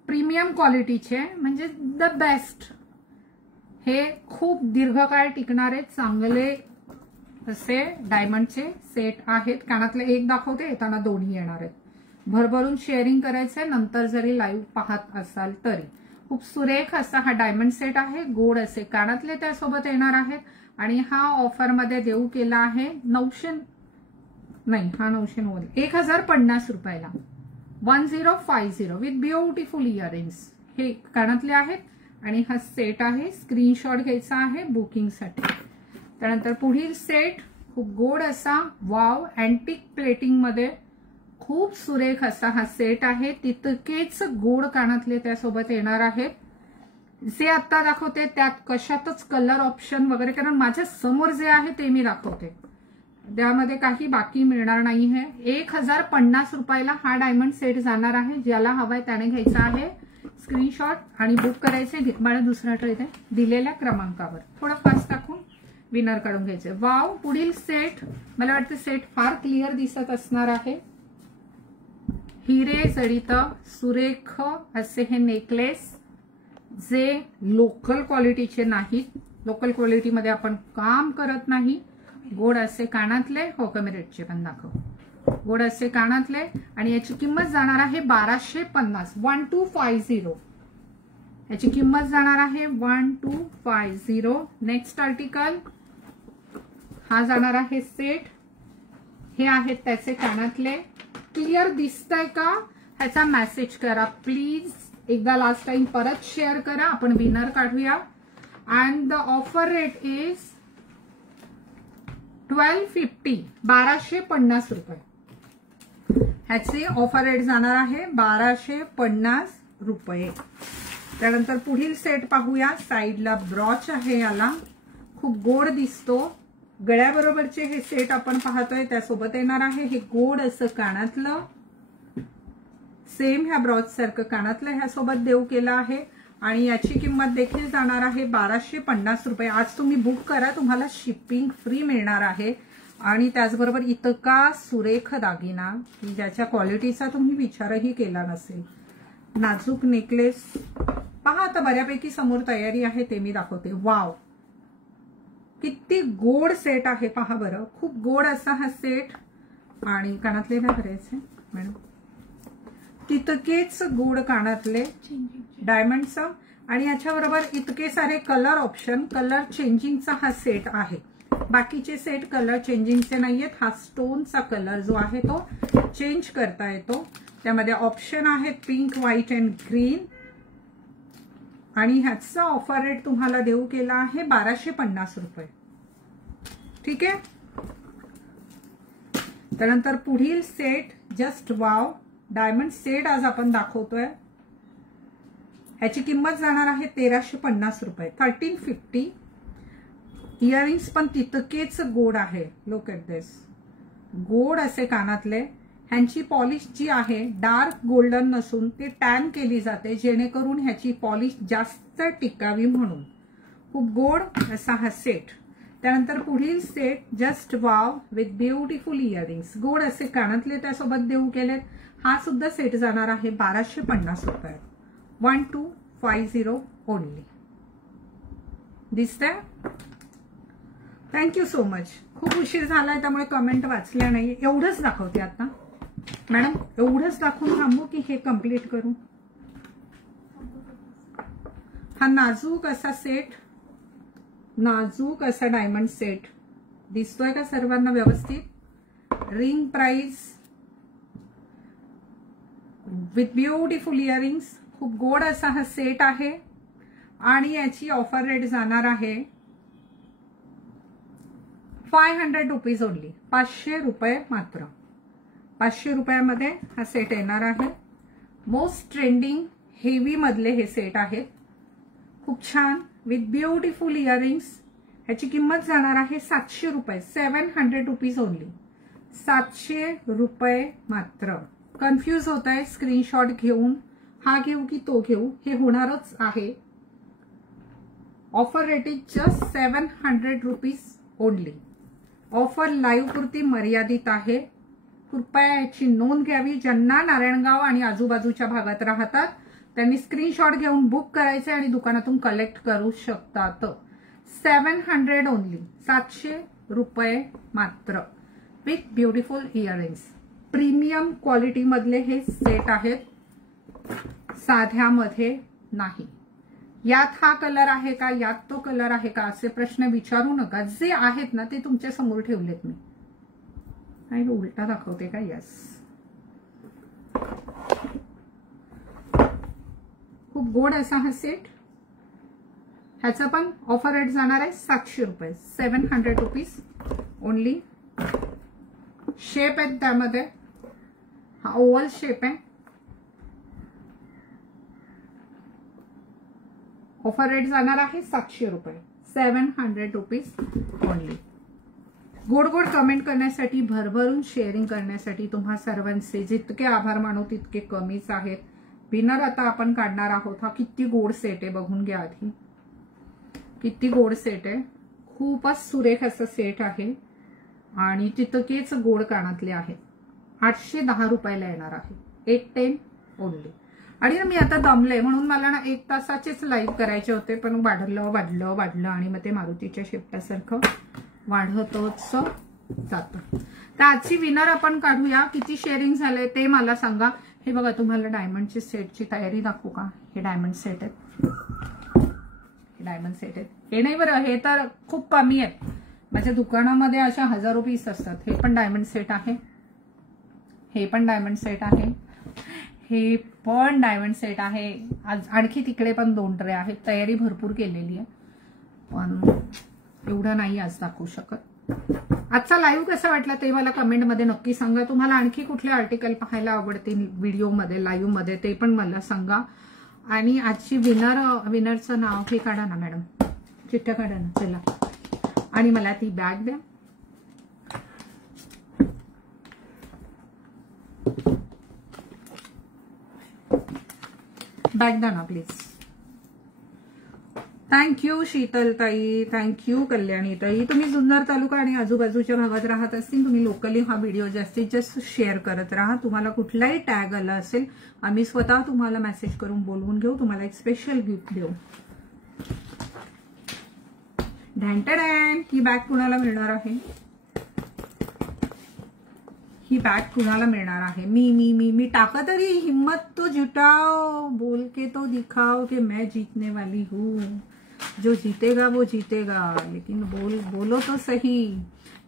प्रीमियम क्वालिटीचे, म्हणजे द बेस्ट. हे खूप दीर्घकाळ टिकणारे चांगले असे डायमंडचे सेट आहेत. कानातले एक दाखवते, येताना दोन्ही येणार आहेत. भरभरून शेअरिंग करायचंय नंतर जरी लाईव्ह पाहत असाल तरी. खूप सुरेख असा हा डायमंड सेट आहे. गोड असे कानातले त्यासोबत येणार आहेत. आणि हा ऑफर मध्ये देऊ केला आहे 1050 रुपयाला. 1050 विथ ब्युटिफुल इयरिंग्स. हे कानातले आहेत आणि हा सेट आहे. स्क्रीनशॉट घ्यायचा आहे बुकिंगसाठी. त्यानंतर पुढील सेट खूप गोड असा वाव अँटिक प्लेटिंग मध्ये खूप सुरेख असा हा सेट आहे. तितकेच गोड कानातले त्यासोबत येणार आहेत. जे आता दाखवते त्यात कशातच कलर ऑप्शन वगैरे, कारण माझ्या समोर जे आहे ते मी दाखवते, त्यामध्ये काही बाकी मिळणार नाहीये. 1050 रुपयाला हा डायमंड सेट जाणार आहे. ज्याला हवाय त्याने घ्यायचा आहे स्क्रीनशॉट आणि बुक करायचे. मला दुसरा ट्रेड आहे दिलेल्या क्रमांकावर. थोडं फास्ट टाकून विनर काढून घ्यायचे. वाव, पुढील सेट मला वाटतं सेट फार क्लिअर दिसत असणार आहे. हिरे जडित सुरेख असे हे नेकलेस, जे लोकल क्वालिटीचे नाहीत. लोकल क्वालिटीमध्ये आपण काम करत नाही. गोड असे कानातले, हो कमी रेटचे पण दाखव. गोड असे कानातले आणि याची किंमत जाणार आहे 1250. 1250 याची किंमत जाणार आहे 1250. नेक्स्ट आर्टिकल हा जाणार आहे सेट. हे आहेत त्याचे कानातले. क्लिअर दिसतंय का ह्याचा मेसेज करा प्लीज. एकदा लास्ट टाइम परत शेअर करा. आपण विनर काढूया. And the offer rate is 1250. 1250 रुपये ह्याची ऑफर रेट जाणार आहे 1250 रुपये. त्यानंतर पुढील सेट पाहूया. साईडला ब्रॉच आहे, याला खूप गोड दिसतो. गळ्याबरोबरचे हे सेट आपण पाहतोय त्यासोबत येणार आहे. हे गोड असं कानातलं, सेम ह्या ब्रॉच सारखं कानातलं ह्यासोबत देऊ केलं आहे. आणि याची किंमत देखील जाणार आहे 1250 रुपये. आज तुम्ही बुक करा, तुम्हाला शिपिंग फ्री मिळणार आहे. आणि त्याचबरोबर इतका सुरेख दागिना की ज्याच्या क्वालिटीचा तुम्ही विचारही केला नसेल. नाजूक नेकलेस पहा. आता बऱ्यापैकी समोर तयारी आहे ते मी दाखवते. वाव, किती गोड सेट आहे पहा बरं. खूप गोड असा हा सेट. आणि कानातले नाही करायचे मॅडम, तितकेच गोड कानातले डायमंडचं. आणि याच्याबरोबर इतके सारे कलर ऑप्शन, कलर चेंजिंगचा हा सेट आहे. बाकीचे सेट कलर चेंजिंगचे नाहीयेत. हा स्टोनचा कलर जो आहे तो चेंज करता येतो. त्यामध्ये ऑप्शन आहेत पिंक, व्हाईट अँड ग्रीन. आणि ह्याचा ऑफर रेट तुम्हाला देऊ केला आहे 1250 रुपये. ठीक आहे. त्यानंतर पुढील set just wow diamond set आज आपण दाखवतोय. ह्याची किंमत जाणार आहे 1350 रुपये. 1350. इयरिंग्स पण तितकेच गोड आहे. लुक ॲट दिस. गोड असे कानातले. ह्यांची पॉलिश जी आहे डार्क गोल्डन नसून ते टॅन केली जाते, जेणेकरून ह्याची पॉलिश जास्त टिकावी म्हणून. खूप गोड असा हा सेट. त्यानंतर पुढील set just wow with beautiful earrings. गोड असे कानातले त्यासोबत देऊ केलेत. हा सुद्धा सेट जाणार आहे 1250 रुपये. 1250 ओनली. दिसतंय. Thank you so much. खूप उशीर झालाय त्यामुळे कमेंट वाचल्या नाही. एवढंच दाखवते आता मॅडम, एवढंच दाखवून थांबू की हे कम्प्लीट करू. हा नाजूक असा सेट, नाजूक असा डायमंड सेट दिसतोय का सर्वांना व्यवस्थित. Ring price with beautiful earrings. खूप गोड असा हा सेट आहे. आणि याची ऑफर रेट जाणार आहे 500 रुपीज ओनली. 500 रुपये मात्र. 500 रुपयामध्ये हा सेट येणार आहे. मोस्ट ट्रेंडिंग हेवी मधले हे सेट आहेत. खूप छान विथ ब्युटिफुल इयरिंग्स. ह्याची किंमत जाणार आहे 700 रुपये. 700 रुपीज ओनली. 700 रुपये मात्र. कन्फ्यूज होत आहे स्क्रीनशॉट घेऊन हा घेऊ की तो घेऊ, हे होणारच आहे. Offer rate is just 700 rupees only. Offer live पुरती मर्यादित आहे. कृपया याची नोंद घ्यावी. ज्यांना नारायणगाव आणि आजूबाजूच्या भागात राहतात त्यांनी स्क्रीनशॉट घेऊन बुक करायचे आणि दुकानातून कलेक्ट करू शकतात. 700 ओनली. 700 रुपये मात्र with beautiful earrings. Premium quality मधले हे सेट आहेत, साध्यामध्ये नाही. यात हा कलर आहे का, यात तो कलर आहे का असे प्रश्न विचारू नका. जे आहेत ना ते तुमच्या समोर ठेवलेत मी. नाही उलटा दाखवते का. यस, खूप गोड असा हा सेट. ह्याचा पण ऑफर रेट जाणार आहे 700 रुपये. 700 रुपीज ओनली. शेप आहेत त्यामध्ये. हा ओव्हल शेप आहे. ऑफर रेट जाणार आहे 700 रुपये. 700 रुपीज ओनली. गोड गोड कमेंट करण्यासाठी, भरभरून शेअरिंग करण्यासाठी तुम्हा सर्वांचे जितके आभार मानू तितके कमीच आहेत. विनर आता आपण काढणार आहोत. हा किती गोड सेट आहे बघून घ्या आधी. किती गोड सेट आहे. खूपच सुरेख असं सेट आहे आणि तितकेच गोड कानातले आहेत. 810 रुपयाला येणार आहे. 810 ओनली. आणि मी आता दमले म्हणून मला ना 1 तासाचेच लाईव्ह करायचे होते, पण वाढलं आणि मग ते मारुतीच्या शेपटासारखं वाढतच जातं. तर आजची विनर आपण काढूया. किती शेअरिंग झाले ते मला सांगा. हे बघा, तुम्हाला डायमंडची सेटची तयारी दाखवू का. हे डायमंड सेट आहेत. डायमंड सेट आहेत. हे नाही बरं, हे तर खूप कमी आहेत. माझ्या दुकानामध्ये अशा हजारो पीस असतात. हे पण डायमंड सेट आहे. हे पण डायमंड सेट आहे. हे पण डायमंड सेट आहे. आज आणखी तिकडे पण 2 ट्रे आहेत. तयारी भरपूर केलेली आहे, पण एवढं नाही आज दाखवू शकत. आजचा लाईव्ह कसा वाटला ते मला कमेंटमध्ये नक्की सांगा. तुम्हाला आणखी कुठले आर्टिकल पाहायला आवडतील व्हिडिओमध्ये, लाईव्हमध्ये ते पण मला सांगा. आणि आजची विनरचं नाव हे काढा ना मॅडम, चिठ्ठ्या काढा ना चला. आणि मला ती बॅग द्या. बॅग द्या ना प्लीज. थँक्यू शीतलताई, थँक्यू कल्याणीताई. तुम्ही जुन्नर तालुका आणि आजूबाजूच्या भागात राहत असतील, तुम्ही लोकली हा व्हिडिओ जास्तीत जास्त शेअर करत राहा. तुम्हाला कुठलाही टॅग आला असेल, आम्ही स्वतः तुम्हाला मेसेज करून बोलवून घेऊ. तुम्हाला एक स्पेशल गिफ्ट देऊ. ढॅन्टॅन. ही बॅग कुणाला मिळणार आहे. ही बॅग कुणाला मिळणार आहे. मी टाका तरी. हिम्मत तो जुटाओ, बोल के तो दिखाओ कि मैं जीतने वाली हूँ. जो जीतेगा वो जीतेगा, लेकिन बोलो तो सही.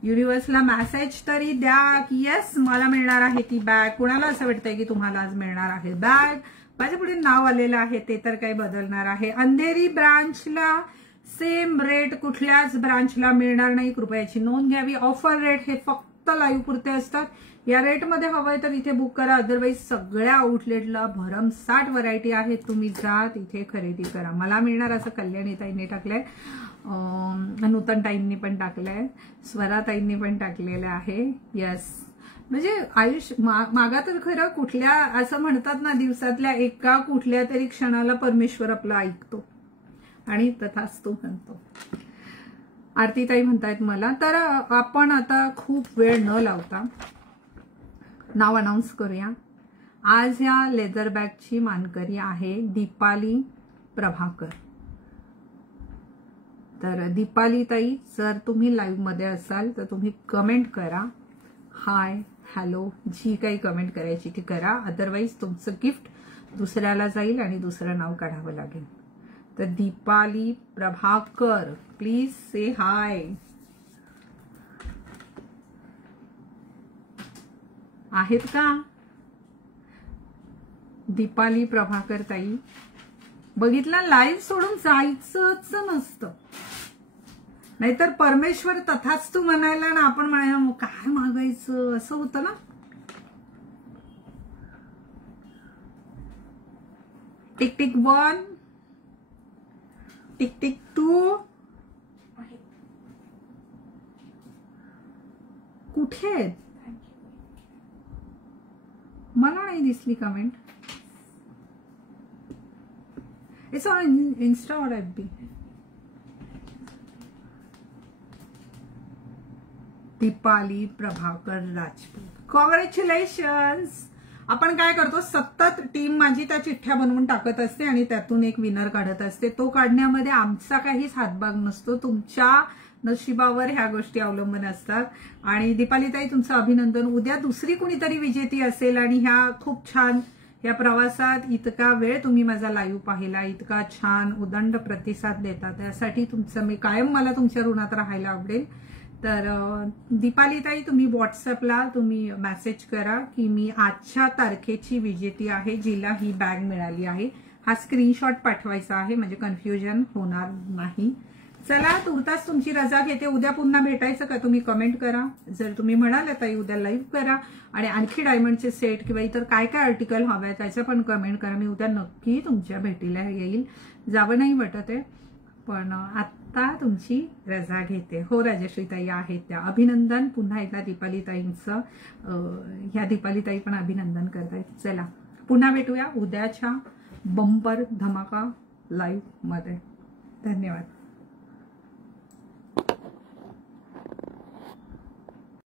युनिव्हर्सला मेसेज तरी द्या की येस मला मिळणार आहे ती बॅग. कुणाला असं वाटतंय की तुम्हाला आज मिळणार आहे बॅग. माझ्या पुढे नाव आलेलं आहे ते तर काही बदलणार आहे. अंधेरी ब्रांचला सेम रेट कुठल्याच ब्रांचला मिळणार नाही. कृपया याची नोंद घ्यावी. ऑफर रेट हे फक्त लाईव्ह पुरते असतात. या रेटमध्ये हवंय तर इथे बुक करा. अदरवाईज सगळ्या आउटलेटला भरमसाठ व्हरायटी आहे. तुम्ही जा तिथे खरेदी करा. मला मिळणार असं कल्याणीताईंनी टाकलंय, नूतनताईंनी पण टाकलंय, स्वराताईंनी पण टाकलेलं आहे. यस, म्हणजे आयुष्य मागा तर खरं कुठल्या असं म्हणतात ना, दिवसातल्या एका कुठल्या तरी क्षणाला परमेश्वर आपला ऐकतो आणि तथास्तु म्हणतो. आरतीताई म्हणतायत मला. तर आपण आता खूप वेळ न लावता नाव अनाउन्स करूया. आज या लेदर बॅगची मानकरी आहे दीपाली प्रभाकर. तर दीपाली ताई, जर तुम्ही लाईव्ह मध्ये असाल तर तुम्ही कमेंट करा. हाय, हॅलो, जी काही कमेंट करायची ती करा. अदरवाईज तुमचं गिफ्ट दुसऱ्याला जाईल आणि दुसरं नाव काढावं लागेल. तर दीपाली प्रभाकर, प्लीज से हाय. आहेत का दीपाली प्रभाकर ताई? बघितला, लाईव्ह सोडून जायचंच नसतं, नाहीतर परमेश्वर तथास्तु म्हणायला ना आपण म्हणायला काय मागायचं असं होतं ना. टिक टिक 1 टिक टिक 2 कुठे आहेत? मला नाही दिसली कमेंट. इट्स ऑन इन्स्टा और FB. दीपाली प्रभाकर राजपूत, कॉंग्रॅच्युलेशन्स. आपण काय करतो, सतत टीम माझी त्या चिठ्ठ्या बनवून टाकत असते आणि त्यातून एक विनर काढत असते. तो काढण्यामध्ये आमचा काहीच हातभाग नसतो. तुमच्या नशिबावर ह्या गोष्टी अवलंबून असतात. आणि दीपालीताई तुमचं अभिनंदन. उद्या दुसरी कुणीतरी विजेती असेल आणि ह्या खूप छान या प्रवासात इतका वेळ तुम्ही माझा लाईव्ह पाहिला, इतका छान उदंड प्रतिसाद देता, त्यासाठी तुमचं मी कायम मला तुमच्या ऋणात राहायला आवडेल. तर दीपालीताई तुम्ही व्हॉट्सअपला तुम्ही मेसेज करा की मी आजच्या तारखेची विजेती आहे जिला ही बॅग मिळाली आहे. हा स्क्रीनशॉट पाठवायचा आहे म्हणजे कन्फ्युजन होणार नाही. चला, तुर्तास तुमची रजा घेते. उद्या पुन्हा भेटायचं का तुम्ही कमेंट करा. जर तुम्ही म्हणाले ताई उद्या लाईव्ह करा आणि आणखी डायमंडचे सेट किंवा इतर काय काय आर्टिकल हवंय त्याचं पण कमेंट करा. मी उद्या नक्की तुमच्या भेटीला येईल. जावं नाही वाटत आहे, पण आता तुमची रजा घेते. हो राजश्रीताई आहेत त्या. अभिनंदन पुन्हा एकदा दीपालीताईंचं. ह्या दीपालीताई पण अभिनंदन करतायत. चला पुन्हा भेटूया उद्याच्या बंपर धमाका लाईव्ह मध्ये. धन्यवाद.